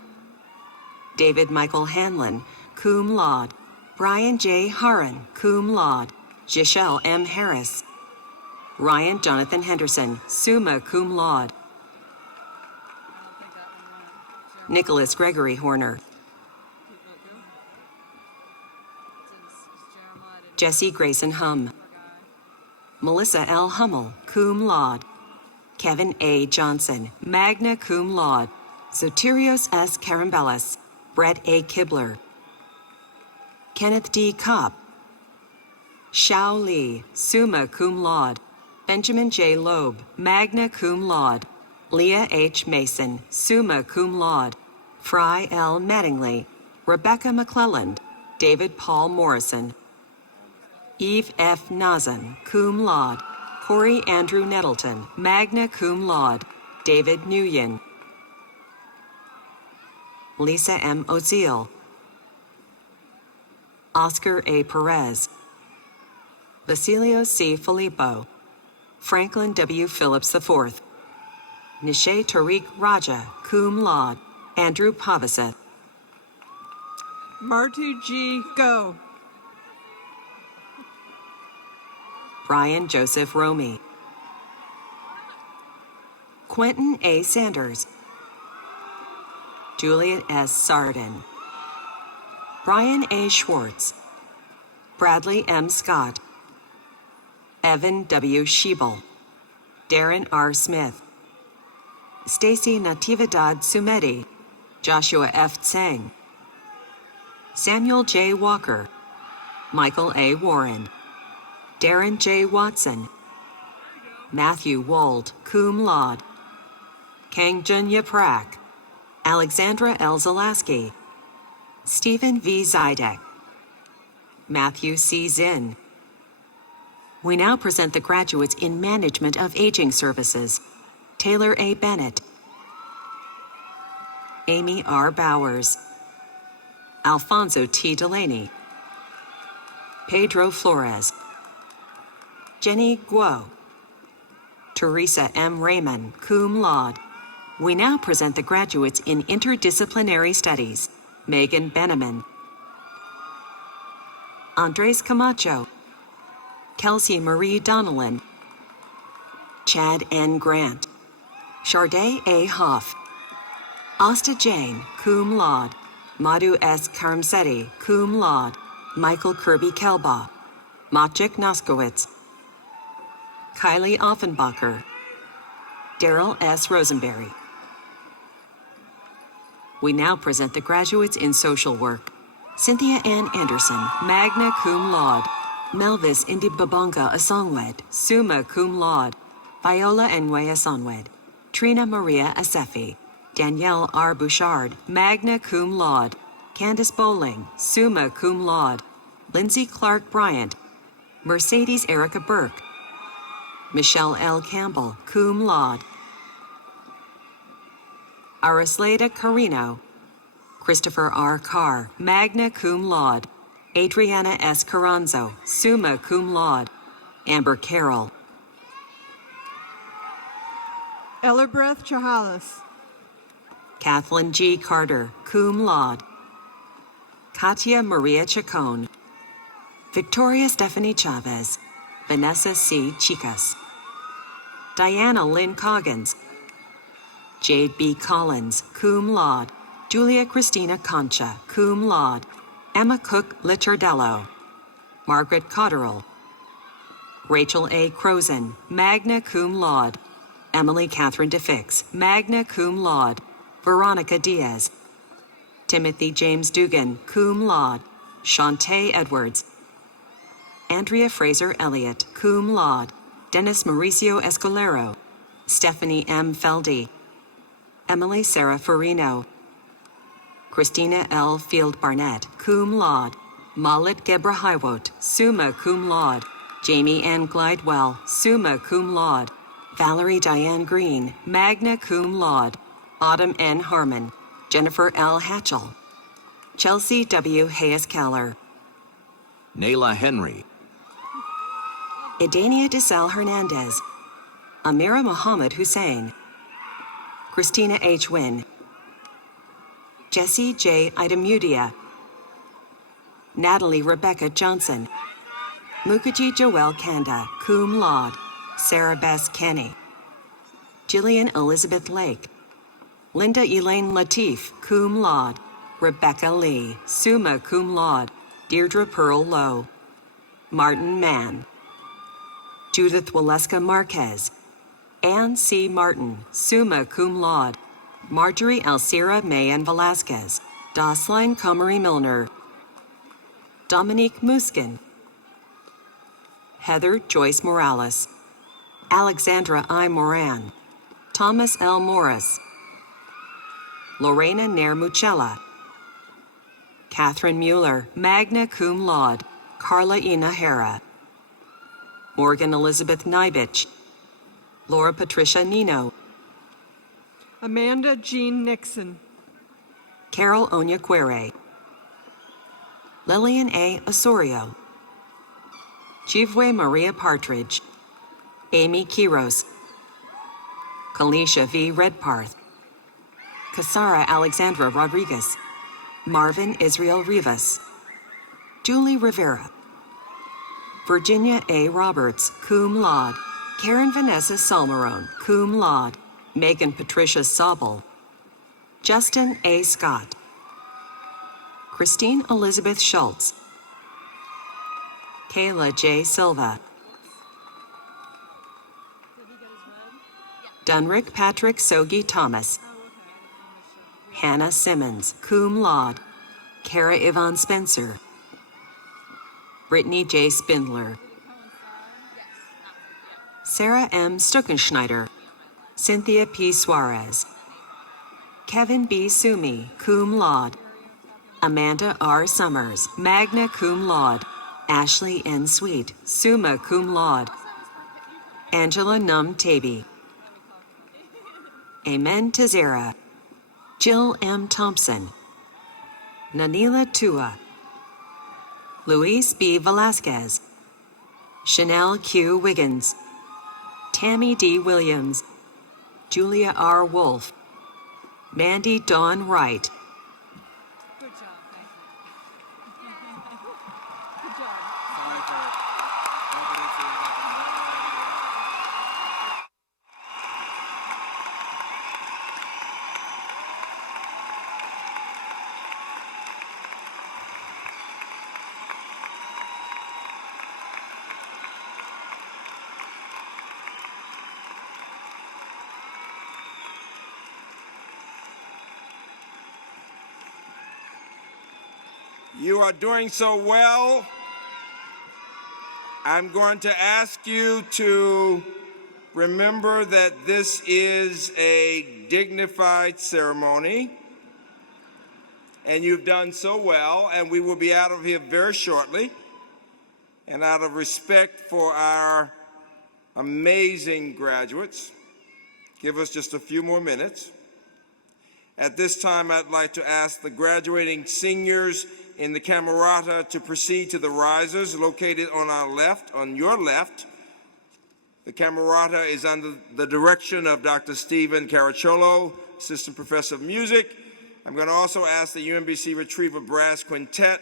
David Michael Hanlon, cum laude. Brian J. Haran, cum laude. Giselle M. Harris. Ryan Jonathan Henderson, summa cum laude. Nicholas Gregory Horner. Jesse Grayson Hum. Melissa L. Hummel, cum laude. Kevin A. Johnson, magna cum laude. Soterios S. Carambellis. Brett A. Kibler. Kenneth D. Kopp. Xiao Li, summa cum laude. Benjamin J. Loeb, magna cum laude. Leah H. Mason, summa cum laude. Fry L. Mattingly. Rebecca McClelland. David Paul Morrison. Eve F. Nazan, cum laude. Corey Andrew Nettleton, magna cum laude. David Nguyen. Lisa M. Oziel. Oscar A. Perez. Basilio C. Filippo. Franklin W. Phillips IV. Nishay Tariq Raja, cum laude. Andrew Pavaseth. Martu G. Go. Brian Joseph Romy. Quentin A. Sanders. Juliet S. Sardin. Brian A. Schwartz. Bradley M. Scott. Evan W. Schiebel. Darren R. Smith. Stacy Natividad Sumedi. Joshua F. Tseng. Samuel J. Walker. Michael A. Warren. Darren J. Watson. Matthew Wald, cum laude. Kangjun Yaprak. Alexandra L. Zalaski. Stephen V. Zidek. Matthew C. Zinn. We now present the graduates in Management of Aging Services. Taylor A. Bennett. Amy R. Bowers. Alfonso T. Delaney. Pedro Flores. Jenny Guo. Teresa M. Raymond, cum laude. We now present the graduates in Interdisciplinary Studies. Megan Beneman. Andres Camacho. Kelsey Marie Donnellan. Chad N. Grant. Charday A. Hoff. Asta Jane, cum laude. Madhu S. Karamseti, cum laude. Michael Kirby Kelbaugh. Maciek Noskowitz. Kylie Offenbacher. Daryl S. Rosenberry. We now present the graduates in social work. Cynthia Ann Anderson, magna cum laude. Melvis Indibabonga Asongwed, summa cum laude. Viola Enwe Asonwed. Trina Maria Asefi. Danielle R. Bouchard, magna cum laude. Candace Bowling, summa cum laude. Lindsay Clark Bryant. Mercedes Erica Burke. Michelle L. Campbell, cum laude. Arisleda Carino. Christopher R. Carr, magna cum laude. Adriana S. Carranzo, summa cum laude. Amber Carroll. Elibreth Chahalis. Kathleen G. Carter, cum laude. Katia Maria Chacon. Victoria Stephanie Chavez. Vanessa C. Chicas. Diana Lynn Coggins. Jade B. Collins, cum laude. Julia Christina Concha, cum laude. Emma Cook Lichardello. Margaret Cotterill. Rachel A. Crozen, magna cum laude. Emily Catherine DeFix, magna cum laude. Veronica Diaz. Timothy James Dugan, cum laude. Shantae Edwards. Andrea Fraser Elliott, cum laude. Dennis Mauricio Escolero. Stephanie M. Feldy. Emily Sarah Farino. Christina L. Field Barnett, cum laude. Malit Gebra Highwoat, summa cum laude. Jamie N. Glidewell, summa cum laude. Valerie Diane Green, magna cum laude. Autumn N. Harmon. Jennifer L. Hatchell. Chelsea W. Hayes Keller. Nayla Henry. Edania Desal Hernandez. Amira Mohammed Hussein. Christina H. Wynn. Jessie J. Idamudia. Natalie Rebecca Johnson. Mukherjee Joelle Kanda, cum laude. Sarah Bess Kenny. Jillian Elizabeth Lake. Linda Elaine Latif, cum laude. Rebecca Lee, summa cum laude. Deirdre Pearl Lowe. Martin Mann. Judith Waleska Marquez. Ann C. Martin, summa cum laude. Marjorie Alcira Mayan Velasquez. Dosline Comery Milner. Dominique Muskin. Heather Joyce Morales. Alexandra I. Moran. Thomas L. Morris. Lorena Nair Mucella. Catherine Mueller, magna cum laude. Carla E. Nahara. Morgan Elizabeth Nybich. Laura Patricia Nino. Amanda Jean Nixon. Carol Onyaquere. Lillian A. Osorio. Chivwe Maria Partridge. Amy Quiros. Kalisha V. Redparth. Casara Alexandra Rodriguez. Marvin Israel Rivas. Julie Rivera. Virginia A. Roberts, cum laude. Karen Vanessa Salmarone, cum laude. Megan Patricia Sobel. Justin A. Scott. Christine Elizabeth Schultz. Kayla J. Silva. Dunrick Patrick Sogi Thomas. Hannah Simmons, cum laude. Kara Yvonne Spencer. Brittany J. Spindler. Sarah M. Stuckenschneider. Cynthia P. Suarez. Kevin B. Sumi, cum laude. Amanda R. Summers, magna cum laude. Ashley N. Sweet, summa cum laude. Angela Num Taby. Amen Tazera. Jill M. Thompson. Nanila Tua. Luis B. Velasquez. Chanel Q. Wiggins. Tammy D. Williams. Julia R. Wolf. Mandy Dawn Wright. Good job, thank you. Good job. You are doing so well. I'm going to ask you to remember that this is a dignified ceremony, and you've done so well, and we will be out of here very shortly. And out of respect for our amazing graduates, give us just a few more minutes. At this time, I'd like to ask the graduating seniors in the Camerata to proceed to the risers located on our left, on your left. The Camerata is under the direction of Dr. Stephen Caracciolo, Assistant Professor of Music. I'm going to also ask the UMBC Retriever Brass Quintet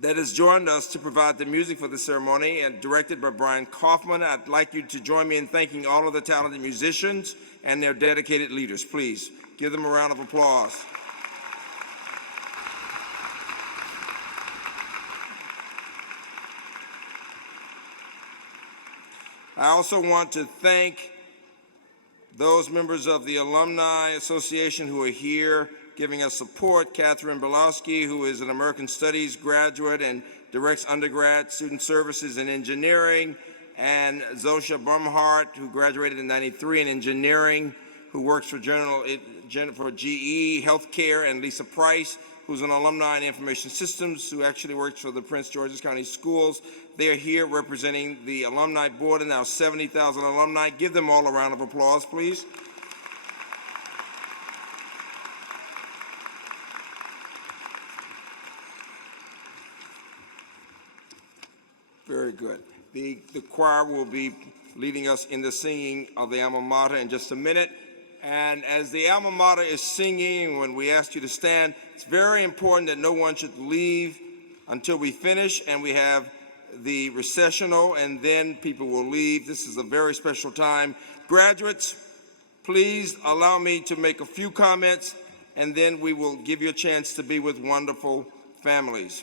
that has joined us to provide the music for the ceremony, and directed by Brian Kaufman. I'd like you to join me in thanking all of the talented musicians and their dedicated leaders. Please give them a round of applause. I also want to thank those members of the Alumni Association who are here giving us support. Catherine Belowski, who is an American Studies graduate and directs undergrad student services in engineering, and Zosha Brumhart, who graduated in '93 in engineering, who works for GE Healthcare, and Lisa Price, who's an alumni in information systems, who actually works for the Prince George's County Schools. They're here representing the alumni board and our 70,000 alumni. Give them all a round of applause, please. Very good. The choir will be leading us in the singing of the alma mater in just a minute. And as the alma mater is singing, when we ask you to stand, it's very important that no one should leave until we finish and we have the recessional, and then people will leave. This is a very special time. Graduates, please allow me to make a few comments, and then we will give you a chance to be with wonderful families.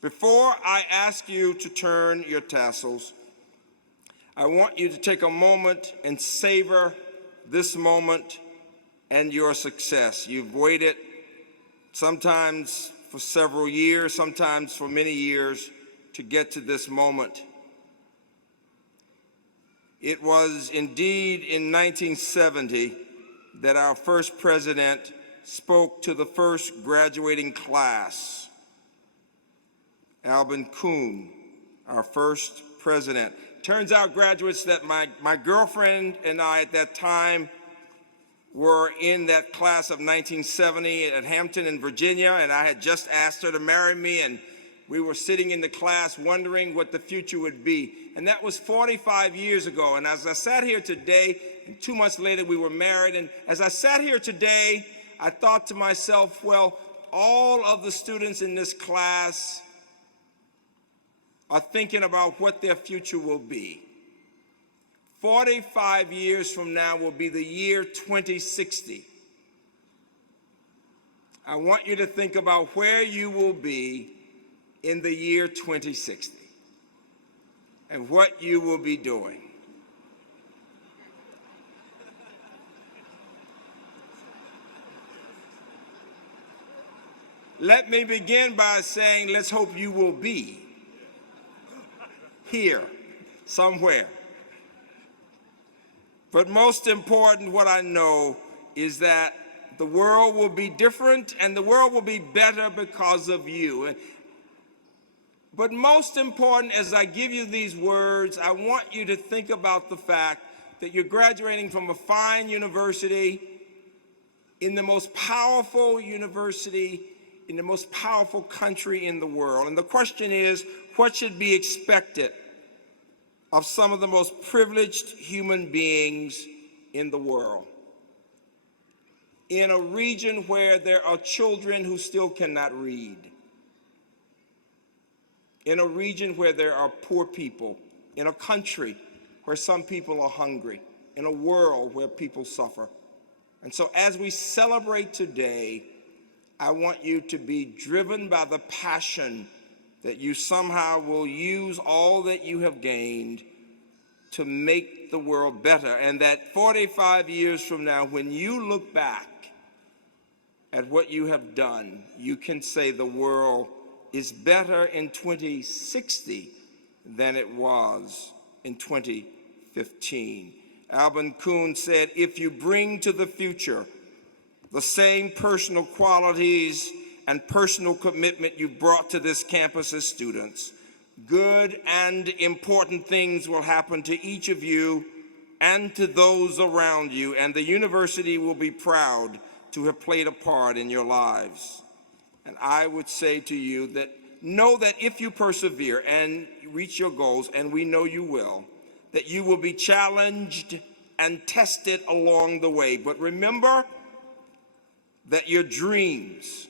Before I ask you to turn your tassels, I want you to take a moment and savor this moment and your success. You've waited sometimes for several years, sometimes for many years, to get to this moment. It was indeed in 1970 that our first president spoke to the first graduating class. Alvin Kuhn, our first president. Turns out, graduates, that my girlfriend and I at that time were in that class of 1970 at Hampton in Virginia, and I had just asked her to marry me, and we were sitting in the class wondering what the future would be. And that was 45 years ago. And as I sat here today, and 2 months later we were married, and as I sat here today, I thought to myself, well, all of the students in this class are thinking about what their future will be. 45 years from now will be the year 2060. I want you to think about where you will be in the year 2060 and what you will be doing. Let me begin by saying, let's hope you will be here somewhere. But most important, what I know is that the world will be different and the world will be better because of you. But most important, as I give you these words, I want you to think about the fact that you're graduating from a fine university, in the most powerful university, in the most powerful country in the world. And the question is, what should be expected of some of the most privileged human beings in the world? In a region where there are children who still cannot read, in a region where there are poor people, in a country where some people are hungry, in a world where people suffer. And so as we celebrate today, I want you to be driven by the passion that you somehow will use all that you have gained to make the world better. And that 45 years from now, when you look back at what you have done, you can say the world is better in 2060 than it was in 2015. Alvin Kuhn said, if you bring to the future the same personal qualities and personal commitment you brought to this campus as students, good and important things will happen to each of you and to those around you, and the university will be proud to have played a part in your lives. And I would say to you that know that if you persevere and reach your goals, and we know you will, that you will be challenged and tested along the way. But remember that your dreams,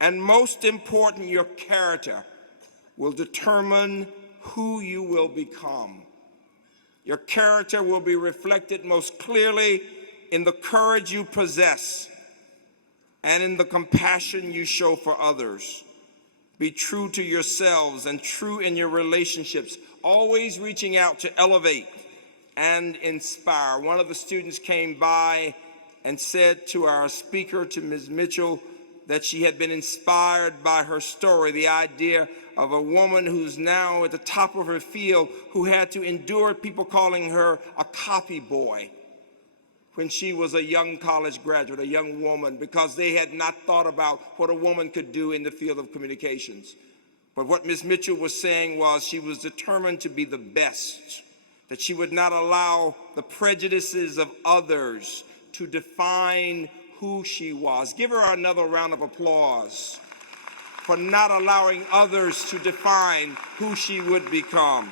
and most important, your character, will determine who you will become. Your character will be reflected most clearly in the courage you possess and in the compassion you show for others. Be true to yourselves and true in your relationships, always reaching out to elevate and inspire. One of the students came by and said to our speaker, to Ms. Mitchell, that she had been inspired by her story, the idea of a woman who's now at the top of her field who had to endure people calling her a copy boy when she was a young college graduate, a young woman, because they had not thought about what a woman could do in the field of communications. But what Ms. Mitchell was saying was she was determined to be the best, that she would not allow the prejudices of others to define who she was. Give her another round of applause for not allowing others to define who she would become.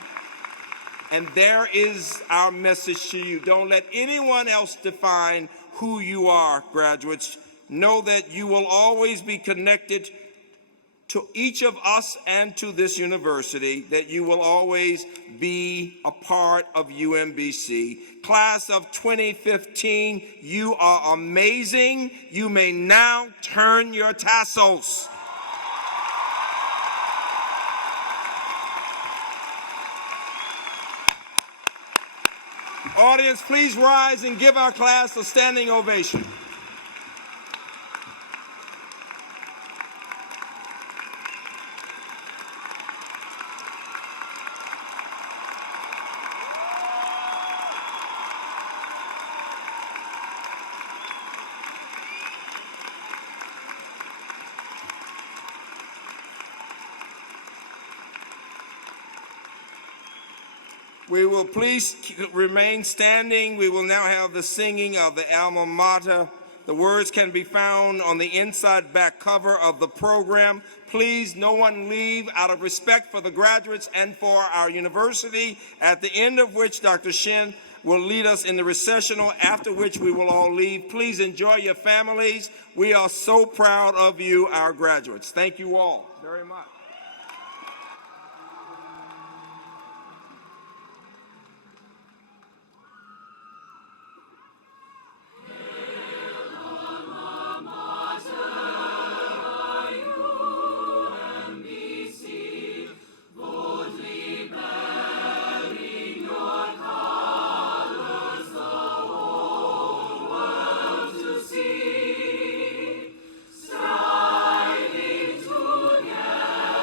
And there is our message to you. Don't let anyone else define who you are, graduates. Know that you will always be connected to each of us and to this university, that you will always be a part of UMBC. Class of 2015, you are amazing. You may now turn your tassels. Audience, please rise and give our class a standing ovation. We will please remain standing. We will now have the singing of the alma mater. The words can be found on the inside back cover of the program. Please, no one leave out of respect for the graduates and for our university, at the end of which Dr. Shin will lead us in the recessional, after which we will all leave. Please enjoy your families. We are so proud of you, our graduates. Thank you all very much. Striving together.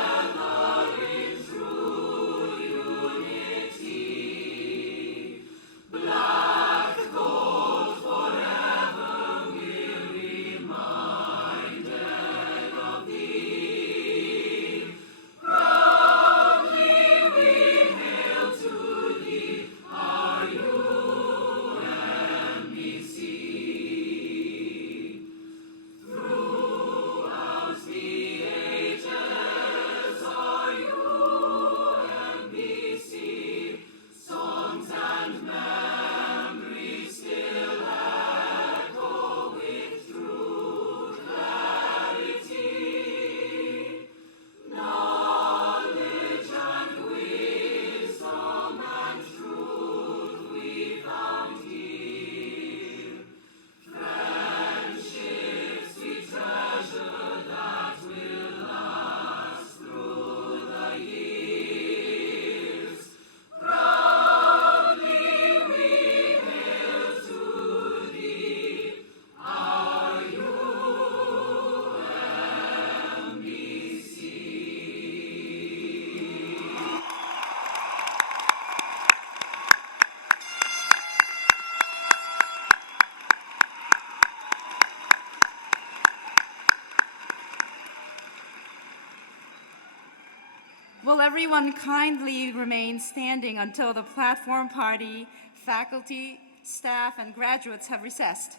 Will everyone kindly remain standing until the platform party, faculty, staff, and graduates have recessed?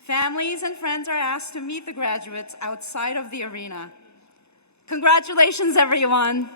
Families and friends are asked to meet the graduates outside of the arena. Congratulations, everyone.